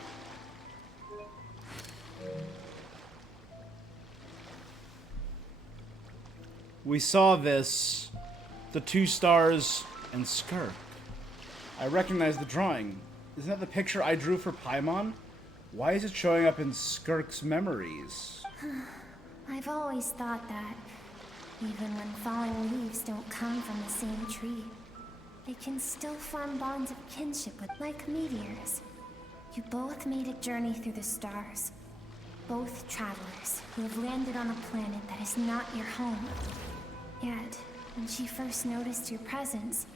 We saw this, the 2 stars and Skirk. I recognize the drawing. Isn't that the picture I drew for Paimon? Why is it showing up in Skirk's memories? I've always thought that, even when falling leaves don't come from the same tree, they can still form bonds of kinship with, like meteors. You both made a journey through the stars. Both travelers who have landed on a planet that is not your home. Yet, when she first noticed your presence,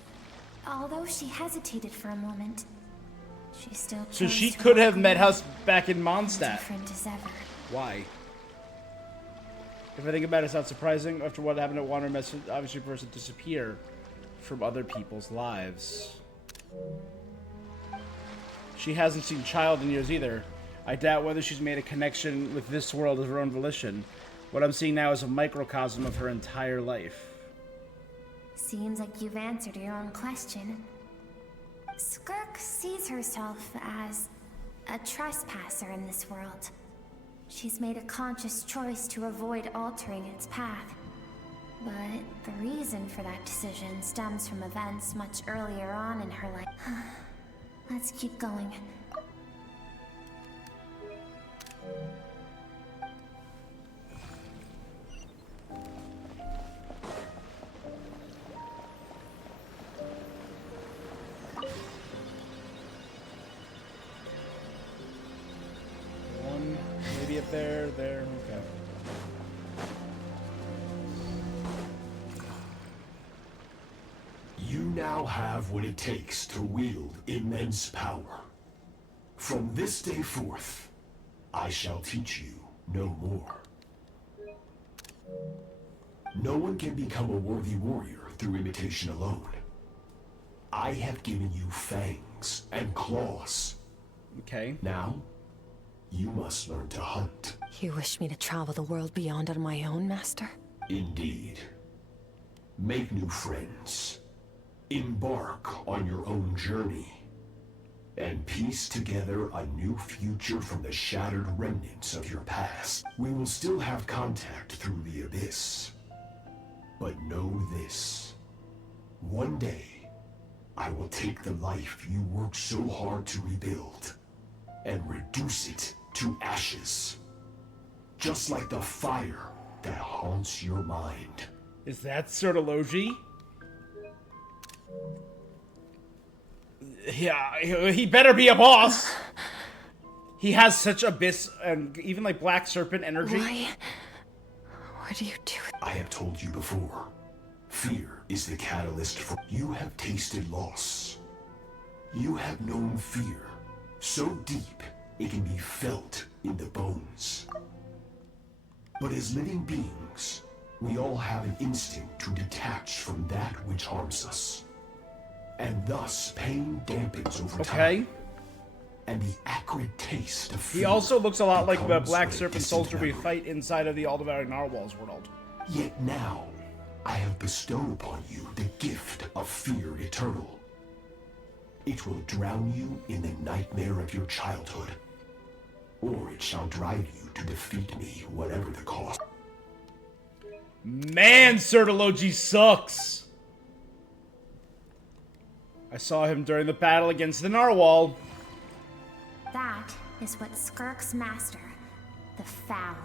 although she hesitated for a moment, she still chose So she to could have welcome met you, us back in Mondstadt. different as ever. Why? If I think about it, it's not surprising. After what happened at Water Mess, obviously a person disappear from other people's lives. She hasn't seen Child in years either. I doubt whether she's made a connection with this world of her own volition. What I'm seeing now is a microcosm of her entire life. Seems like you've answered your own question. Skirk sees herself as a trespasser in this world. She's made a conscious choice to avoid altering its path. But the reason for that decision stems from events much earlier on in her life. Let's keep going. One, maybe up there, okay. You now have what it takes to wield immense power. From this day forth, I shall teach you no more. No one can become a worthy warrior through imitation alone. I have given you fangs and claws. Okay. Now, you must learn to hunt. You wish me to travel the world beyond on my own, Master? Indeed. Make new friends. Embark on your own journey. And piece together a new future from the shattered remnants of your past. We will still have contact through the Abyss. But know this. One day, I will take the life you worked so hard to rebuild and reduce it to ashes. Just like the fire that haunts your mind. Is that Sertology? Yeah, he better be a boss. He has such abyss and even like black serpent energy. Why? What do you do? I have told you before. Fear is the catalyst for... You have tasted loss. You have known fear so deep it can be felt in the bones. But as living beings, we all have an instinct to detach from that which harms us. And thus, pain dampens over time. And the acrid taste of fear. He also looks a lot like the Black Serpent Soldier we fight inside of the All-Devouring Narwhal's world. Yet now, I have bestowed upon you the gift of fear eternal. It will drown you in the nightmare of your childhood. Or it shall drive you to defeat me, whatever the cost. Man, Sertology sucks! I saw him during the battle against the Narwhal. That is what Skirk's master, the Foul,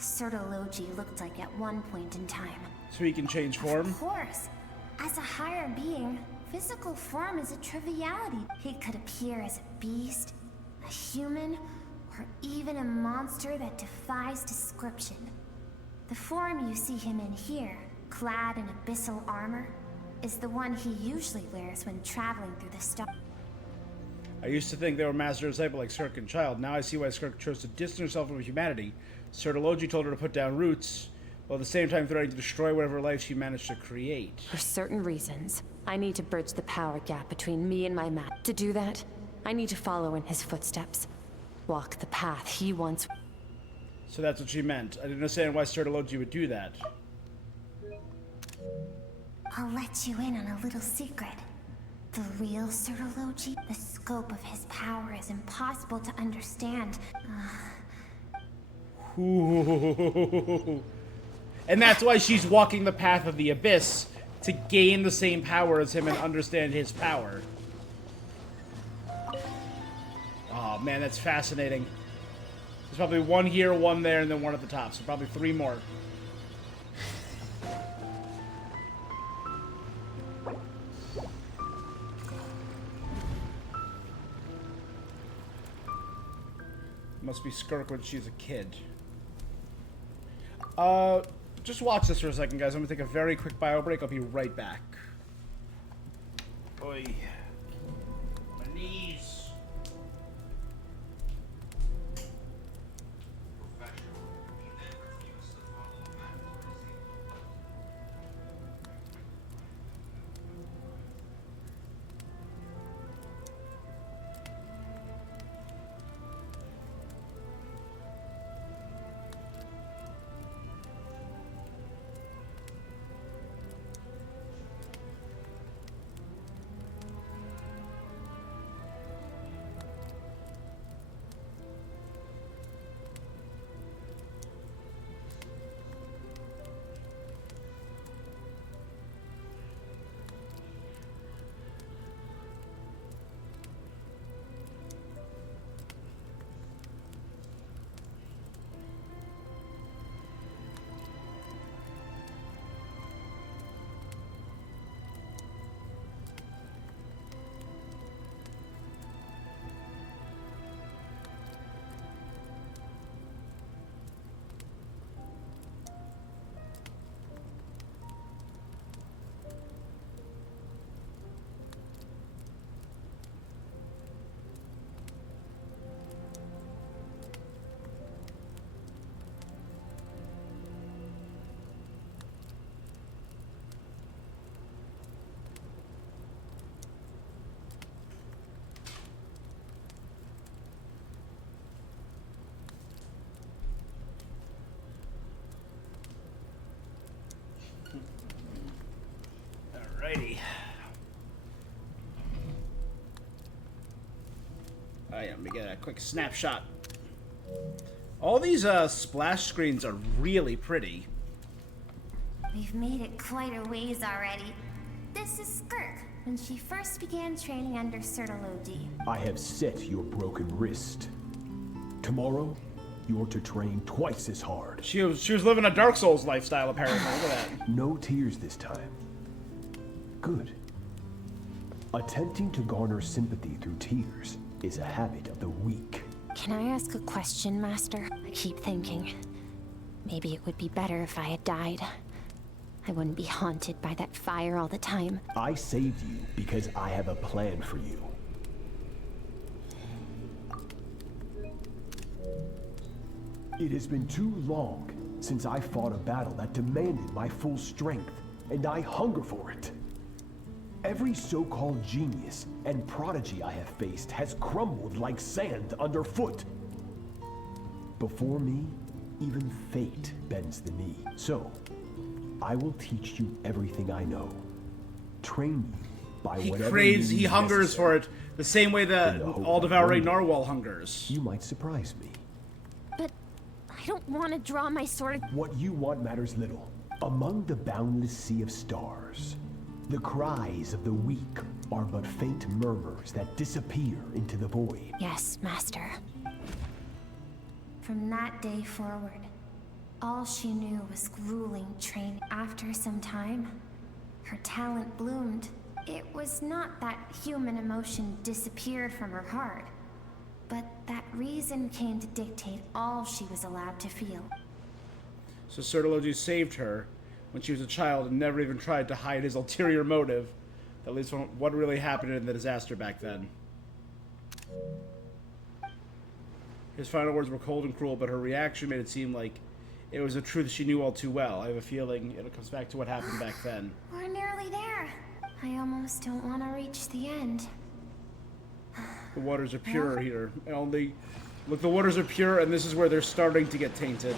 Sertology, looked like at one point in time. So he can change form? Of course. As a higher being, physical form is a triviality. He could appear as a beast, a human, or even a monster that defies description. The form you see him in here, clad in abyssal armor, is the one he usually wears when traveling through the stars. I used to think they were master disciple like Skirk and Child. Now I see why Skirk chose to distance herself from humanity. Sertology told her to put down roots, while at the same time threatening to destroy whatever life she managed to create. For certain reasons, I need to bridge the power gap between me and my mat. To do that, I need to follow in his footsteps. Walk the path he once... So that's what she meant. I didn't understand why Sertology would do that. I'll let you in on a little secret. The real Sertology, the scope of his power is impossible to understand. Ooh. And that's why she's walking the path of the Abyss, to gain the same power as him and understand his power. Oh man, that's fascinating. There's probably one here, one there, and then one at the top, so probably 3 more. Must be Skirk when she's a kid. Just watch this for a second, guys. I'm gonna take a very quick bio break. I'll be right back. Oi. My knees. Alrighty. Alright, let me get a quick snapshot. All these splash screens are really pretty. We've made it quite a ways already. This is Skirk, when she first began training under Sertology. I have set your broken wrist. Tomorrow, you're to train twice as hard. She was living a Dark Souls lifestyle, apparently. Look at that. No tears this time. Good. Attempting to garner sympathy through tears is a habit of the weak. Can I ask a question, Master? I keep thinking, maybe it would be better if I had died. I wouldn't be haunted by that fire all the time. I saved you because I have a plan for you. It has been too long since I fought a battle that demanded my full strength, and I hunger for it. Every so-called genius and prodigy I have faced has crumbled like sand underfoot. Before me, even fate bends the knee. So, I will teach you everything I know. Train you by whatever means He hungers necessary. for it the same way that all-devouring narwhal hungers. You might surprise me. But I don't want to draw my sword. What you want matters little. Among the boundless sea of stars, the cries of the weak are but faint murmurs that disappear into the void. Yes, Master. From that day forward, all she knew was grueling training. After some time, her talent bloomed. It was not that human emotion disappeared from her heart, but that reason came to dictate all she was allowed to feel. So Sertology saved her when she was a child and never even tried to hide his ulterior motive, at least from what really happened in the disaster back then. His final words were cold and cruel, but her reaction made it seem like it was a truth she knew all too well. I have a feeling it comes back to what happened back then. We're nearly there. I almost don't want to reach the end. The waters are pure here. Look, the waters are pure, and this is where they're starting to get tainted.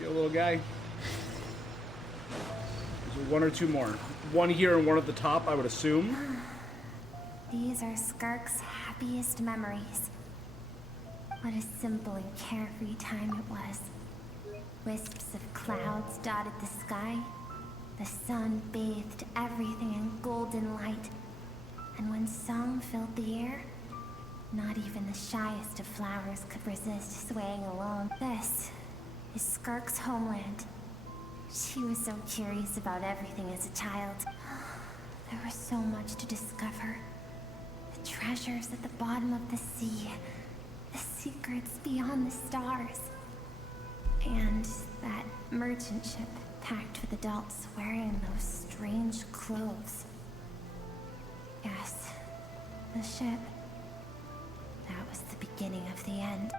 You little guy. There's one or two more. One here and one at the top, I would assume. These are Skirk's happiest memories. What a simple and carefree time it was. Wisps of clouds dotted the sky. The sun bathed everything in golden light. And when song filled the air, not even the shyest of flowers could resist swaying along. This is Skirk's homeland. She was so curious about everything as a child. There was so much to discover. The treasures at the bottom of the sea. The secrets beyond the stars. And that merchant ship packed with adults wearing those strange clothes. Yes, the ship. That was the beginning of the end.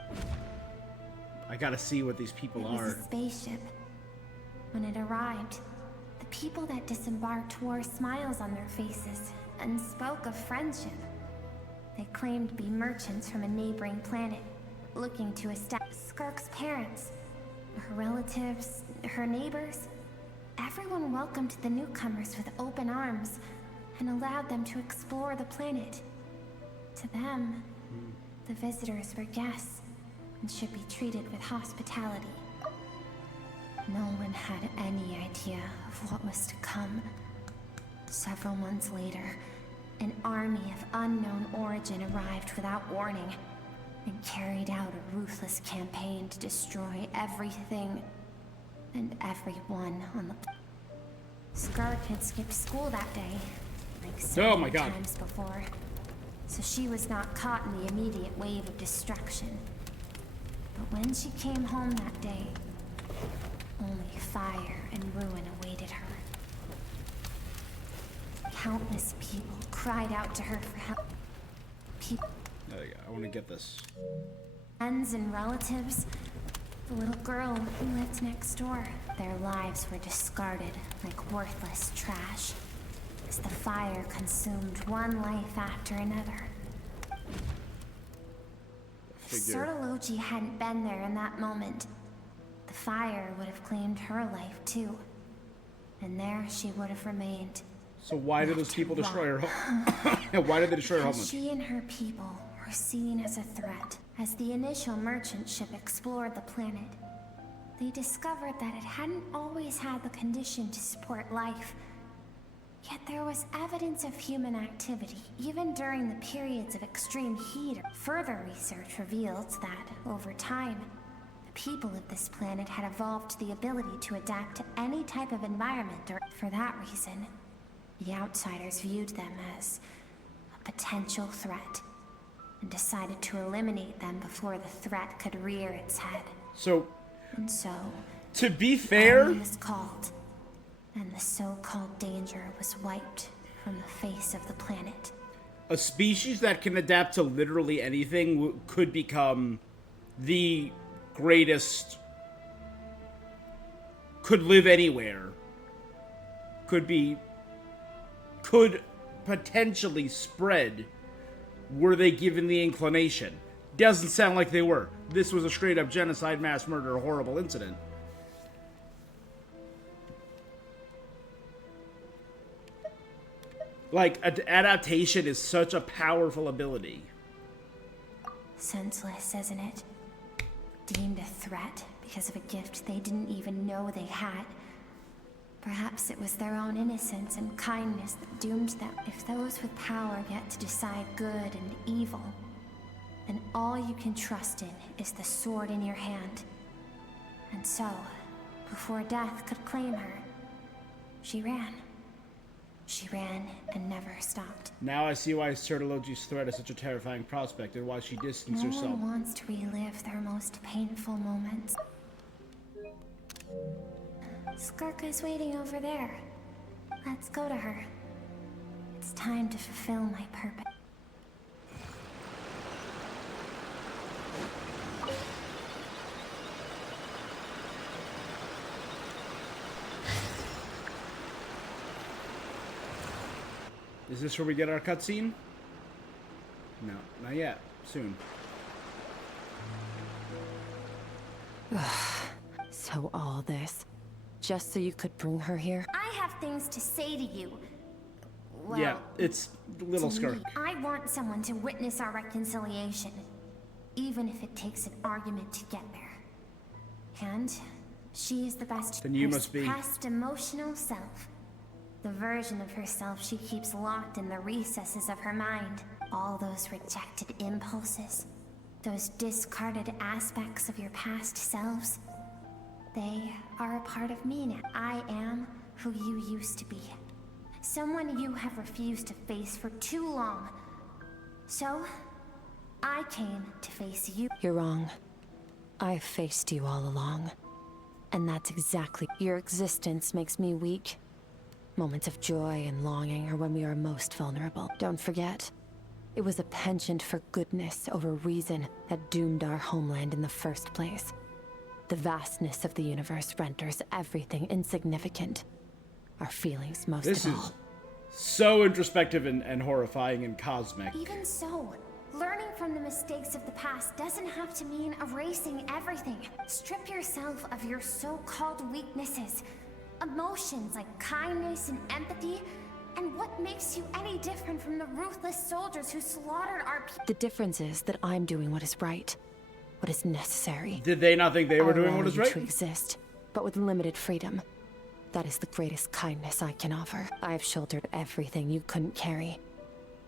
I gotta see what these people It are. was a spaceship. When it arrived, the people that disembarked wore smiles on their faces and spoke of friendship. They claimed to be merchants from a neighboring planet, looking to establish Skirk's parents, her relatives, her neighbors. Everyone welcomed the newcomers with open arms and allowed them to explore the planet. To them, the visitors were guests and should be treated with hospitality. No one had any idea of what was to come. Several months later, an army of unknown origin arrived without warning and carried out a ruthless campaign to destroy everything and everyone on the planet. Skirk had skipped school that day, like so many times before, so she was not caught in the immediate wave of destruction. But when she came home that day, only fire and ruin awaited her. Countless people cried out to her for help. There you go. I want to get this. Friends and relatives, The little girl who lived next door. Their lives were discarded like worthless trash as the fire consumed one life after another. If Sertology hadn't been there in that moment, the fire would have claimed her life too. And there she would have remained. So why did those people destroy her home? Why did they destroy her home? She and her people were seen as a threat. As the initial merchant ship explored the planet, they discovered that it hadn't always had the condition to support life. Yet there was evidence of human activity, even during the periods of extreme heat. Further research revealed that, over time, the people of this planet had evolved the ability to adapt to any type of environment, or for that reason, the outsiders viewed them as a potential threat and decided to eliminate them before the threat could rear its head. So, to be fair, was called, and the so-called danger was wiped from the face of the planet. A species that can adapt to literally anything could become the greatest, could live anywhere, could potentially spread were they given the inclination. Doesn't sound like they were. This was a straight up genocide, mass murder, horrible incident. Like, adaptation is such a powerful ability. Senseless, isn't it? Deemed a threat because of a gift they didn't even know they had. Perhaps it was their own innocence and kindness that doomed them. If those with power get to decide good and evil, then all you can trust in is the sword in your hand. And so, before death could claim her, she ran. She ran and never stopped. Now I see why Sertology's threat is such a terrifying prospect and why she distanced herself. No one wants to relive their most painful moments. Skirk is waiting over there. Let's go to her. It's time to fulfill my purpose. Is this where we get our cutscene? No, not yet. Soon. So all this, just so you could bring her here? I have things to say to you. Well, yeah, it's little Skirk. I want someone to witness our reconciliation, even if it takes an argument to get there. And she is the best. Then you must be. Suppressed emotional self. The version of herself she keeps locked in the recesses of her mind. All those rejected impulses, those discarded aspects of your past selves, they are a part of me now. I am who you used to be. Someone you have refused to face for too long. So, I came to face you. You're wrong. I've faced you all along. And that's exactly. Your existence makes me weak. Moments of joy and longing are when we are most vulnerable. Don't forget, it was a penchant for goodness over reason that doomed our homeland in the first place. The vastness of the universe renders everything insignificant. Our feelings most of all. This is so introspective and horrifying and cosmic. Even so, learning from the mistakes of the past doesn't have to mean erasing everything. Strip yourself of your so-called weaknesses. Emotions like kindness and empathy, and what makes you any different from the ruthless soldiers who slaughtered our people? The difference is that I'm doing what is right, what is necessary. Did they not think they were doing what is right? To exist, but with limited freedom. That is the greatest kindness I can offer. I've shouldered everything you couldn't carry.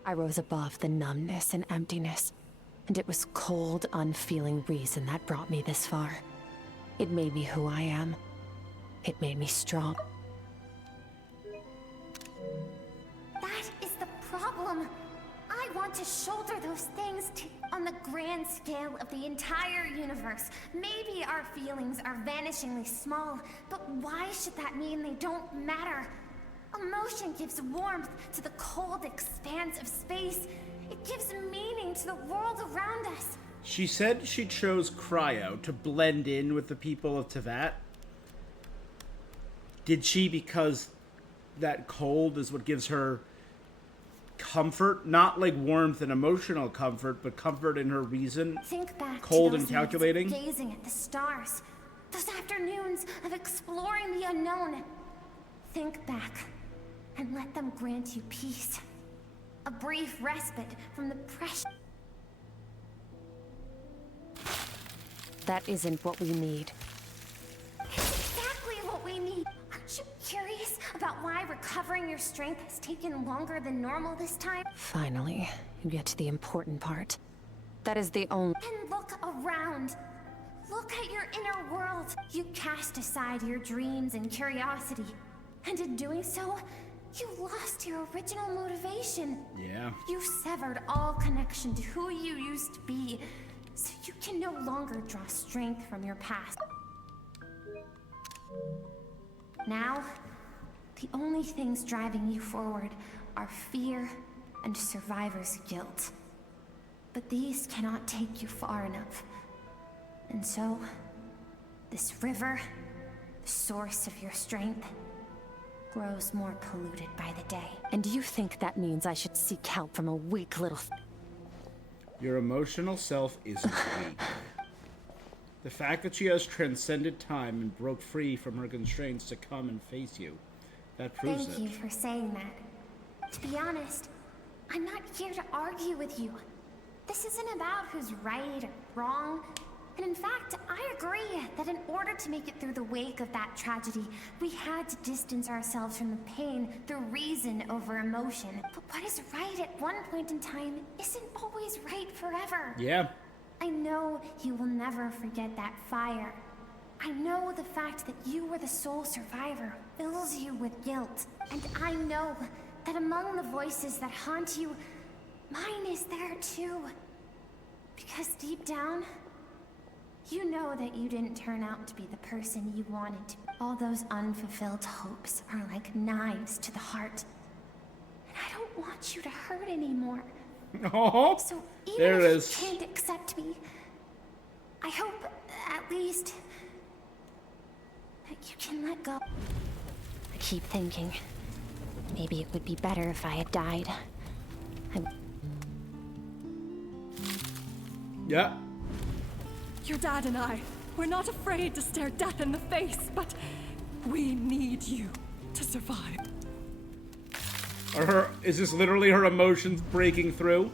I rose above the numbness and emptiness, and it was cold, unfeeling reason that brought me this far. It made me who I am. It made me strong. That is the problem. I want to shoulder those things on the grand scale of the entire universe. Maybe our feelings are vanishingly small, but why should that mean they don't matter? Emotion gives warmth to the cold expanse of space. It gives meaning to the world around us. She said she chose cryo to blend in with the people of Tevat. Did she because that cold is what gives her comfort? Not like warmth and emotional comfort, but comfort in her reason? Think back cold to those and calculating? nights gazing at the stars. Those afternoons of exploring the unknown. Think back and let them grant you peace. A brief respite from the pressure. That isn't what we need. It's exactly what we need. Aren't you curious about why recovering your strength has taken longer than normal this time? Finally, you get to the important part. That is the only... And look around. Look at your inner world. You cast aside your dreams and curiosity. And in doing so, you lost your original motivation. Yeah. You severed all connection to who you used to be, so you can no longer draw strength from your past. Now, the only things driving you forward are fear and survivor's guilt. But these cannot take you far enough. And so, this river, the source of your strength, grows more polluted by the day. And you think that means I should seek help from a weak little... Your emotional self isn't weak. The fact that she has transcended time and broke free from her constraints to come and face you, that proves Thank you for saying that. To be honest, I'm not here to argue with you. This isn't about who's right or wrong. And in fact, I agree that in order to make it through the wake of that tragedy, we had to distance ourselves from the pain through reason over emotion. But what is right at one point in time isn't always right forever. Yeah. I know you will never forget that fire. I know the fact that you were the sole survivor fills you with guilt. And I know that among the voices that haunt you, mine is there too. Because deep down, you know that you didn't turn out to be the person you wanted to. All those unfulfilled hopes are like knives to the heart. And I don't want you to hurt anymore. Oh, so even there it if is. you can't accept me, I hope at least that you can let go. I keep thinking, maybe it would be better if I had died. Yeah. Your dad and I, we're not afraid to stare death in the face, but we need you to survive. Is this literally her emotions breaking through?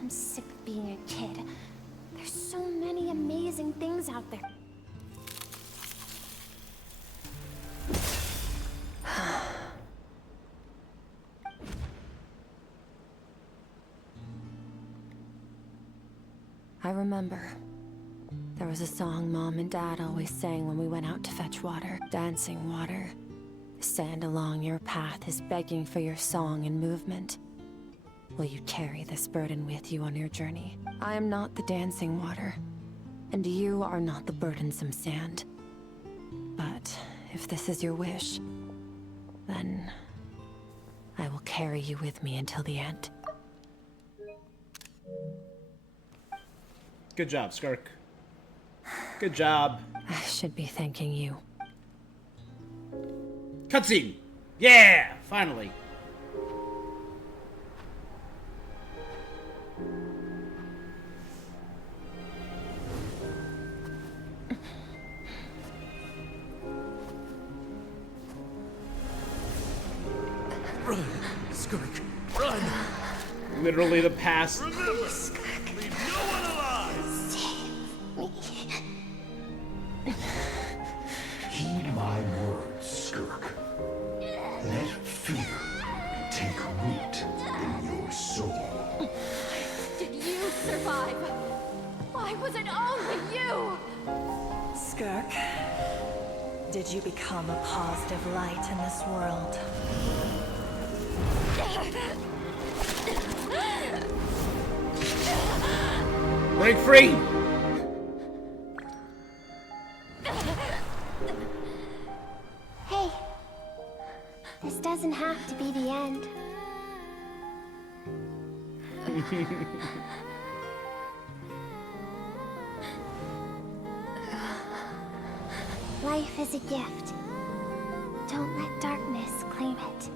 I'm sick of being a kid. There's so many amazing things out there. I remember. There was a song Mom and Dad always sang when we went out to fetch water. Dancing water. The sand along your path is begging for your song and movement. Will you carry this burden with you on your journey? I am not the dancing water, and you are not the burdensome sand. But if this is your wish, then I will carry you with me until the end. Good job, Skirk. Good job. I should be thanking you. Cutscene! Yeah! Finally. Run, Skirk, run! Literally the past. Remember, leave no one alive! Heed my words, Skirk. Let fear take root in your soul. Did you survive? Why was it only you? Skirk, did you become a positive light in this world? Break free! Hey, this doesn't have to be the end. Life is a gift. Don't let darkness claim it.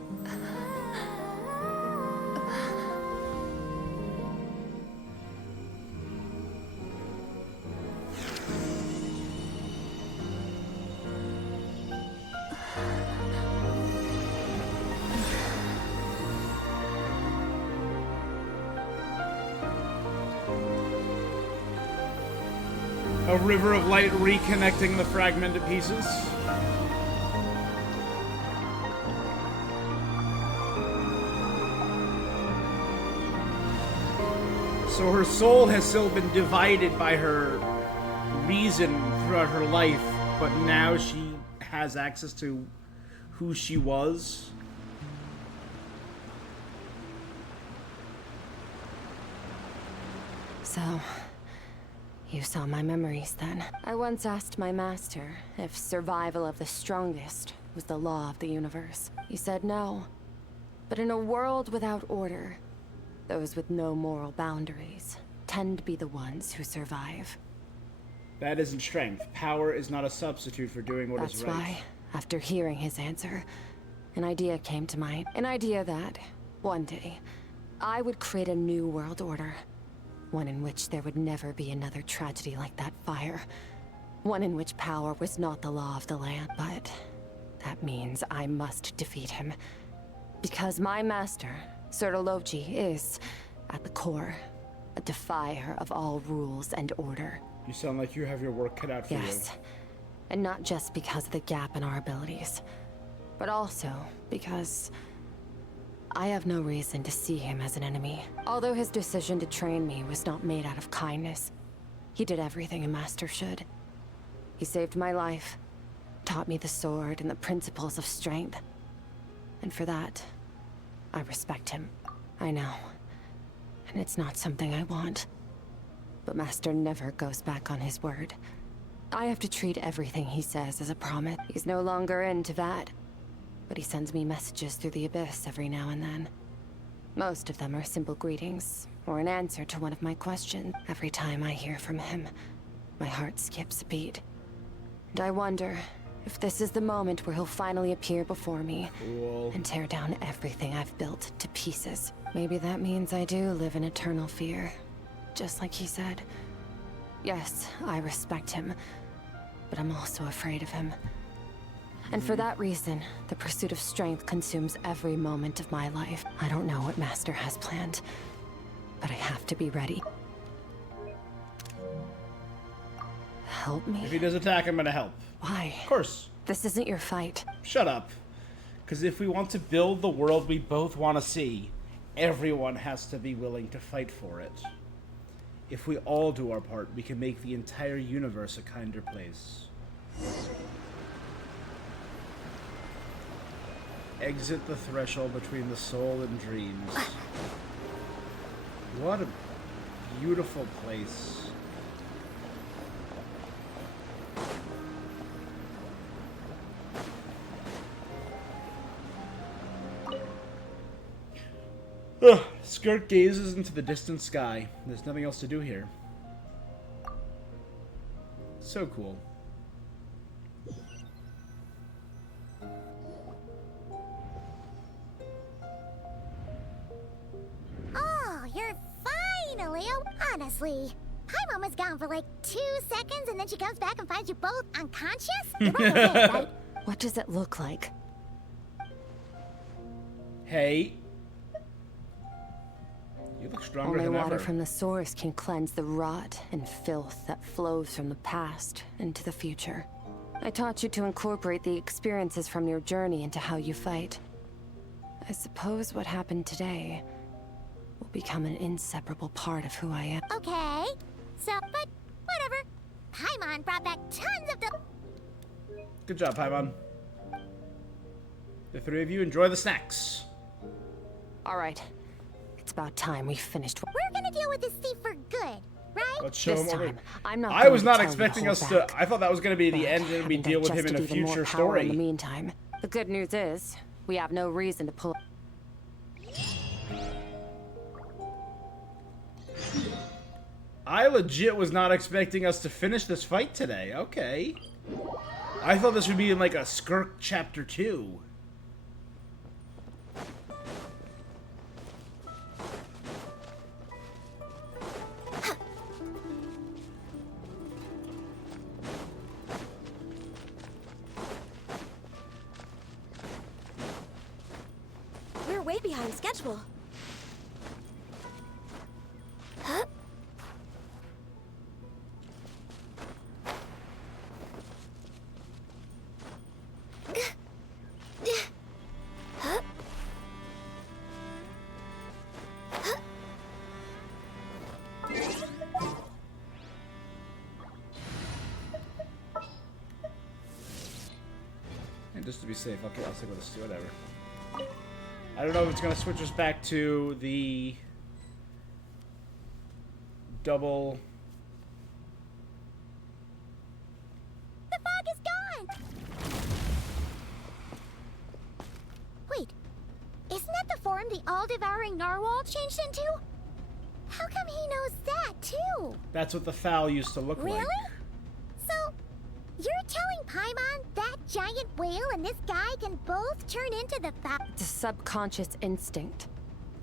A river of light reconnecting the fragmented pieces. So her soul has still been divided by her reason throughout her life, but now she has access to who she was. So, you saw my memories then. I once asked my master if survival of the strongest was the law of the universe. He said no. But in a world without order, those with no moral boundaries tend to be the ones who survive. That isn't strength. Power is not a substitute for doing what is right. That's why, after hearing his answer, an idea came to mind. An idea that, one day, I would create a new world order. One in which there would never be another tragedy like that fire. One in which power was not the law of the land. But that means I must defeat him. Because my master, Sertologi, is, at the core, a defier of all rules and order. You sound like you have your work cut out for you. Yes. And not just because of the gap in our abilities, but also because I have no reason to see him as an enemy. Although his decision to train me was not made out of kindness, he did everything a master should. He saved my life, taught me the sword and the principles of strength. And for that, I respect him. I know. And it's not something I want. But Master never goes back on his word. I have to treat everything he says as a promise. He's no longer into that. But he sends me messages through the abyss every now and then. Most of them are simple greetings, or an answer to one of my questions. Every time I hear from him, my heart skips a beat. And I wonder if this is the moment where he'll finally appear before me and tear down everything I've built to pieces. Maybe that means I do live in eternal fear, just like he said. Yes, I respect him, but I'm also afraid of him. And for that reason, the pursuit of strength consumes every moment of my life. I don't know what Master has planned, but I have to be ready. Help me? If he does attack, I'm gonna help. Why? Of course. This isn't your fight. Shut up. Because if we want to build the world we both want to see, everyone has to be willing to fight for it. If we all do our part, we can make the entire universe a kinder place. Exit the threshold between the soul and dreams. What a beautiful place. Skirk gazes into the distant sky. There's nothing else to do here. So cool. Oh, you're finally honestly. Paimon was gone for like 2 seconds and then she comes back and finds you both unconscious? You're both okay, right? What does it look like? Hey. You look stronger Only than water ever. from the source can cleanse the rot and filth that flows from the past into the future. I taught you to incorporate the experiences from your journey into how you fight. I suppose what happened today will become an inseparable part of who I am. Okay. So, but whatever. Paimon brought back tons of the... Good job, Paimon. The three of you enjoy the snacks. All right. It's about time we finished. We're gonna deal with this thief for good, right? Let's show This him time, I'm not I was going not to tell you expecting to us hold to. back. I thought that was going to be the end and we Having deal with him in a digested even more future power story. In the meantime, the good news is we have no reason to pull. I legit was not expecting us to finish this fight today. Okay. I thought this would be in like a Skirk chapter 2. We're way behind schedule. Huh? Huh? Huh? And just to be safe, okay, I'll stick with this, whatever. I don't know if it's going to switch us back to the double. The fog is gone! Wait, isn't that the form the all-devouring narwhal changed into? How come he knows that, too? That's what the fowl used to look Really? like. So, you're telling Paimon that giant whale and this guy can both turn into the fowl? It's a subconscious instinct.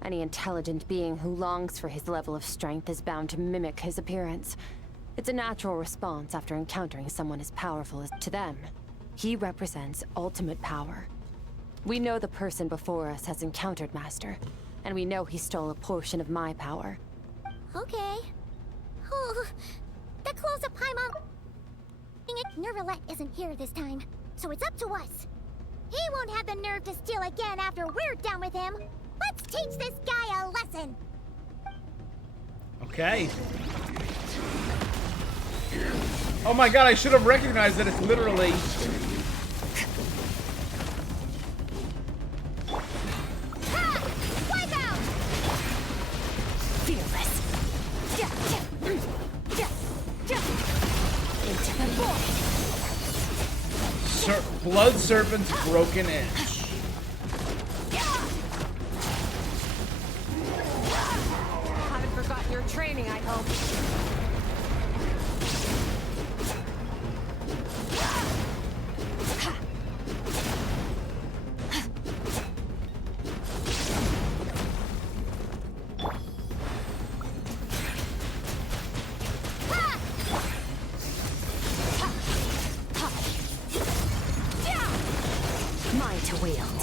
Any intelligent being who longs for his level of strength is bound to mimic his appearance. It's a natural response after encountering someone as powerful as to them. He represents ultimate power. We know the person before us has encountered Master, and we know he stole a portion of my power. Okay. Oh, that close up Paimon. Nervalette isn't here this time, so it's up to us. He won't have the nerve to steal again after we're done with him. Let's teach this guy a lesson. Okay. Oh my god, I should have recognized that it's literally... Ha! Wipe out! Fearless. Into the void. Blood Serpent's Broken Edge. Haven't forgotten your training, I hope. Mine to wield.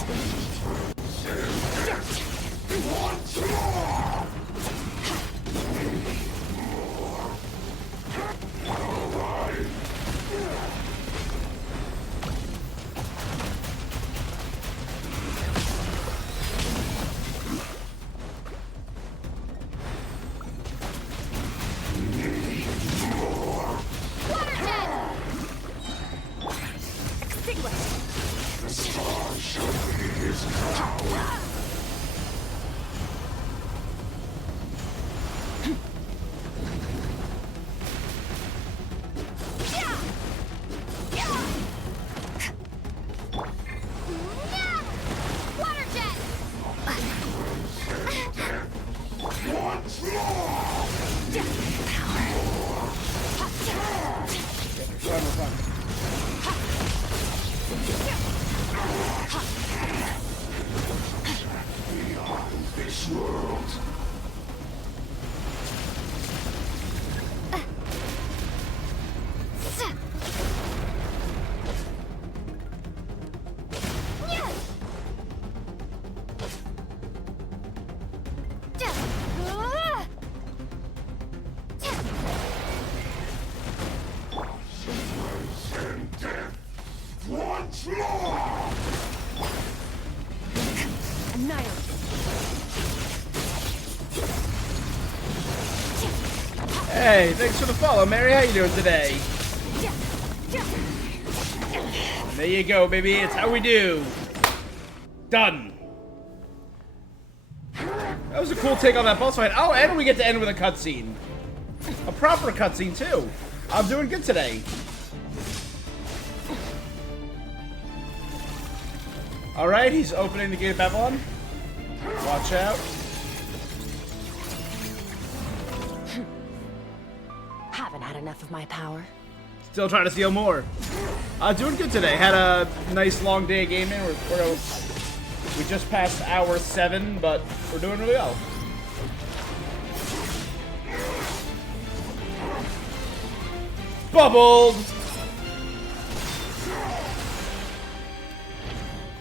Hey, thanks for the follow, Mary. How you doing today? There you go, baby. It's how we do. Done. That was a cool take on that boss fight. Oh, and we get to end with a cutscene. A proper cutscene, too. I'm doing good today. Alright, he's opening the gate of Babylon. Watch out. Haven't had enough of my power. Still trying to steal more. Doing good today. Had a nice long day of gaming. We just passed hour 7, but we're doing really well. Bubbled!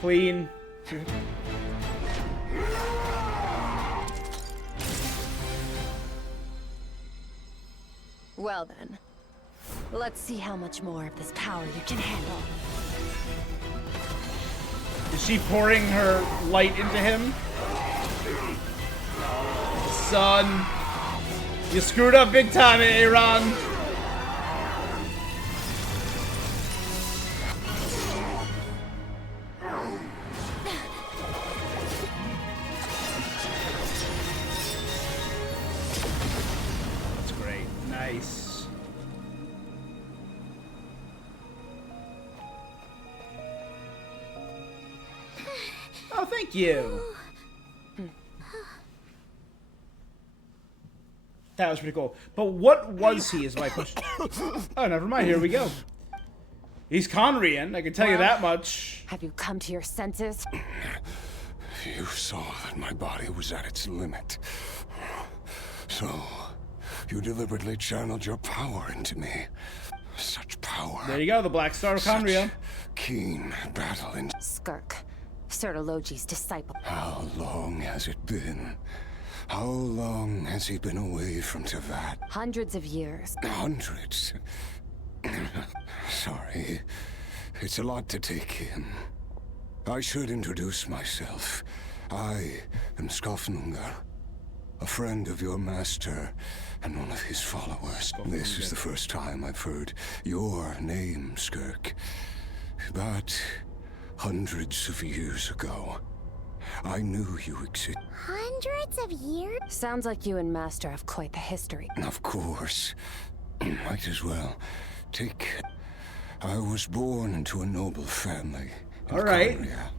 Clean. Well then, let's see how much more of this power you can handle. Is she pouring her light into him? Son, you screwed up big time, Aaron. That's great. Nice. Oh, thank you. That was pretty cool. But what was he is my question. Oh, never mind. Here we go. He's Conrian, I can tell you that much. Have you come to your senses? You saw that my body was at its limit. So, you deliberately channeled your power into me. Such power. There you go, the Black Star of Conria. Keen battle in Skirk, Sertologi's disciple. How long has it been? How long has he been away from Teyvat? Hundreds of years. Hundreds? Sorry. It's a lot to take in. I should introduce myself. I am Skofnungar, a friend of your master and one of his followers. This is the first time I've heard your name, Skirk. But hundreds of years ago, I knew you existed. Hundreds of years? Sounds like you and Master have quite the history. Of course. Might as well. I was born into a noble family. All right. Conria.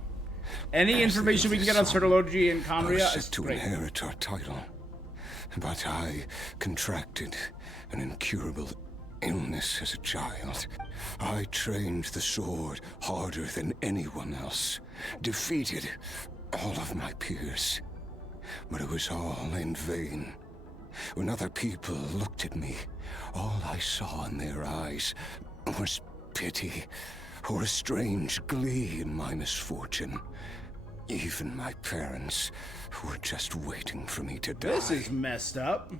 Any information we can get on Sertology and I was Conria set is to great. inherit our title, but I contracted an incurable illness as a child. I trained the sword harder than anyone else, defeated all of my peers, but it was all in vain. When other people looked at me, all I saw in their eyes was pity or a strange glee in my misfortune. Even my parents were just waiting for me to die. This is messed up.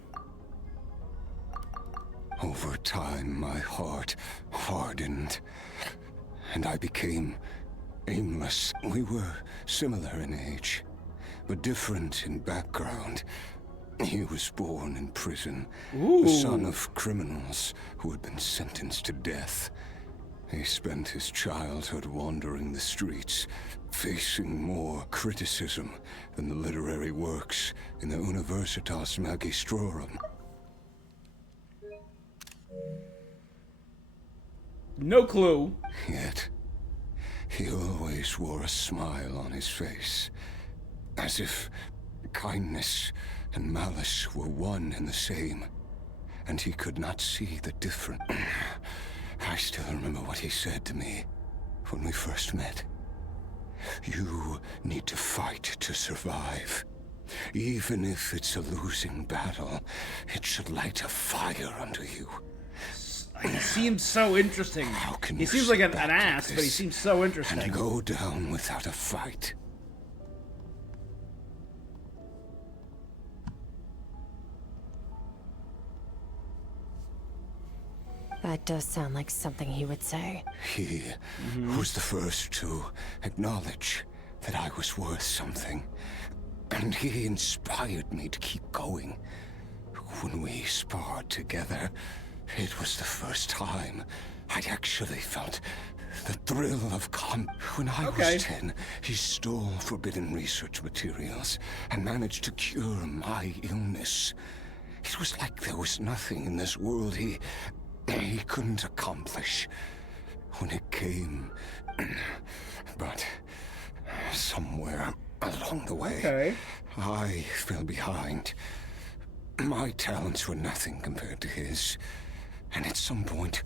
Over time, my heart hardened, and I became aimless. We were similar in age, but different in background. He was born in prison, the son of criminals who had been sentenced to death. He spent his childhood wandering the streets, facing more criticism than the literary works in the Universitas Magistrorum. No clue. Yet, he always wore a smile on his face, as if kindness and malice were one and the same, and he could not see the difference. I still remember what he said to me when we first met. You need to fight to survive. Even if it's a losing battle, it should light a fire under you. He seems so interesting. He seems like an ass, but he seems so interesting. And go down without a fight. That does sound like something he would say. He was the first to acknowledge that I was worth something. And he inspired me to keep going. When we sparred together, it was the first time I'd actually felt the thrill of When I was 10, he stole forbidden research materials and managed to cure my illness. It was like there was nothing in this world he couldn't accomplish when it came. But somewhere along the way, I fell behind. My talents were nothing compared to his. And at some point,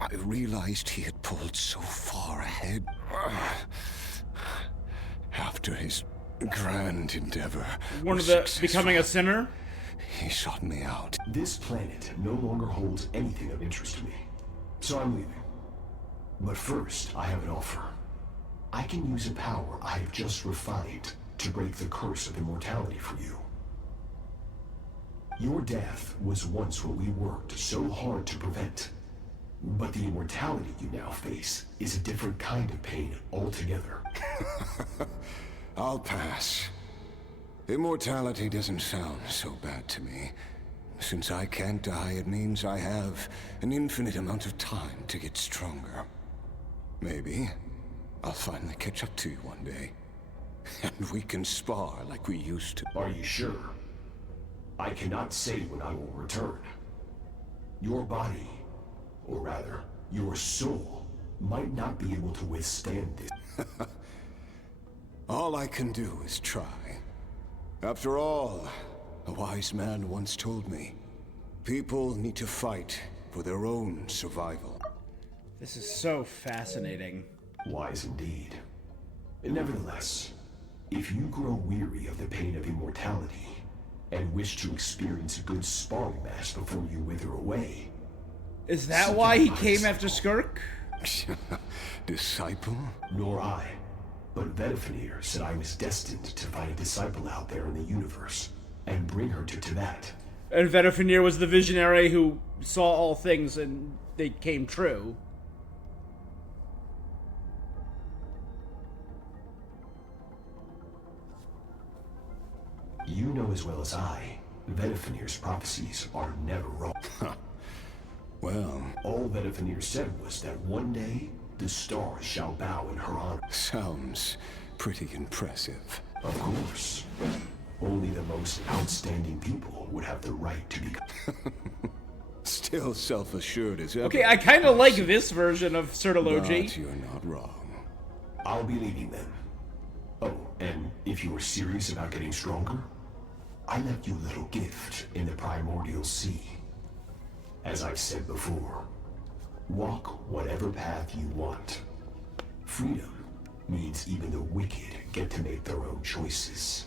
I realized he had pulled so far ahead. After his grand endeavor, One of the becoming a sinner? He sought me out. This planet no longer holds anything of interest to me, so I'm leaving. But first, I have an offer. I can use a power I have just refined to break the curse of immortality for you. Your death was once what we worked so hard to prevent. But the immortality you now face is a different kind of pain altogether. I'll pass. Immortality doesn't sound so bad to me. Since I can't die, it means I have an infinite amount of time to get stronger. Maybe I'll finally catch up to you one day. And we can spar like we used to. Are you sure? I cannot say when I will return. Your body, or rather, your soul, might not be able to withstand this. All I can do is try. After all, a wise man once told me, people need to fight for their own survival. This is so fascinating. Wise indeed. Nevertheless, if you grow weary of the pain of immortality, and wish to experience a good sparring match before you wither away... Is that why he came after Skirk? Disciple? Nor I. But Vedifenir said I was destined to find a disciple out there in the universe, and bring her to Tibet. And Vedifenir was the visionary who saw all things and they came true. You know as well as I, Vedifenir's prophecies are never wrong. Well... All Vedifenir said was that one day, the stars shall bow in her honor. Sounds pretty impressive. Of course. Only the most outstanding people would have the right to be... Still self-assured as ever. Okay, I kind of like this version of Certology. But you're not wrong. I'll be leaving then. Oh, and if you were serious about getting stronger, I left you a little gift in the primordial sea. As I've said before, walk whatever path you want. Freedom means even the wicked get to make their own choices.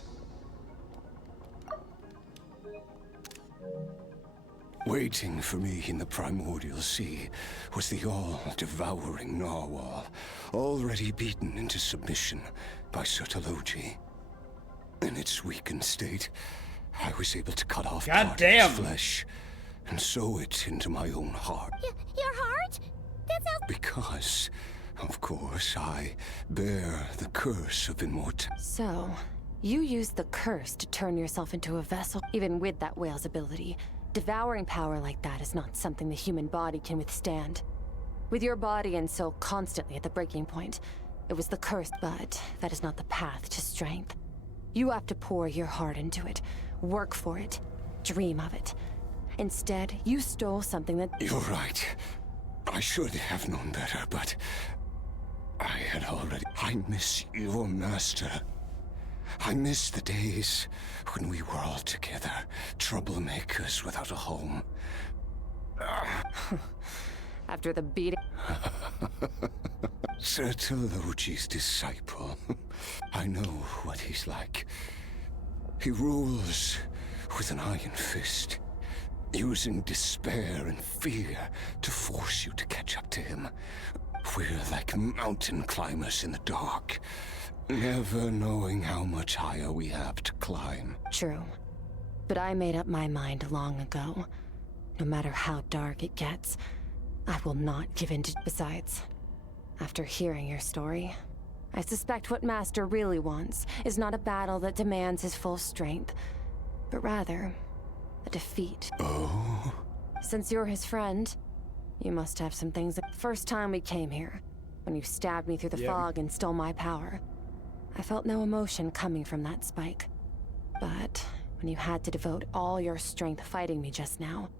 Waiting for me in the primordial sea was the all-devouring narwhal, already beaten into submission by Certology. In its weakened state, I was able to cut off part of its flesh and sew it into my own heart. Your heart? That sounds... Because, of course, I bear the curse of immortality. So, you used the curse to turn yourself into a vessel? Even with that whale's ability, devouring power like that is not something the human body can withstand. With your body and soul constantly at the breaking point, it was the curse, but that is not the path to strength. You have to pour your heart into it, work for it, dream of it. Instead, you stole something that... You're right. I should have known better, but... I had already... I miss your master. I miss the days when we were all together, troublemakers without a home. After the beating... Certology's disciple. I know what he's like. He rules with an iron fist, using despair and fear to force you to catch up to him. We're like mountain climbers in the dark, never knowing how much higher we have to climb. True. But I made up my mind long ago. No matter how dark it gets, I will not give in to... Besides, after hearing your story, I suspect what Master really wants is not a battle that demands his full strength, but rather, a defeat. Oh? Since you're his friend, you must have some things that... First time we came here, when you stabbed me through the fog and stole my power, I felt no emotion coming from that spike. But when you had to devote all your strength fighting me just now,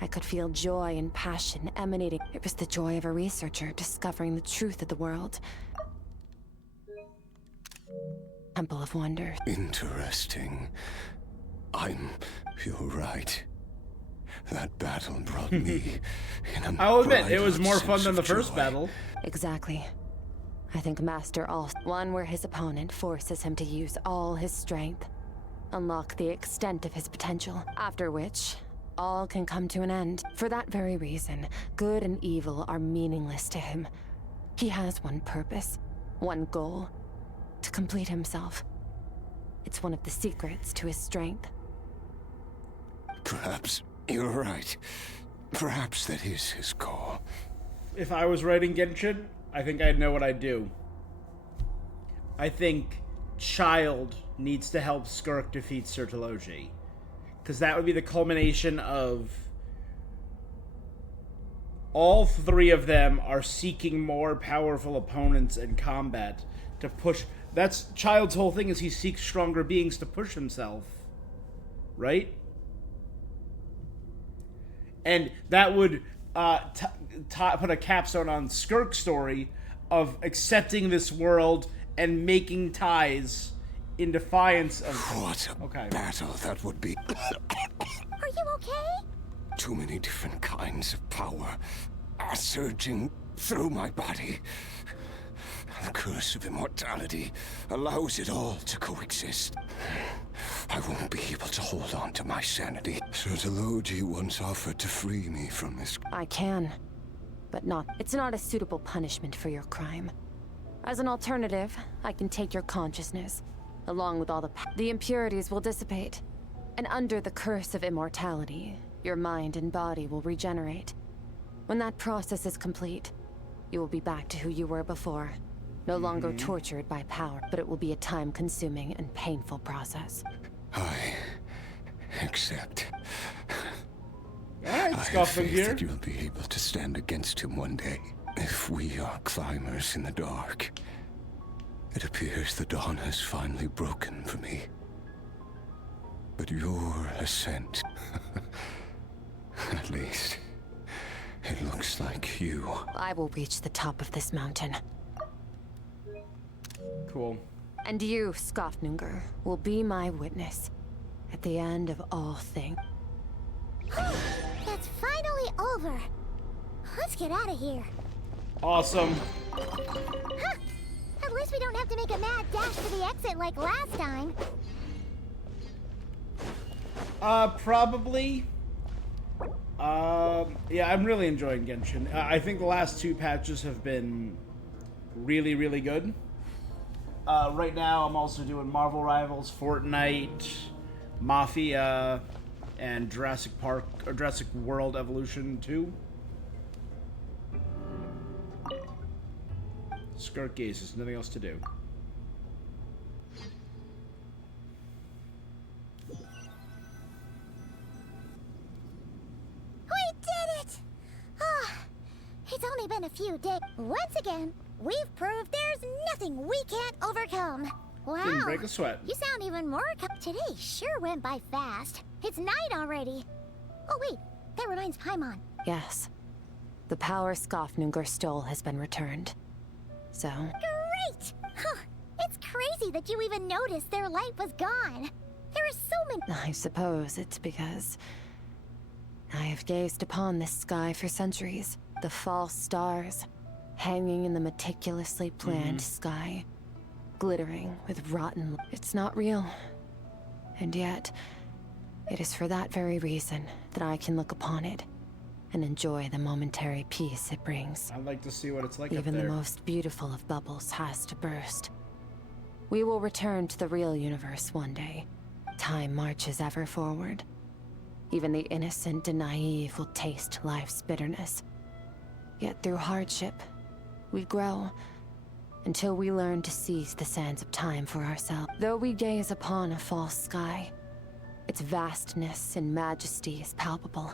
I could feel joy and passion emanating. It was the joy of a researcher discovering the truth of the world. Temple of Wonders. Interesting. You're right. that battle brought me in a I'll admit, it bright was more fun sense than the of first joy. battle. Exactly. I think Master also one where his opponent forces him to use all his strength, unlock the extent of his potential, after which all can come to an end. For that very reason, good and evil are meaningless to him. He has one purpose, one goal, to complete himself. It's one of the secrets to his strength. Perhaps you're right. Perhaps that is his call. If I was writing Genshin, I think I'd know what I'd do. I think Child needs to help Skirk defeat Sertology. Because that would be the culmination of... all three of them are seeking more powerful opponents in combat to push... That's Child's whole thing, is he seeks stronger beings to push himself. Right? And that would put a capstone on Skirk's story of accepting this world and making ties in defiance of... What a battle that would be. Are you okay? Too many different kinds of power are surging through my body. The curse of immortality allows it all to coexist. I won't be able to hold on to my sanity. Sertology once offered to free me from this. I can, but not. It's not a suitable punishment for your crime. As an alternative, I can take your consciousness, along with all the impurities will dissipate. And under the curse of immortality, your mind and body will regenerate. When that process is complete, you will be back to who you were before. No longer tortured by power, but it will be a time-consuming and painful process. I accept. Alright, I have Scoffing faith here. that you'll be able to stand against him one day. If we are climbers in the dark, it appears the dawn has finally broken for me. But your ascent, at least, it looks like you. I will reach the top of this mountain. Cool. And you, Skofnunger, will be my witness at the end of all things. That's finally over. Let's get out of here. Awesome. Huh. At least we don't have to make a mad dash for the exit like last time. Probably. Yeah, I'm really enjoying Genshin. I think the last two patches have been really, really good. Right now, I'm also doing Marvel Rivals, Fortnite, Mafia, and Jurassic World Evolution 2. Skirk gaze, there's nothing else to do. We did it! Ah, it's only been a few days. Once again, we've proved there's nothing we can't overcome. Wow. Didn't break a sweat. You sound even more today sure went by fast. It's night already. Oh wait, that reminds Paimon. Yes. The power Skofnunger stole has been returned. So... Great! Huh. It's crazy that you even noticed their light was gone. There are so many... I suppose it's because I have gazed upon this sky for centuries. The false stars, hanging in the meticulously planned sky, glittering with rotten... It's not real. And yet, it is for that very reason that I can look upon it and enjoy the momentary peace it brings. I'd like to see what it's like Even up there. the most beautiful of bubbles has to burst. We will return to the real universe one day. Time marches ever forward. Even the innocent and naive will taste life's bitterness. Yet through hardship, we grow until we learn to seize the sands of time for ourselves. Though we gaze upon a false sky, its vastness and majesty is palpable.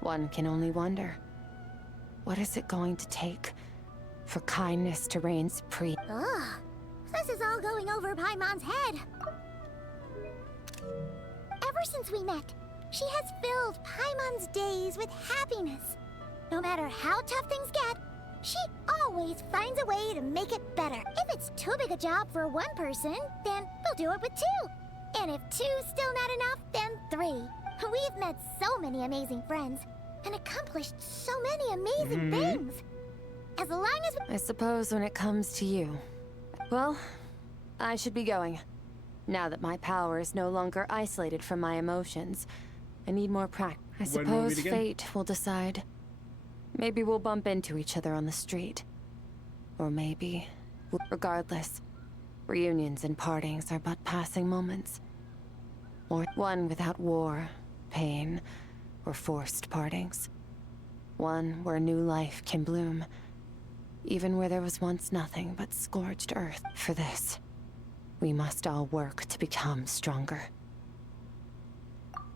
One can only wonder, what is it going to take for kindness to reign supreme? Ugh, this is all going over Paimon's head. Ever since we met, she has filled Paimon's days with happiness. No matter how tough things get, she always finds a way to make it better. If it's too big a job for one person, then we'll do it with two. And if two's still not enough, then three. We've met so many amazing friends and accomplished so many amazing things. As long as I suppose when it comes to you. Well, I should be going. Now that my power is no longer isolated from my emotions, I need more practice. I When will we meet suppose again? fate will decide. Maybe we'll bump into each other on the street. Or maybe... Regardless, reunions and partings are but passing moments. Or one without war, pain, or forced partings. One where new life can bloom, even where there was once nothing but scorched earth. For this, we must all work to become stronger.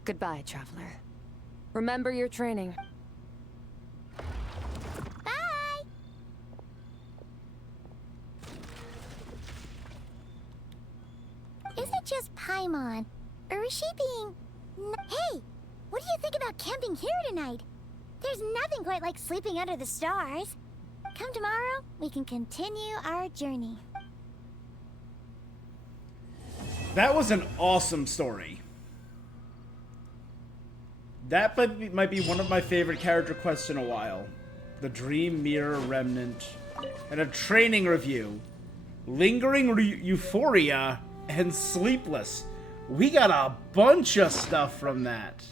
Goodbye, traveler. Remember your training. Bye! Is it just Paimon? Or is she being... Hey! What do you think about camping here tonight? There's nothing quite like sleeping under the stars. Come tomorrow, we can continue our journey. That was an awesome story. That might be one of my favorite character quests in a while. The Dream Mirror Remnant. And a training review. Lingering Euphoria and Sleepless. We got a bunch of stuff from that.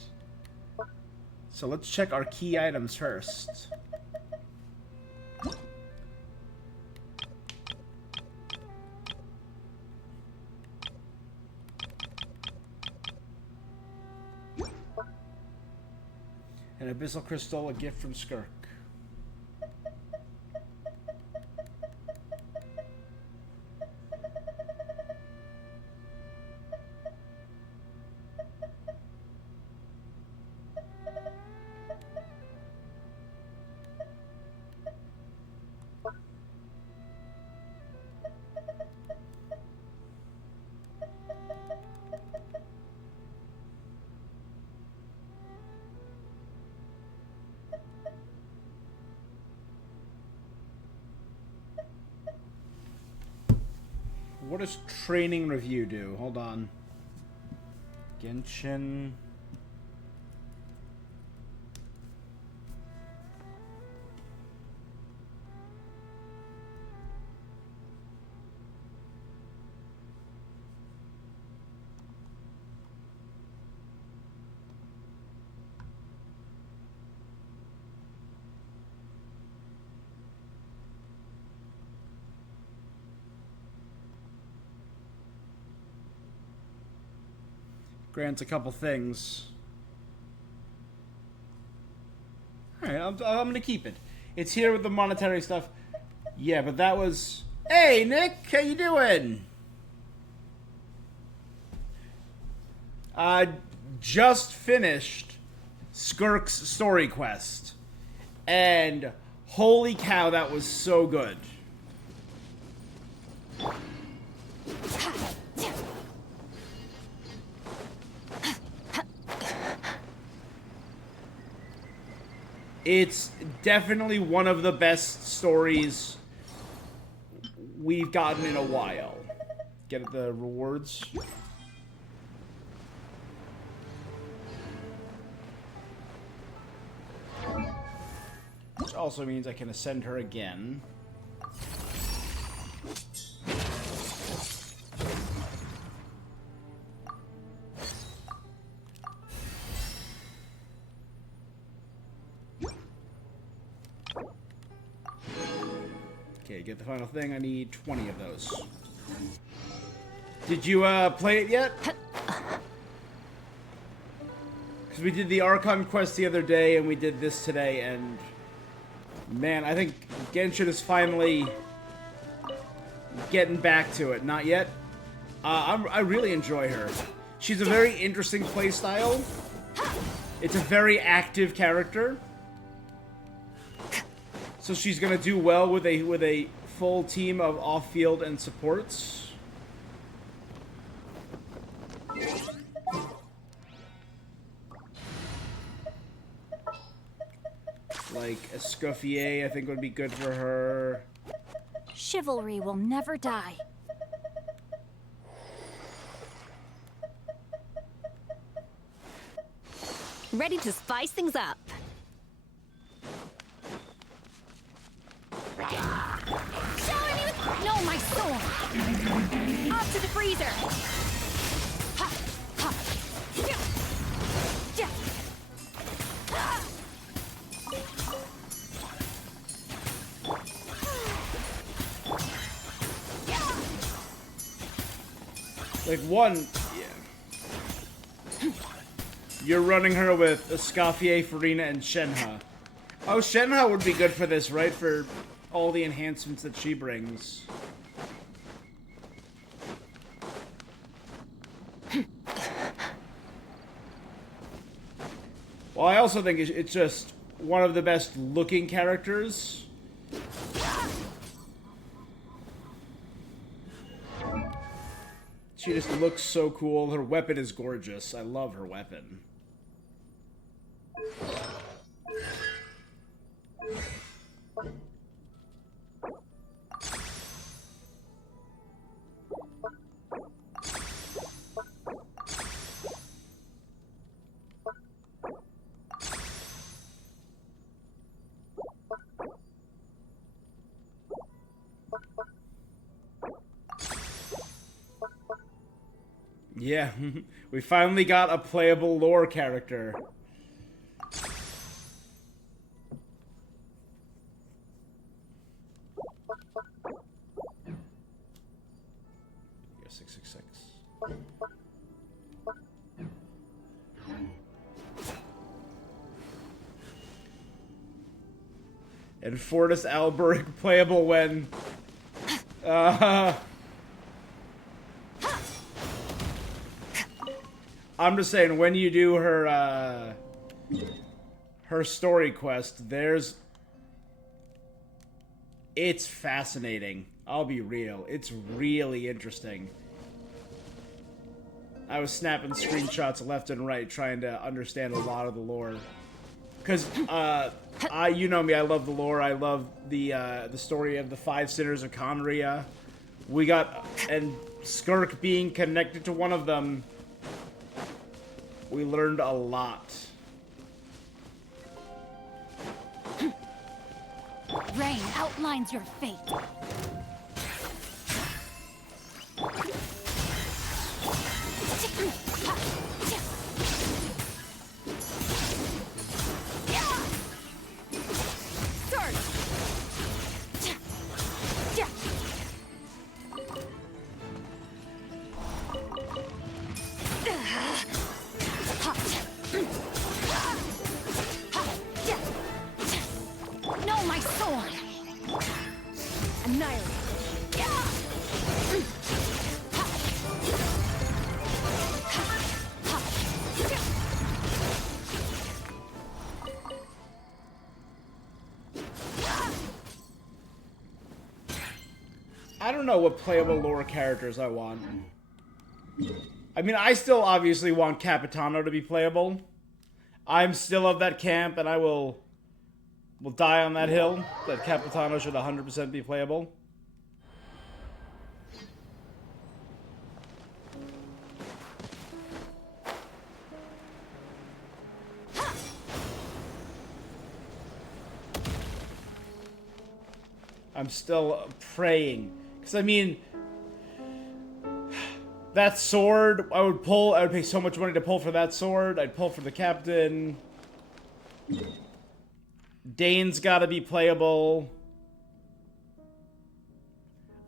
So let's check our key items first. An Abyssal Crystal, a gift from Skirk. What does training review do? Hold on. Genshin. Grants a couple things. Alright, I'm gonna keep it. It's here with the monetary stuff. Yeah, but that was... Hey, Nick! How you doing? Just finished Skirk's story quest. And holy cow, that was so good. It's definitely one of the best stories we've gotten in a while. Get the rewards. Which also means I can ascend her again. Okay, get the final thing. I need 20 of those. Did you play it yet? Because we did the Archon quest the other day, and we did this today, and... Man, I think Genshin is finally getting back to it. Not yet. I really enjoy her. She's a very interesting playstyle. It's a very active character. So she's gonna do well with a full team of off-field and supports. Like Escoffier, I think would be good for her. Chivalry will never die. Ready to spice things up. Shower me with... No, my sword! Up to the freezer! Ha! Ha! Yeah! Yeah! Ah! Like one, yeah. You're running her with Escoffier, Farina, and Shenhe. Oh, Shenhe would be good for this, right? For all the enhancements that she brings. Well, I also think it's just one of the best looking characters. She just looks so cool. Her weapon is gorgeous. I love her weapon. Yeah, we finally got a playable lore character. Yeah, 666. And Fortis Alberic playable when... I'm just saying, when you do her, her story quest, it's fascinating. I'll be real. It's really interesting. I was snapping screenshots left and right trying to understand a lot of the lore. Because, you know me, I love the lore. I love the story of the 5 Sinners of Conria. We got, and Skirk being connected to one of them, we learned a lot. Rain outlines your fate. No, my sword! Annihilate. I don't know what playable lore characters I want. I mean, I still obviously want Capitano to be playable. I'm still of that camp, and I will die on that hill, that Capitano should 100% be playable. I'm still praying. Because, I mean, that sword, I would pay so much money to pull for that sword. I'd pull for the captain. Dane's gotta be playable.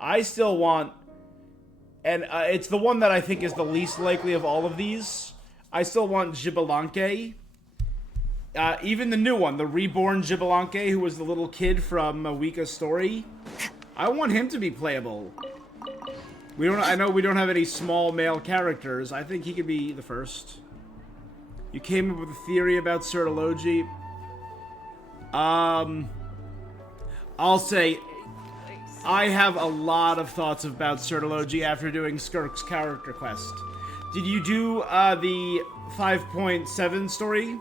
I still want, and it's the one that I think is the least likely of all of these. I still want Xbalanque. Even the new one, the reborn Xbalanque, who was the little kid from Wika's story. I want him to be playable. I know we don't have any small male characters. I think he could be the first. You came up with a theory about Certology. I'll say I have a lot of thoughts about Certology after doing Skirk's character quest. Did you do the 5.7 story?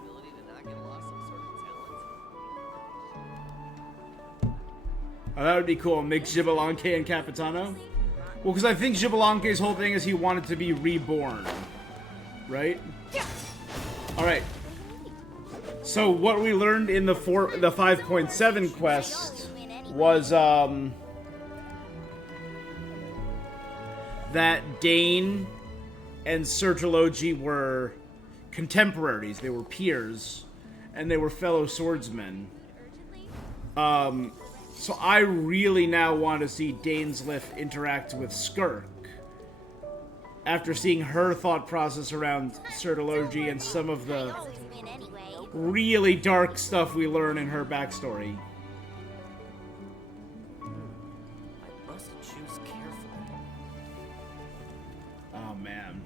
Oh, that would be cool. Make Xbalanque and Capitano. Well, because I think Xbalanque's whole thing is he wanted to be reborn. Right? Alright. So what we learned in the 5.7 quest was that Dane and Sertologi were contemporaries. They were peers, and they were fellow swordsmen. So I really now want to see Dainsleif interact with Skirk. After seeing her thought process around Sertologi and some of the really dark stuff we learn in her backstory. I must choose carefully. Oh, man.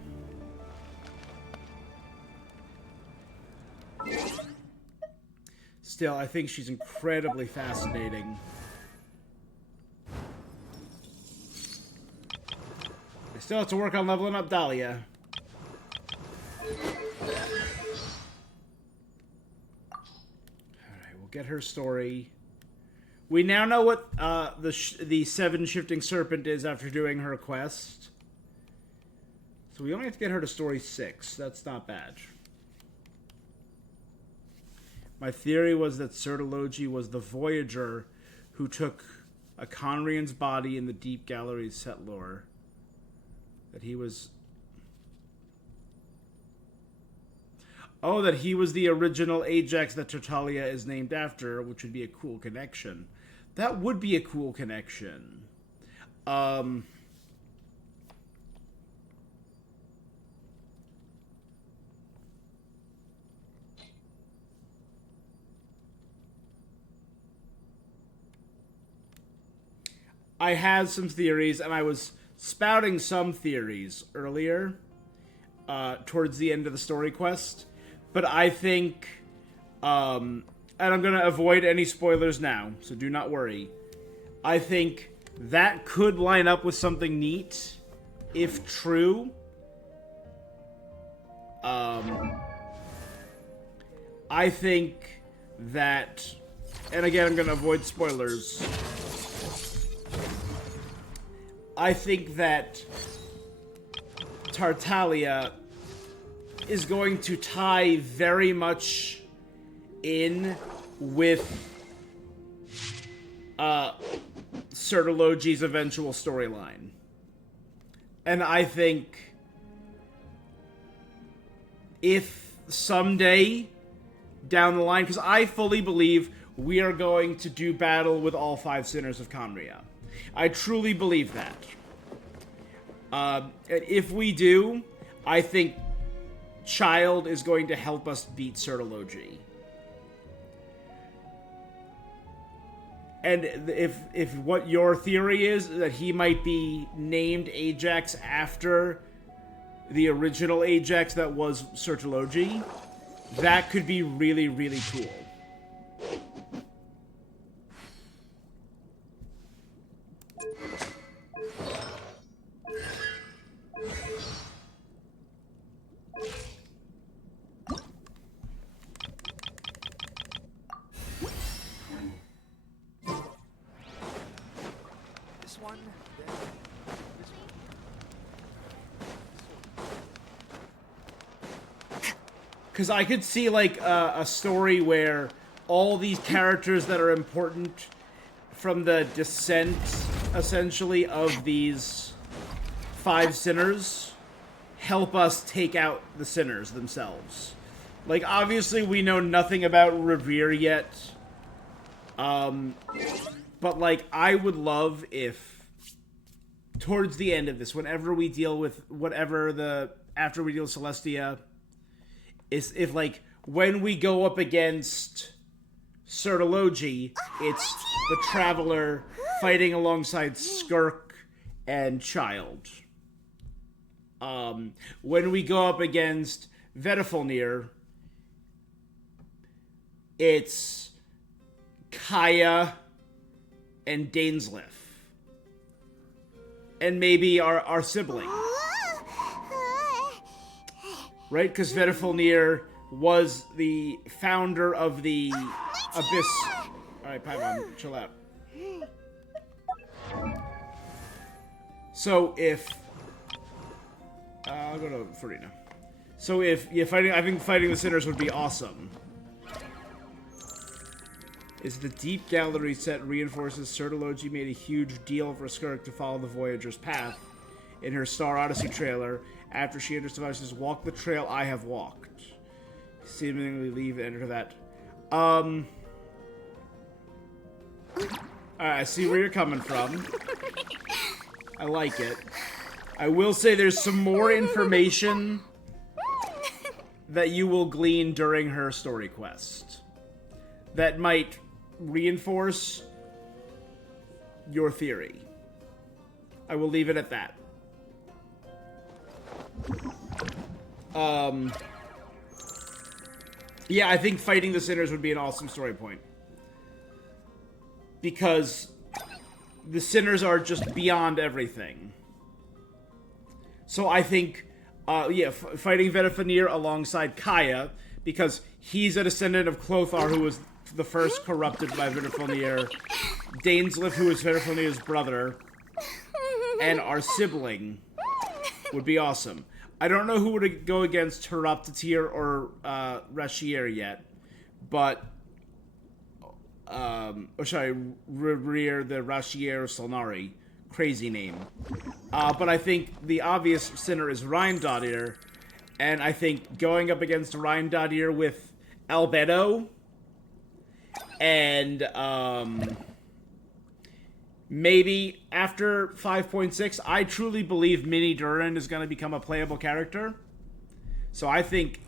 Still, I think she's incredibly fascinating. I still have to work on leveling up Dahlia. Alright, we'll get her story. We now know what the Seven Shifting Serpent is after doing her quest. So we only have to get her to story 6. That's not bad. My theory was that Sertologi was the Voyager who took a Conrian's body in the Deep Galleries set lore. That he was... Oh, that he was the original Ajax that Tartaglia is named after, which would be a cool connection. That would be a cool connection. I had some theories, and I was spouting some theories earlier, towards the end of the story quest. But I think, and I'm going to avoid any spoilers now, so do not worry. I think that could line up with something neat, if true. I think that, and again, I'm going to avoid spoilers. I think that Tartaglia is going to tie very much in with Sertologi's eventual storyline. And I think if someday down the line, because I fully believe we are going to do battle with all 5 Sinners of Conria. I truly believe that. And if we do, I think Child is going to help us beat Sertologi. And if what your theory is, that he might be named Ajax after the original Ajax that was Sertologi, that could be really, really cool. Because I could see, like, a story where all these characters that are important from the descent, essentially, of these 5 sinners help us take out the sinners themselves. Like, obviously, we know nothing about Revere yet. But, like, I would love if, towards the end of this, whenever we deal with after we deal with Celestia, is if, like, when we go up against Sertologi, it's the Traveler fighting alongside Skirk and Child. When we go up against Vedifalnir, it's Kaya and Dainsleif. And maybe our sibling. Right? Because Vedifalnir was the founder of the Abyss. Alright, Paimon, chill out. So if... I'll go to Farina. So if you fighting... I think fighting the sinners would be awesome. is the Deep Gallery set reinforces Sertology made a huge deal for Skirk to follow the Voyager's path. In her Star Odyssey trailer, after she enters the device, says, "Walk the trail I have walked." Seemingly leave and enter that. Alright, I see where you're coming from. I like it. I will say there's some more information that you will glean during her story quest that might reinforce your theory. I will leave it at that. Yeah, I think fighting the Sinners would be an awesome story point. Because the Sinners are just beyond everything. So I think, fighting Vetifanir alongside Kaya, because he's a descendant of Clothar, who was the first corrupted by Vetifanir, Dainsleif, who is Vetifanir's brother, and our sibling, would be awesome. I don't know who would go against Heroptatir or Rashier yet, but Rear the Rashier Solnari. Crazy name. But I think the obvious sinner is Rheindadir, and I think going up against Rheindadir with Albedo, and maybe after 5.6, I truly believe Mini Durin is going to become a playable character. So I think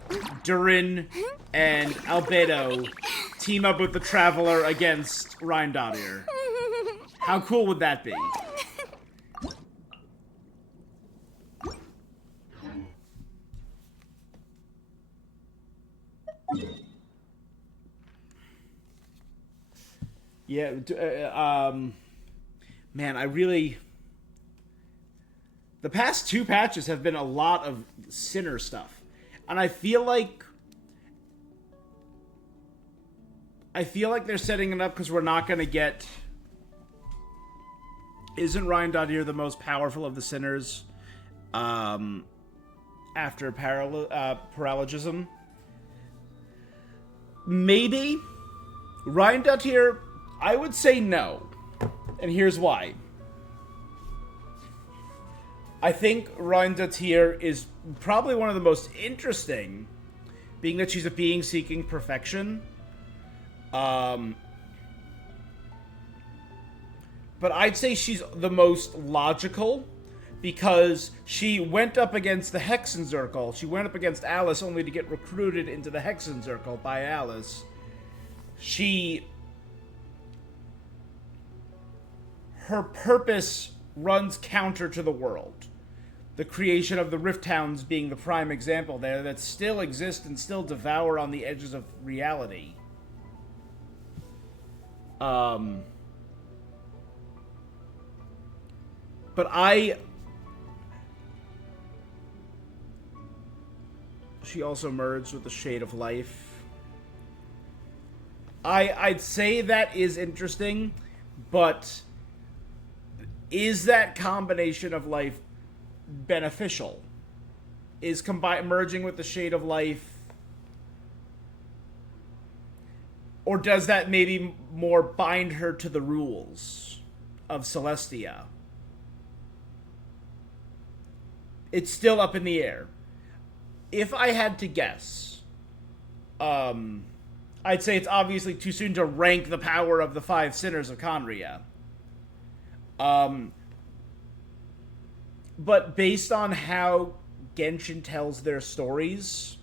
Durin and Albedo team up with the Traveler against Rheindadir. How cool would that be? Yeah, man, I really... The past 2 patches have been a lot of Sinner stuff. And I feel like they're setting it up because we're not going to get... Isn't Rheindadir the most powerful of the Sinners after Paralogism? Maybe. Rheindadir, I would say no. And here's why. I think Rheindadir is probably one of the most interesting, being that she's a being seeking perfection. But I'd say she's the most logical, because she went up against the Hexenzirkel. She went up against Alice only to get recruited into the Hexenzirkel by Alice. Her purpose runs counter to the world. The creation of the Rift Towns being the prime example there, that still exist and still devour on the edges of reality. But she also merged with the Shade of Life. I'd say that is interesting, but is that combination of life beneficial? Is merging with the Shade of Life, or does that maybe more bind her to the rules of Celestia? It's still up in the air. If I had to guess, I'd say it's obviously too soon to rank the power of the 5 Sinners of Conria. But based on how Genshin tells their stories,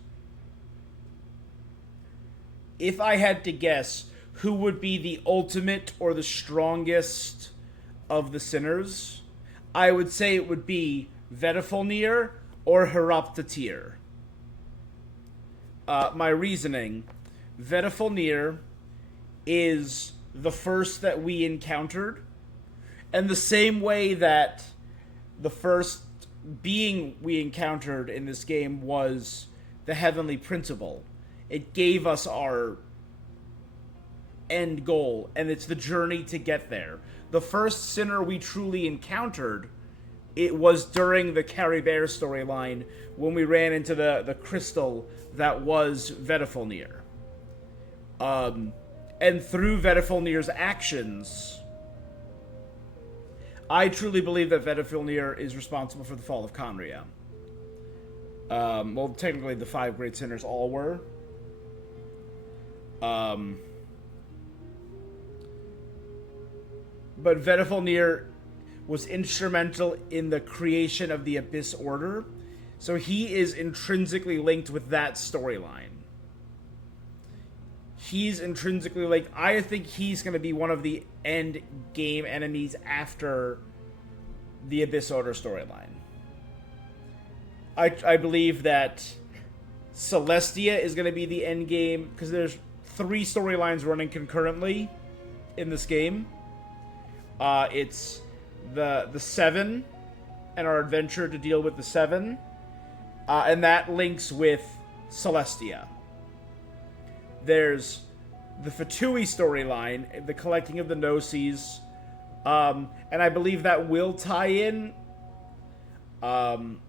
if I had to guess who would be the ultimate or the strongest of the Sinners, I would say it would be Vetifanir or Heroptatir. My reasoning: Vetifanir is the first that we encountered, and the same way that the first being we encountered in this game was the Heavenly Principle. It gave us our end goal, and it's the journey to get there. The first sinner we truly encountered, it was during the Carrie Bear storyline when we ran into the crystal that was Vetifanir. And through Vedifilnir's actions, I truly believe that Vedifilnir is responsible for the fall of Conria. Well, technically the 5 great sinners all were. But Vedifilnir was instrumental in the creation of the Abyss Order, so he is intrinsically linked with that storyline. He's intrinsically linked. I think he's going to be one of the end game enemies after the Abyss Order storyline. I believe that Celestia is going to be the end game, because there's 3 storylines running concurrently in this game. It's the Seven and our adventure to deal with the Seven, and that links with Celestia. There's the Fatui storyline, the collecting of the Gnosis, and I believe that will tie in. And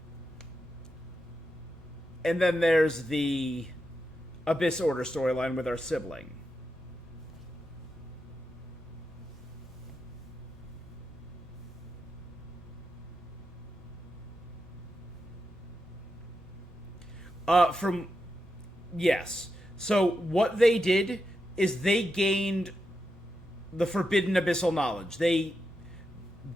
then there's the Abyss Order storyline with our sibling. Yes. So what they did is they gained the forbidden abyssal knowledge. They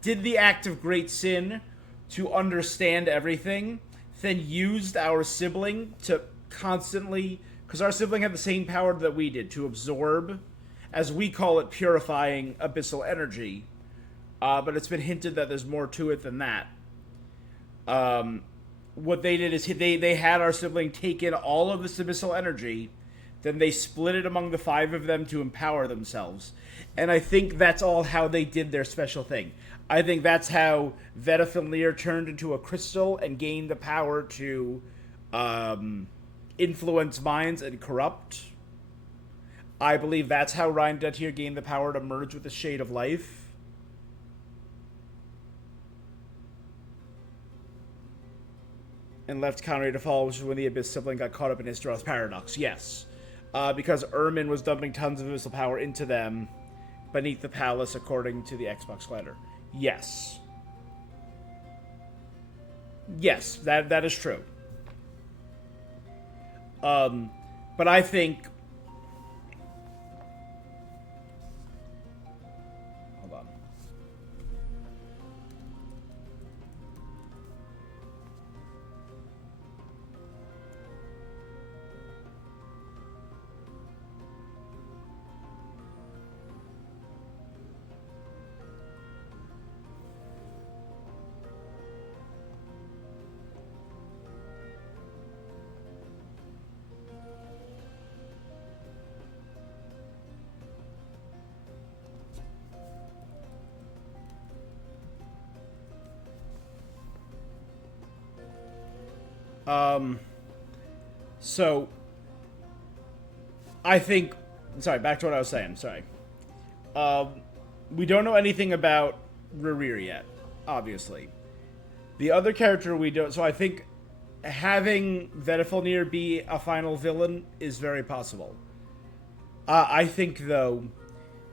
did the act of great sin to understand everything, then used our sibling to constantly, because our sibling had the same power that we did, to absorb, as we call it, purifying abyssal energy. But it's been hinted that there's more to it than that. What they did is they had our sibling take in all of this abyssal energy, then they split it among the 5 of them to empower themselves. And I think that's all how they did their special thing. I think that's how Vedifilnir turned into a crystal and gained the power to influence minds and corrupt. I believe that's how Ryan Duttier gained the power to merge with the Shade of Life. And left Conry to fall, which is when the Abyss sibling got caught up in Istar's paradox. Yes. Because Ermin was dumping tons of abyssal power into them beneath the palace, according to the Xbox letter. Yes. Yes, that is true. But I think... Hold on. So, I think... Sorry, back to what I was saying. Sorry. We don't know anything about Rerir yet, obviously. The other character we don't... So I think having Vedifilnir be a final villain is very possible. I think, though,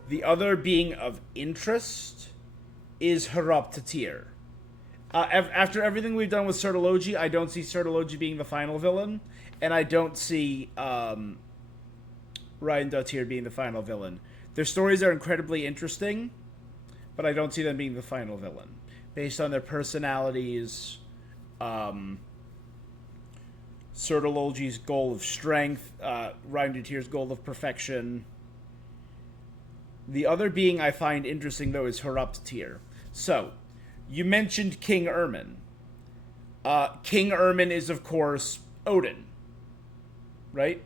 the other being of interest is Harap Tatir. After everything we've done with Sertology, I don't see Sertology being the final villain, and I don't see Ryan Duttier being the final villain. Their stories are incredibly interesting, but I don't see them being the final villain. Based on their personalities, Sertology's goal of strength, Ryan Duttier's goal of perfection. The other being I find interesting, though, is Harap Tatir. So, you mentioned King Ermin. King Ermin is, of course, Odin. Right?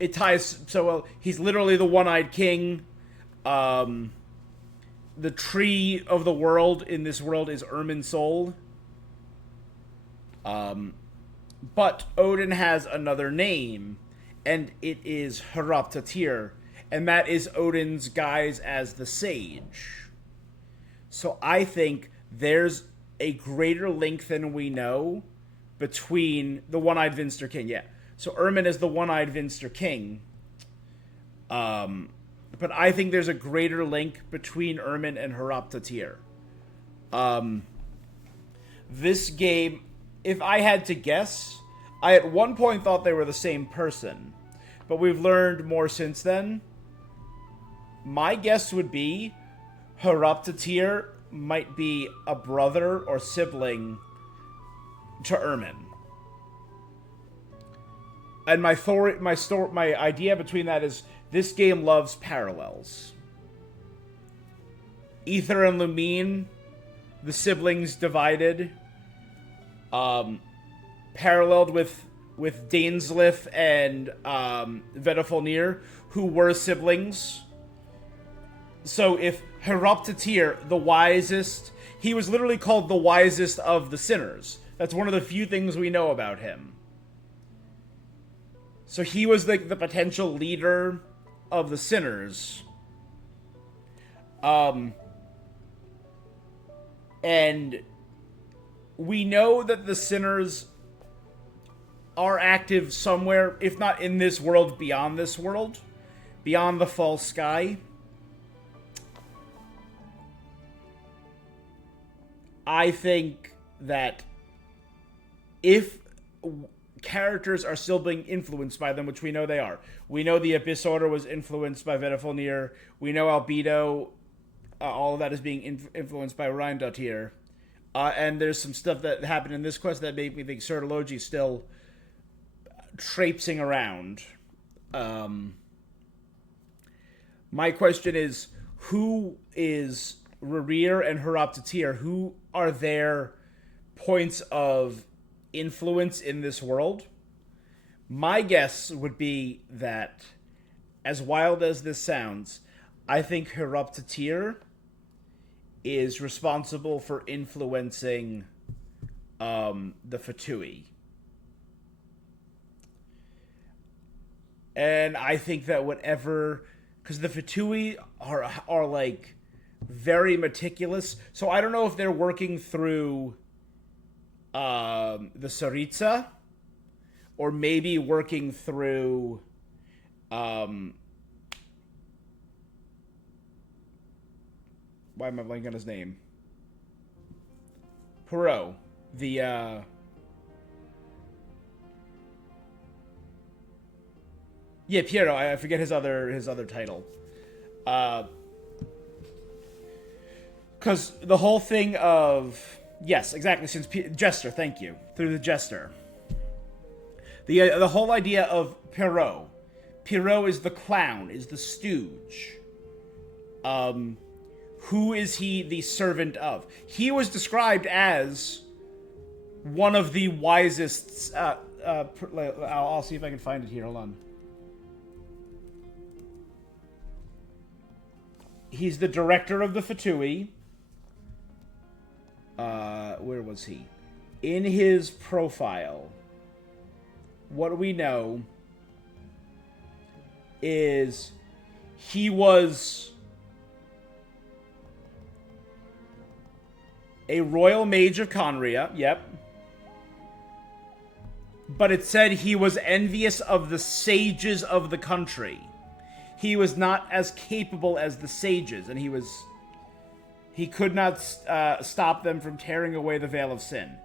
It ties so well. He's literally the one-eyed king. The tree of the world in this world is Ermin's soul. But Odin has another name, and it is Harap Tatir, and that is Odin's guise as the sage. So I think there's a greater link than we know between the one-eyed Vinster King. Yeah. So Ermin is the one-eyed Vinster King. but I think there's a greater link between Ermin and Heroptatir. This game, if I had to guess, I at one point thought they were the same person, but we've learned more since then. My guess would be Heroptatir might be a brother or sibling to Ermin. And my idea between that is this game loves parallels. Ether and Lumine, the siblings divided, paralleled with Dainslith and Vedifalnir, who were siblings. So if Heroptatir, the wisest, he was literally called the wisest of the sinners. That's one of the few things we know about him. So he was the potential leader of the sinners. And we know that the sinners are active somewhere, if not in this world, beyond this world, beyond the false sky. I think that if characters are still being influenced by them, which we know they are. We know the Abyss Order was influenced by Vedifalnir. We know Albedo, all of that is being influenced by Reindotir. And there's some stuff that happened in this quest that made me think Sertologi's still traipsing around. My question is, who is Rerir and Heroptatir? Who are their points of influence in this world? My guess would be that, as wild as this sounds, I think Heroptatir is responsible for influencing the Fatui. And I think that whatever, because the Fatui are like very meticulous, so I don't know if they're working through the Saritsa, or maybe working through why am I blanking on his name? Perot. The yeah, Piero. I forget his other title. Because the whole thing of, yes, exactly, since Jester, thank you, through the Jester. The whole idea of Perot. Perot is the clown, is the stooge. Who is he the servant of? He was described as one of the wisest. I'll see if I can find it here. Hold on. He's the director of the Fatui. Where was he? In his profile, what we know is he was a royal mage of Conria, yep. But it said he was envious of the sages of the country. He was not as capable as the sages, and he could not stop them from tearing away the veil of sin.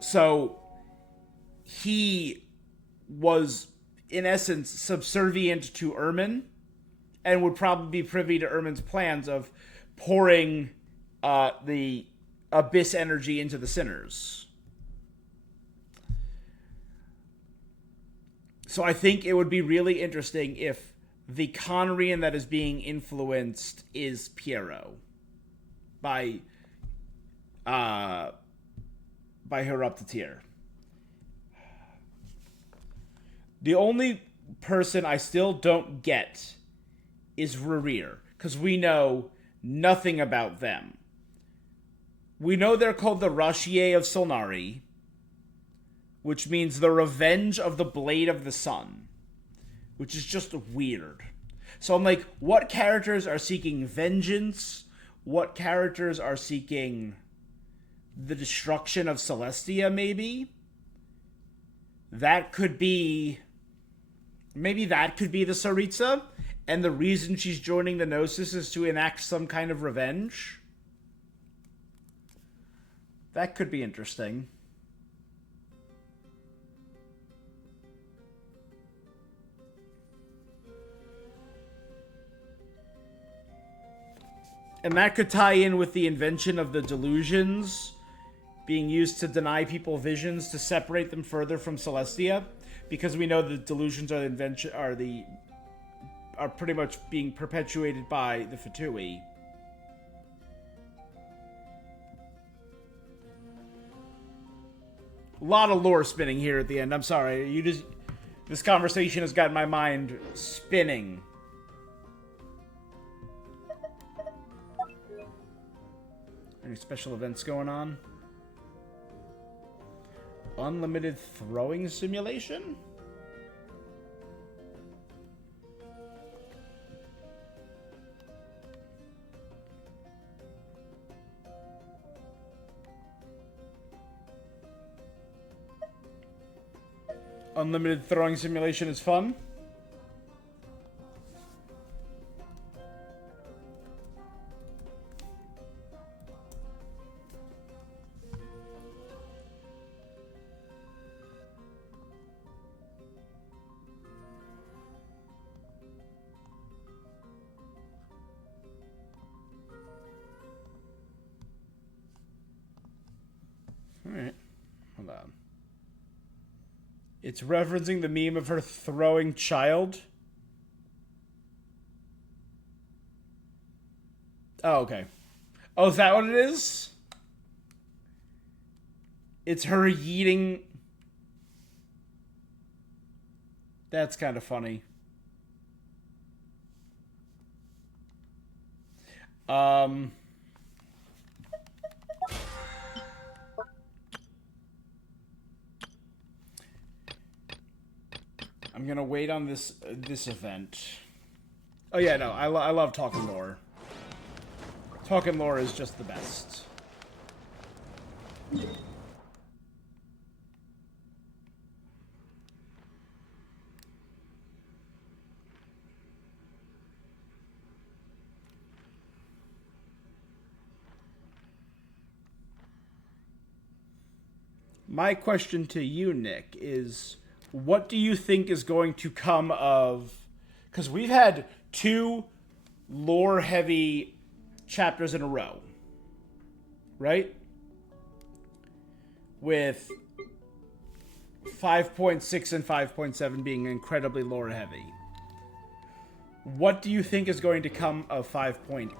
So he was, in essence, subservient to Ermin, and would probably be privy to Ermin's plans of pouring the abyss energy into the sinners. So I think it would be really interesting if the Conrian that is being influenced is Piero by Heroptatir. The only person I still don't get is Rerir, because we know nothing about them. We know they're called the Rashier of Solnari, which means the revenge of the Blade of the Sun, which is just weird. So I'm like, what characters are seeking vengeance? What characters are seeking the destruction of Celestia, maybe? That could be Maybe that could be the Saritsa, and the reason she's joining the Gnosis is to enact some kind of revenge. That could be interesting. And that could tie in with the invention of the delusions being used to deny people visions to separate them further from Celestia, because we know the delusions are are pretty much being perpetuated by the Fatui. A lot of lore spinning here at the end. I'm sorry. This conversation has got my mind spinning. Any special events going on? Unlimited throwing simulation? Unlimited throwing simulation is fun. Alright, hold on. It's referencing the meme of her throwing child. Oh, okay. Oh, is that what it is? It's her yeeting. That's kind of funny. I'm gonna wait on this event. Oh yeah, no, I love talking lore. Talking lore is just the best. My question to you, Nick, is what do you think is going to come of... Because we've had 2 lore-heavy chapters in a row, right? With 5.6 and 5.7 being incredibly lore-heavy. What do you think is going to come of 5.8?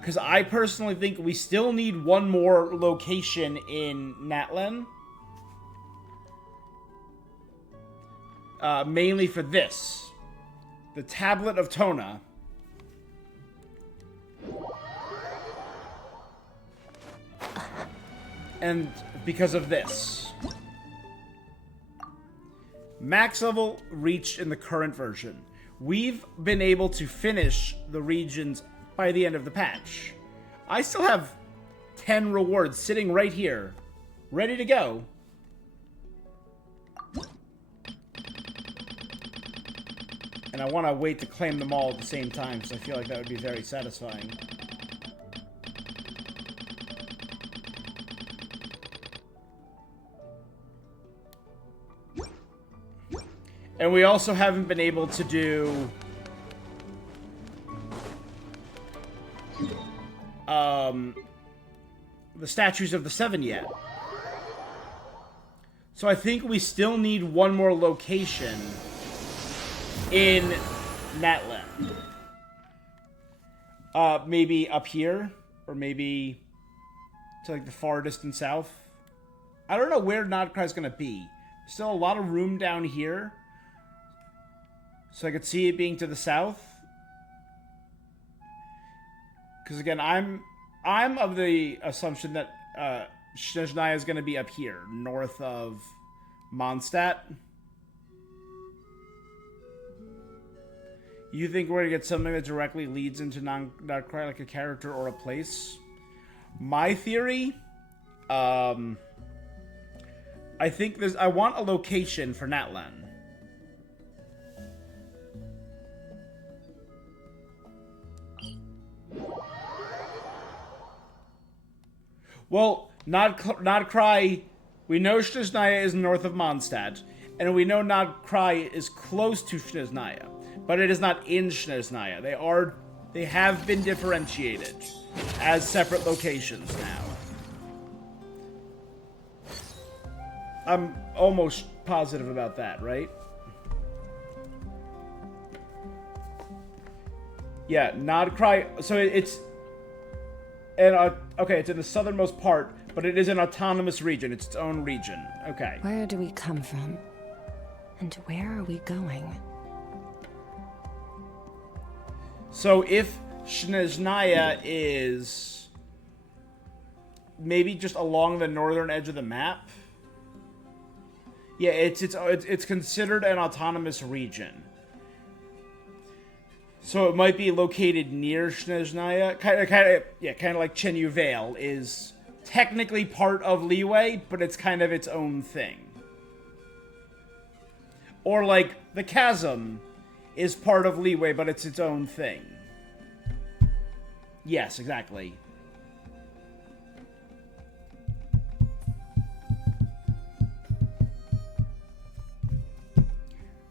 Because I personally think we still need one more location in Natlan. Mainly for this. The Tablet of Tona. And because of this. Max level reached in the current version. We've been able to finish the regions by the end of the patch. I still have 10 rewards sitting right here, ready to go. And I want to wait to claim them all at the same time, because I feel like that would be very satisfying. And we also haven't been able to do... the Statues of the Seven yet. So I think we still need one more location in Natlan. Maybe up here, or maybe to like the far distant south. I don't know where Notcry's gonna be. Still a lot of room down here, so I could see it being to the south. Because again, I'm of the assumption that Snezhnaya is going to be up here, north of Mondstadt. You think we're going to get something that directly leads into Notcry, like a character or a place? My theory, I I think I want a location for Natlan. Well, Nodcry, we know Snezhnaya is north of Mondstadt, and we know Nodcry is close to Snezhnaya, but it is not in Snezhnaya. They have been differentiated as separate locations now. I'm almost positive about that, right? Yeah, Nodcry. So it's okay. It's in the southernmost part, but it is an autonomous region. It's its own region. Okay. Where do we come from? And where are we going? So if Snezhnaya is maybe just along the northern edge of the map, yeah, it's considered an autonomous region. So it might be located near Snezhnaya, kind of like Chenyu Vale is technically part of Liyue, but it's kind of its own thing. Or like the Chasm is part of Liyue, but it's its own thing. Yes, exactly.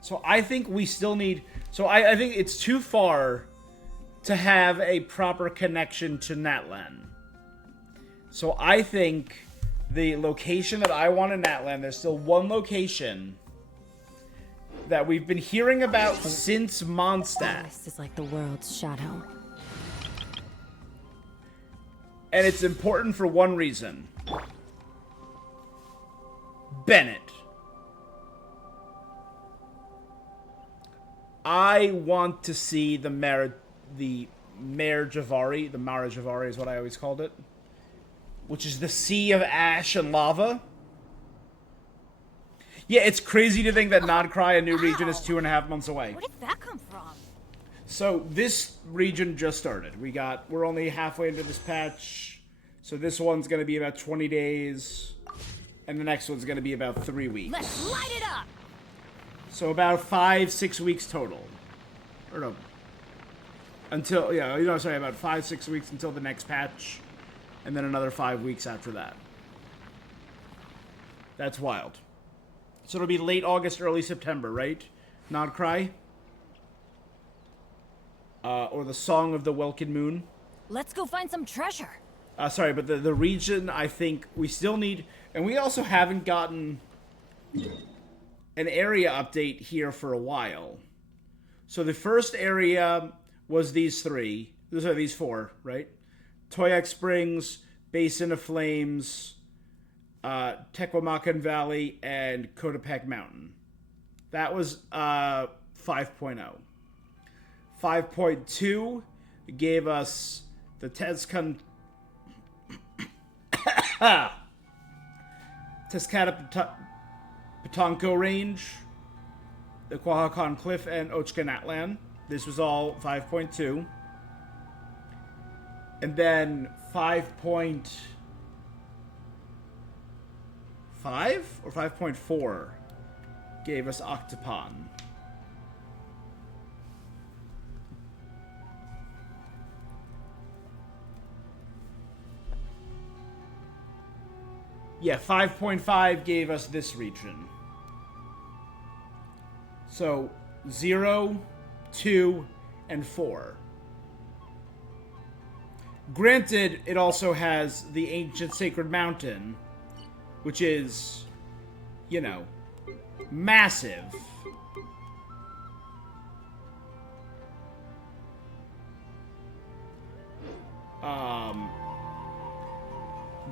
So I think we still need... So I think it's too far to have a proper connection to Natlan. So I think the location that I want in Natlan, there's still one location that we've been hearing about since Mondstadt. This is like the world's shadow. And it's important for one reason. Bennett. I want to see the Mare Javari. The Mare Javari is what I always called it. Which is the sea of ash and lava. Yeah, it's crazy to think that Nodcry, a new region, is 2.5 months away. Where did that come from? So this region just started. We're only halfway into this patch. So this one's going to be about 20 days. And the next one's going to be about 3 weeks. Let's light it up! So about 5-6 weeks total. Or no. Until, about 5-6 weeks until the next patch. And then another 5 weeks after that. That's wild. So it'll be late August, early September, right? Nodcry? Or the Song of the Welkin Moon. Let's go find some treasure. Sorry, but the region, I think we still need... And we also haven't gotten an area update here for a while. So the first area was these four, right? Toyak Springs, Basin of Flames, Tequamacan Valley, and Kotapec Mountain. That was 5.0. 5.2 gave us the Tezcata Patonko Range, the Quahakan Cliff, and Ochkanatlan. This was all 5.2. And then 5.5 or 5.4 gave us Octopon. Yeah, 5.5 gave us this region. So 0, 2, and 4. Granted, it also has the Ancient Sacred Mountain, which is, massive.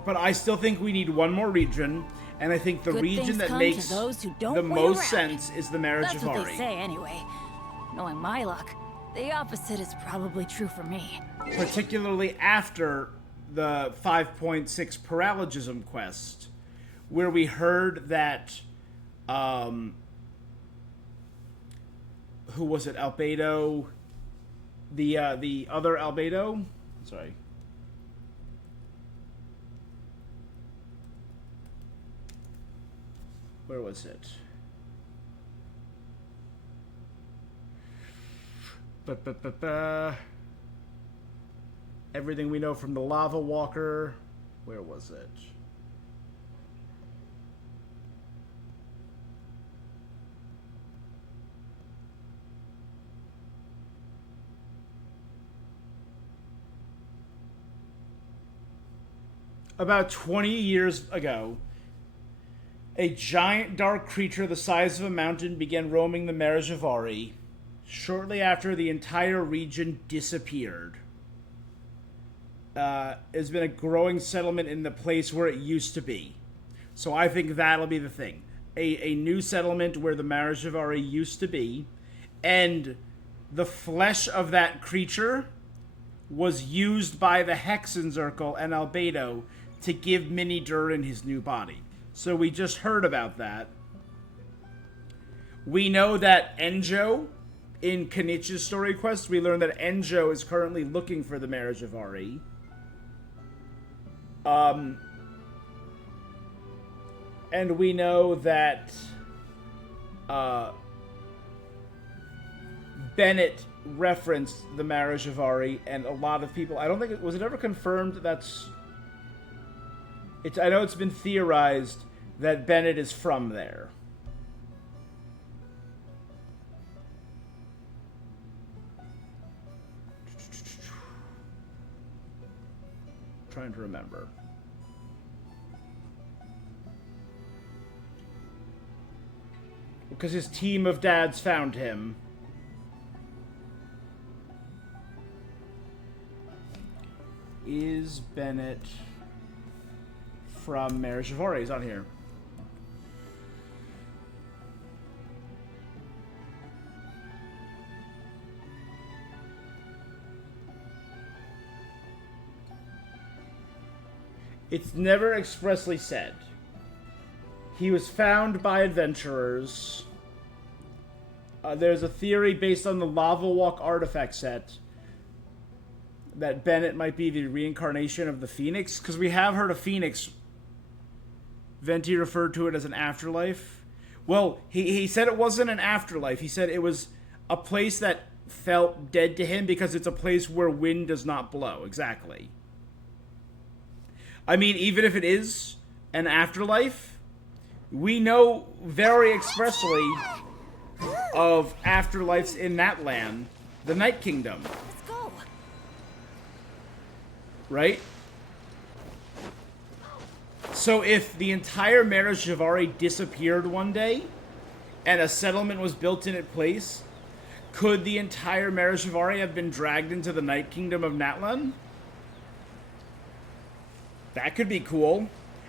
But I still think we need one more region, and I think the region that makes the most sense is the Mare Javari. That's what they say anyway. Knowing my luck, the opposite is probably true for me. Particularly after the 5.6 Paralogism quest, where we heard that, who was it, Albedo? The other Albedo? Sorry. Where was it? Everything we know from the Lava Walker. Where was it? About 20 years ago, a giant dark creature the size of a mountain began roaming the Merijavari. Shortly after, the entire region disappeared. There's been a growing settlement in the place where it used to be. So I think that'll be the thing. A new settlement where the Merijavari used to be, and the flesh of that creature was used by the Hexenzirkel and Albedo to give Mini Durin his new body. So we just heard about that. We know that Enjo, in Kenich's story quest, we learned that Enjo is currently looking for the Merijavari. And we know that Bennett referenced the Merijavari, and a lot of people... I don't think... Was it ever confirmed that's... I know it's been theorized that Bennett is from there. Trying to remember. Because his team of dads found him. Is Bennett from Merijavari? He's on here. It's never expressly said. He was found by adventurers. There's a theory based on the Lava Walk artifact set that Bennett might be the reincarnation of the Phoenix, because we have heard of Phoenix. Venti referred to it as an afterlife. Well, he said it wasn't an afterlife. He said it was a place that felt dead to him because it's a place where wind does not blow. Exactly. I mean, even if it is an afterlife, we know very expressly of afterlives in that land, the Night Kingdom. Let's go. Right? So if the entire Merijavari disappeared one day, and a settlement was built in its place, could the entire Merijavari have been dragged into the Night Kingdom of Natlan? That could be cool.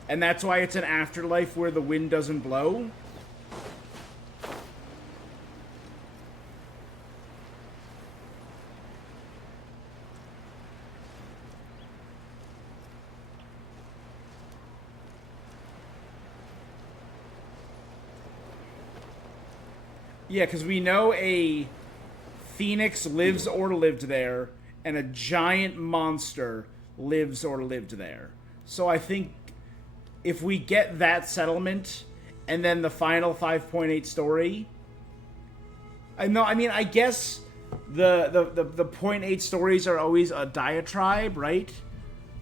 And that's why it's an afterlife where the wind doesn't blow. Yeah, because we know a phoenix lives or lived there, and a giant monster lives or lived there. So I think if we get that settlement, and then the final 5.8 story... I guess the point 8 stories are always a diatribe, right?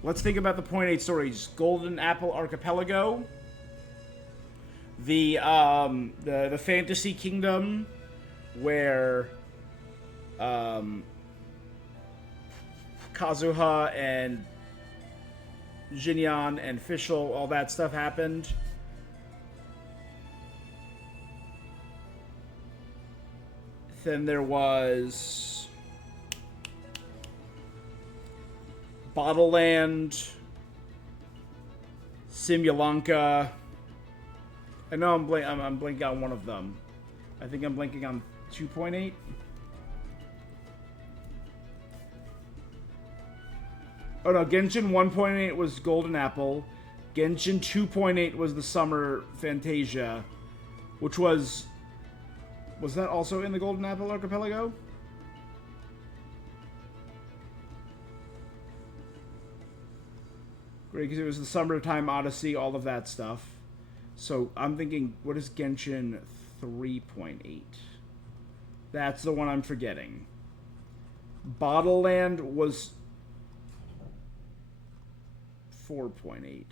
Let's think about the point 8 stories. Golden Apple Archipelago, the Fantasy Kingdom, where Kazuha and Jinyan and Fischl, all that stuff happened. Then there was Bottleland, Simulanka. I know I'm blanking on one of them. I think I'm blanking on 2.8. Oh no, Genshin 1.8 was Golden Apple. Genshin 2.8 was the Summer Fantasia, which was that also in the Golden Apple Archipelago? Great, because it was the Summertime Odyssey, all of that stuff. So I'm thinking, what is Genshin 3.8? That's the one I'm forgetting. Bottle Land was 4.8.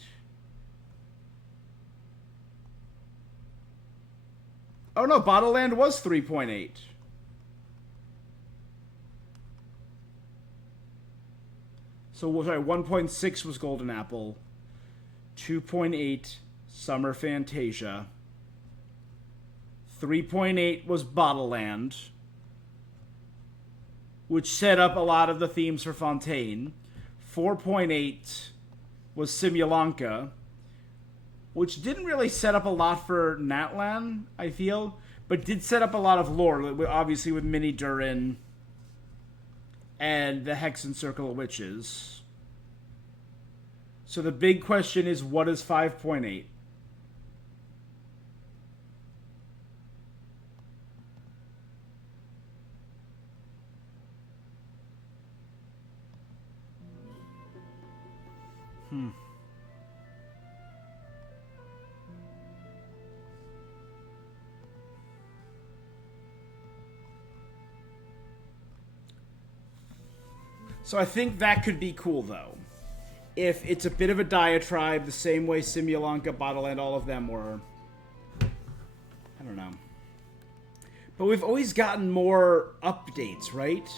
Oh no, Bottle Land was 3.8. So, sorry, 1.6 was Golden Apple. 2.8, Summer Fantasia. 3.8 was Bottle Land, which set up a lot of the themes for Fontaine. 4.8 was Simulanka, which didn't really set up a lot for Natlan, I feel, but did set up a lot of lore, obviously with Minnie Durin and the Hex and Circle of Witches. So the big question is, what is 5.8? So I think that could be cool, though. If it's a bit of a diatribe, the same way Simulanka, Bottle, and all of them were. I don't know. But we've always gotten more updates, right?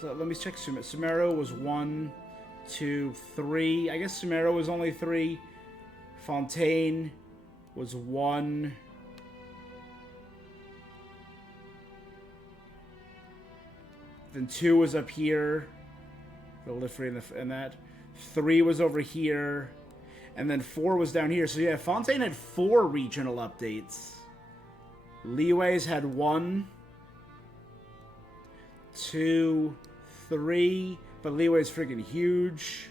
So let me check. Sumeru was 1, 2, 3. I guess Sumeru was only 3. Fontaine was 1. Then 2 was up here. The Lifrey and that. 3 was over here. And then 4 was down here. So yeah, Fontaine had 4 regional updates. Leeway's had 1, 2, 3. But Leeway's freaking huge.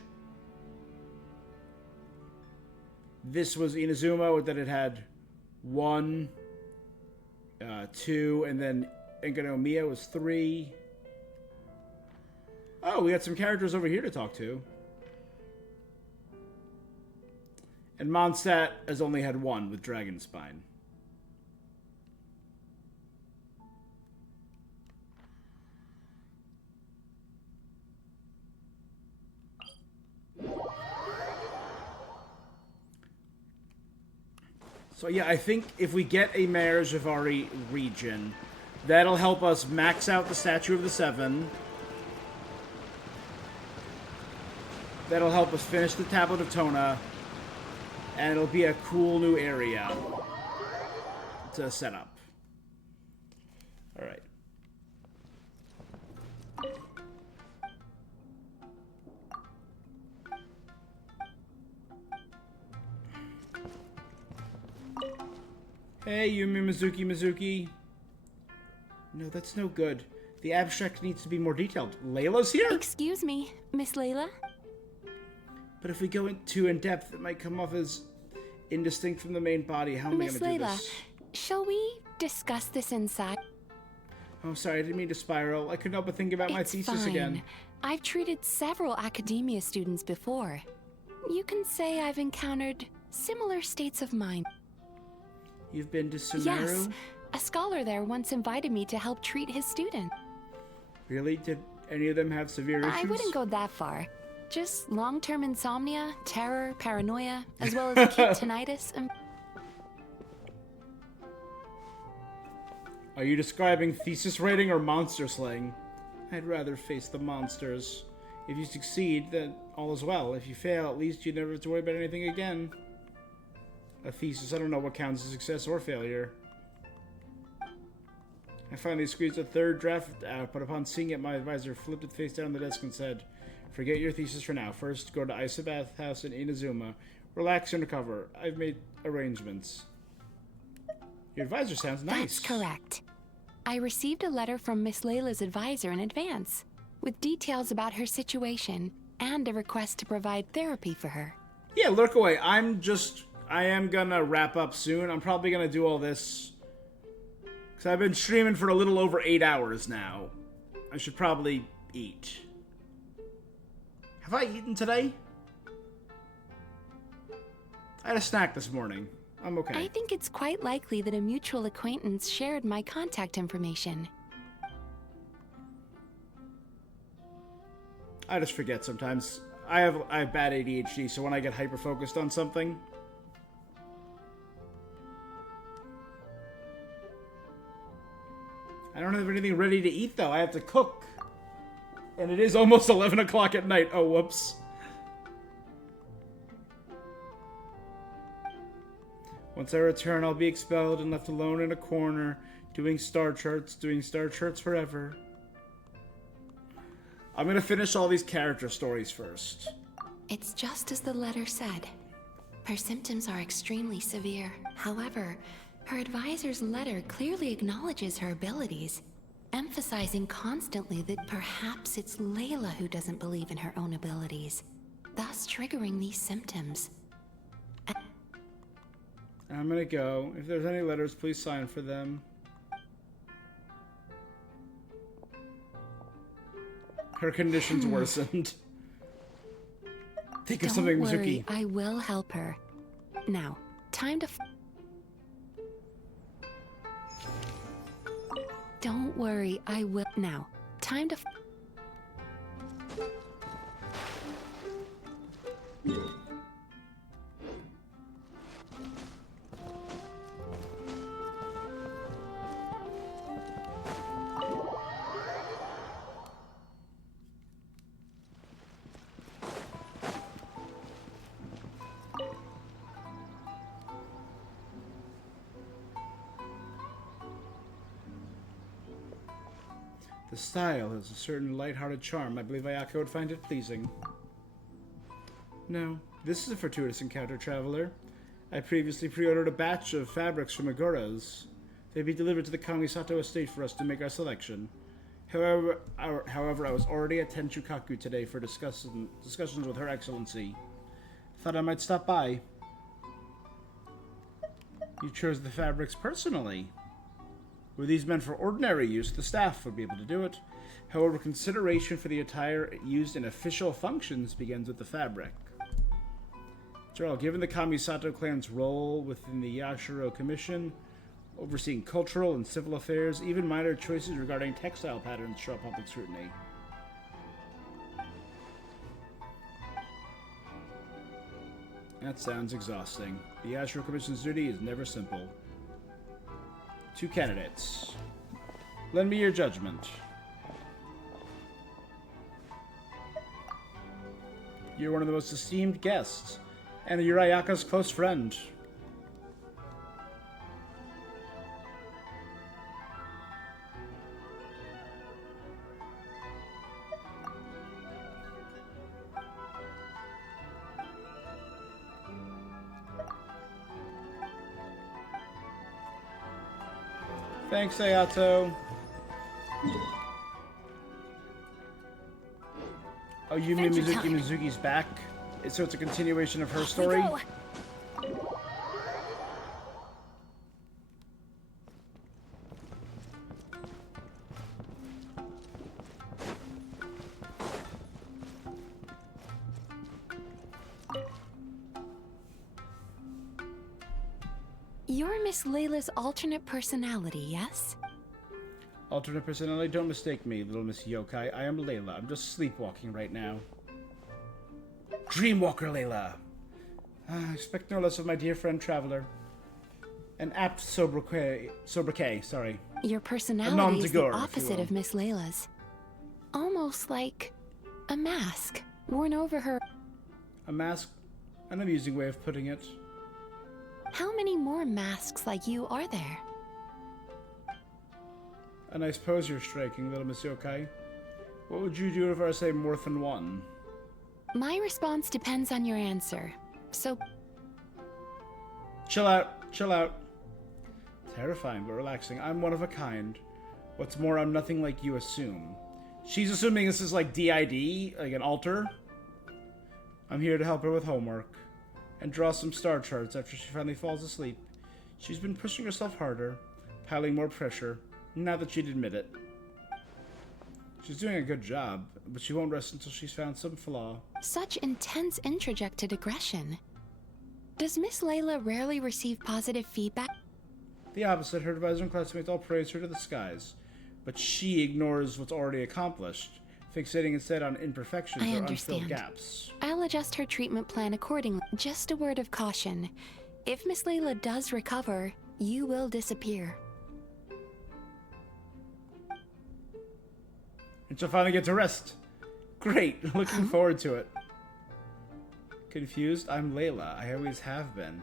This was Inazuma, that it had 1, 2, and then Enganomiya was 3. Oh, we got some characters over here to talk to. And Mondstadt has only had 1 with Dragonspine. So yeah, I think if we get a Mare Javari region, that'll help us max out the Statue of the Seven. That'll help us finish the Tablet of Tona, and it'll be a cool new area to set up. All right. Hey, Yumi Mizuki. No, that's no good. The abstract needs to be more detailed. Layla's here? Excuse me, Miss Layla? But if we go too in depth, it might come off as indistinct from the main body. How am I going to do this? Shall we discuss this inside? Oh, sorry, I didn't mean to spiral. I couldn't help but think about my thesis fine. Again. I've treated several academia students before. You can say I've encountered similar states of mind. You've been to Sumeru? Yes. A scholar there once invited me to help treat his student. Really? Did any of them have severe issues? I wouldn't go that far. Just long-term insomnia, terror, paranoia, as well as acute tinnitus and... Are you describing thesis writing or monster slaying? I'd rather face the monsters. If you succeed, then all is well. If you fail, at least you never have to worry about anything again. A thesis, I don't know what counts as success or failure. I finally squeezed a third draft out, but upon seeing it, my advisor flipped it face down on the desk and said, "Forget your thesis for now. First, go to Isobath House in Inazuma. Relax and recover. I've made arrangements." Your advisor sounds nice. That's correct. I received a letter from Miss Layla's advisor in advance, with details about her situation and a request to provide therapy for her. Yeah, lurk away. I am gonna wrap up soon. I'm probably gonna do all this, because I've been streaming for a little over 8 hours now. I should probably eat. Have I eaten today? I had a snack this morning. I'm okay. I think it's quite likely that a mutual acquaintance shared my contact information. I just forget sometimes. I have bad ADHD, so when I get hyper focused on something, I don't have anything ready to eat though. I have to cook, and it is almost 11 o'clock at night. Oh, whoops. Once I return, I'll be expelled and left alone in a corner, doing star charts forever. I'm gonna finish all these character stories first. It's just as the letter said. Her symptoms are extremely severe. However, her advisor's letter clearly acknowledges her abilities, emphasizing constantly that perhaps it's Layla who doesn't believe in her own abilities, thus triggering these symptoms. I'm gonna go. If there's any letters, please sign for them. Her condition's worsened. Think of something, Don't worry, Mizuki. I will help her. Now, time to... Don't worry, I will... Now, time to... The style has a certain light-hearted charm. I believe Ayaka would find it pleasing. No, this is a fortuitous encounter, traveler. I previously pre-ordered a batch of fabrics from Agora's. They'd be delivered to the Kamisato estate for us to make our selection. However, I was already at Tenchukaku today for discussions with Her Excellency. Thought I might stop by. You chose the fabrics personally. Were these meant for ordinary use, the staff would be able to do it. However, consideration for the attire used in official functions begins with the fabric. After all, given the Kamisato clan's role within the Yashiro Commission, overseeing cultural and civil affairs, even minor choices regarding textile patterns show up public scrutiny. That sounds exhausting. The Yashiro Commission's duty is never simple. 2 candidates. Lend me your judgment. You're one of the most esteemed guests, and you're Ayaka's close friend. Thanks, Ayato. Oh, you mean Mizuki's back? So it's a continuation of her story? You're Miss Layla's alternate personality, yes? Alternate personality? Don't mistake me, little Miss Yokai. I am Layla. I'm just sleepwalking right now. Dreamwalker Layla! Expect no less of my dear friend Traveler. An apt sobriquet, sorry. Your personality is the opposite of Miss Layla's. Almost like a mask worn over her. A mask? An amusing way of putting it. How many more masks like you are there? A nice pose you're striking, little Miss Yokai. What would you do if I say more than one? My response depends on your answer, so... Chill out, chill out. Terrifying but relaxing. I'm one of a kind. What's more, I'm nothing like you assume. She's assuming this is like DID, like an altar. I'm here to help her with homework and draw some star charts after she finally falls asleep. She's been pushing herself harder, piling more pressure, now that she'd admit it. She's doing a good job, but she won't rest until she's found some flaw. Such intense introjected aggression. Does Miss Layla rarely receive positive feedback? The opposite. Her advisor and classmates all praise her to the skies. But she ignores what's already accomplished, fixating instead on imperfections I or understand. unfilled gaps. I'll adjust her treatment plan accordingly. Just a word of caution. If Miss Layla does recover, you will disappear. And she'll finally get to rest. Great. Looking forward to it. Confused? I'm Layla. I always have been.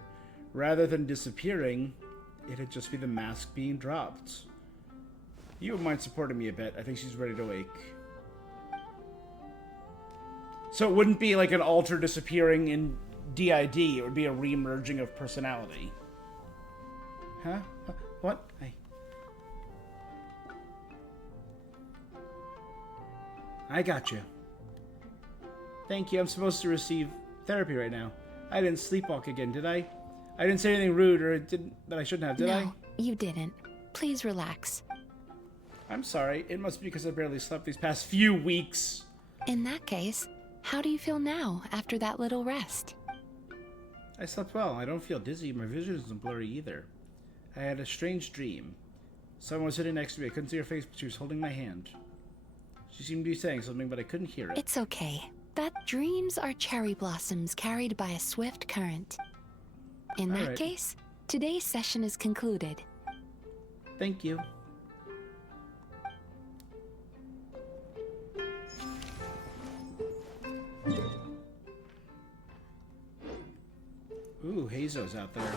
Rather than disappearing, it'd just be the mask being dropped. You wouldn't mind supporting me a bit. I think she's ready to wake. So it wouldn't be like an alter disappearing in DID. It would be a re-merging of personality. Huh? What? Hey. I got you. Thank you. I'm supposed to receive therapy right now. I didn't sleepwalk again, did I? I didn't say anything rude or that I shouldn't have, did I? No, you didn't. Please relax. I'm sorry. It must be because I barely slept these past few weeks. In that case, how do you feel now after that little rest? I slept well. I don't feel dizzy. My vision isn't blurry either. I had a strange dream. Someone was sitting next to me. I couldn't see her face, but she was holding my hand. She seemed to be saying something, but I couldn't hear it. It's okay. That dreams are cherry blossoms carried by a swift current. In that case, today's session is concluded. Thank you. Ooh, Hazo's out there.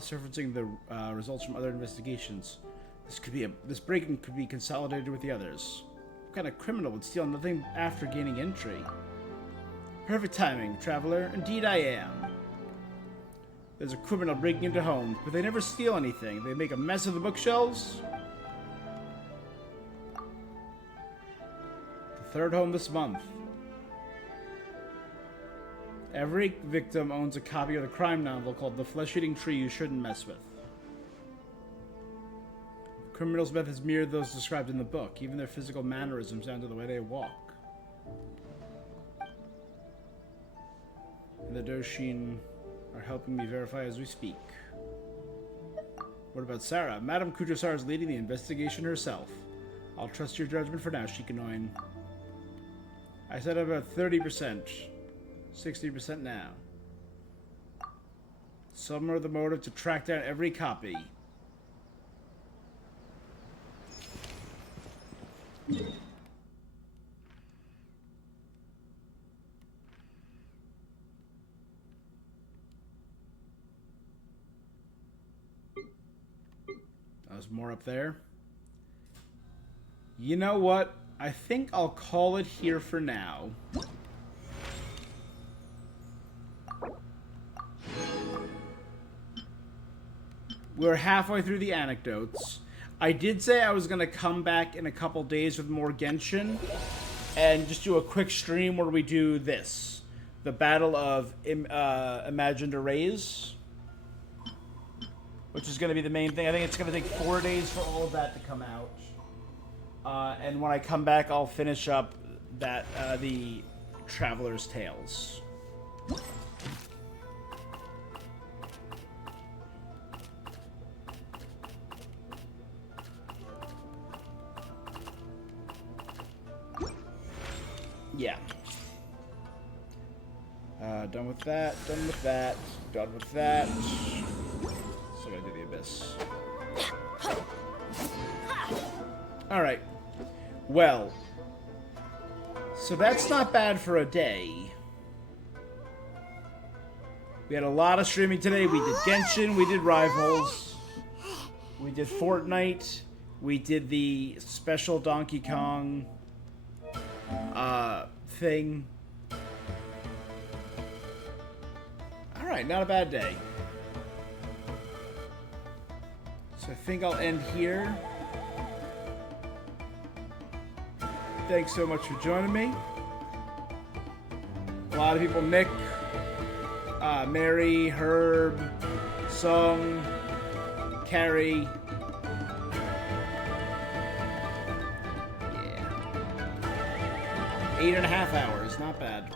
Surfacing the results from other investigations. This break-in could be consolidated with the others. What kind of criminal would steal nothing after gaining entry? Perfect timing, traveler. Indeed I am. There's a criminal breaking into homes, but they never steal anything. They make a mess of the bookshelves. The third home this month. Every victim owns a copy of the crime novel called The Flesh-Eating Tree You Shouldn't Mess With. The criminals' methods mirror those described in the book, even their physical mannerisms down to the way they walk. And the Doshin are helping me verify as we speak. What about Sarah? Madame Kujasar is leading the investigation herself. I'll trust your judgment for now, Shikanoin. I said about 30%. 60% now. Some are the motive to track down every copy. There's more up there. You know what? I think I'll call it here for now. We're halfway through the anecdotes. I did say I was going to come back in a couple days with more Genshin and just do a quick stream where we do this. The Battle of Imagined Arrays. Which is going to be the main thing. I think it's going to take 4 days for all of that to come out. And when I come back, I'll finish up that the Traveler's Tales. Yeah. Done with that, done with that, done with that. Still gotta do the Abyss. Alright. Well. So that's not bad for a day. We had a lot of streaming today. We did Genshin, we did Rivals, we did Fortnite, we did the special Donkey Kong thing. Alright, not a bad day. So I think I'll end here. Thanks so much for joining me. A lot of people, Nick, Mary, Herb, Song, carry. Yeah. 8.5 hours, not bad.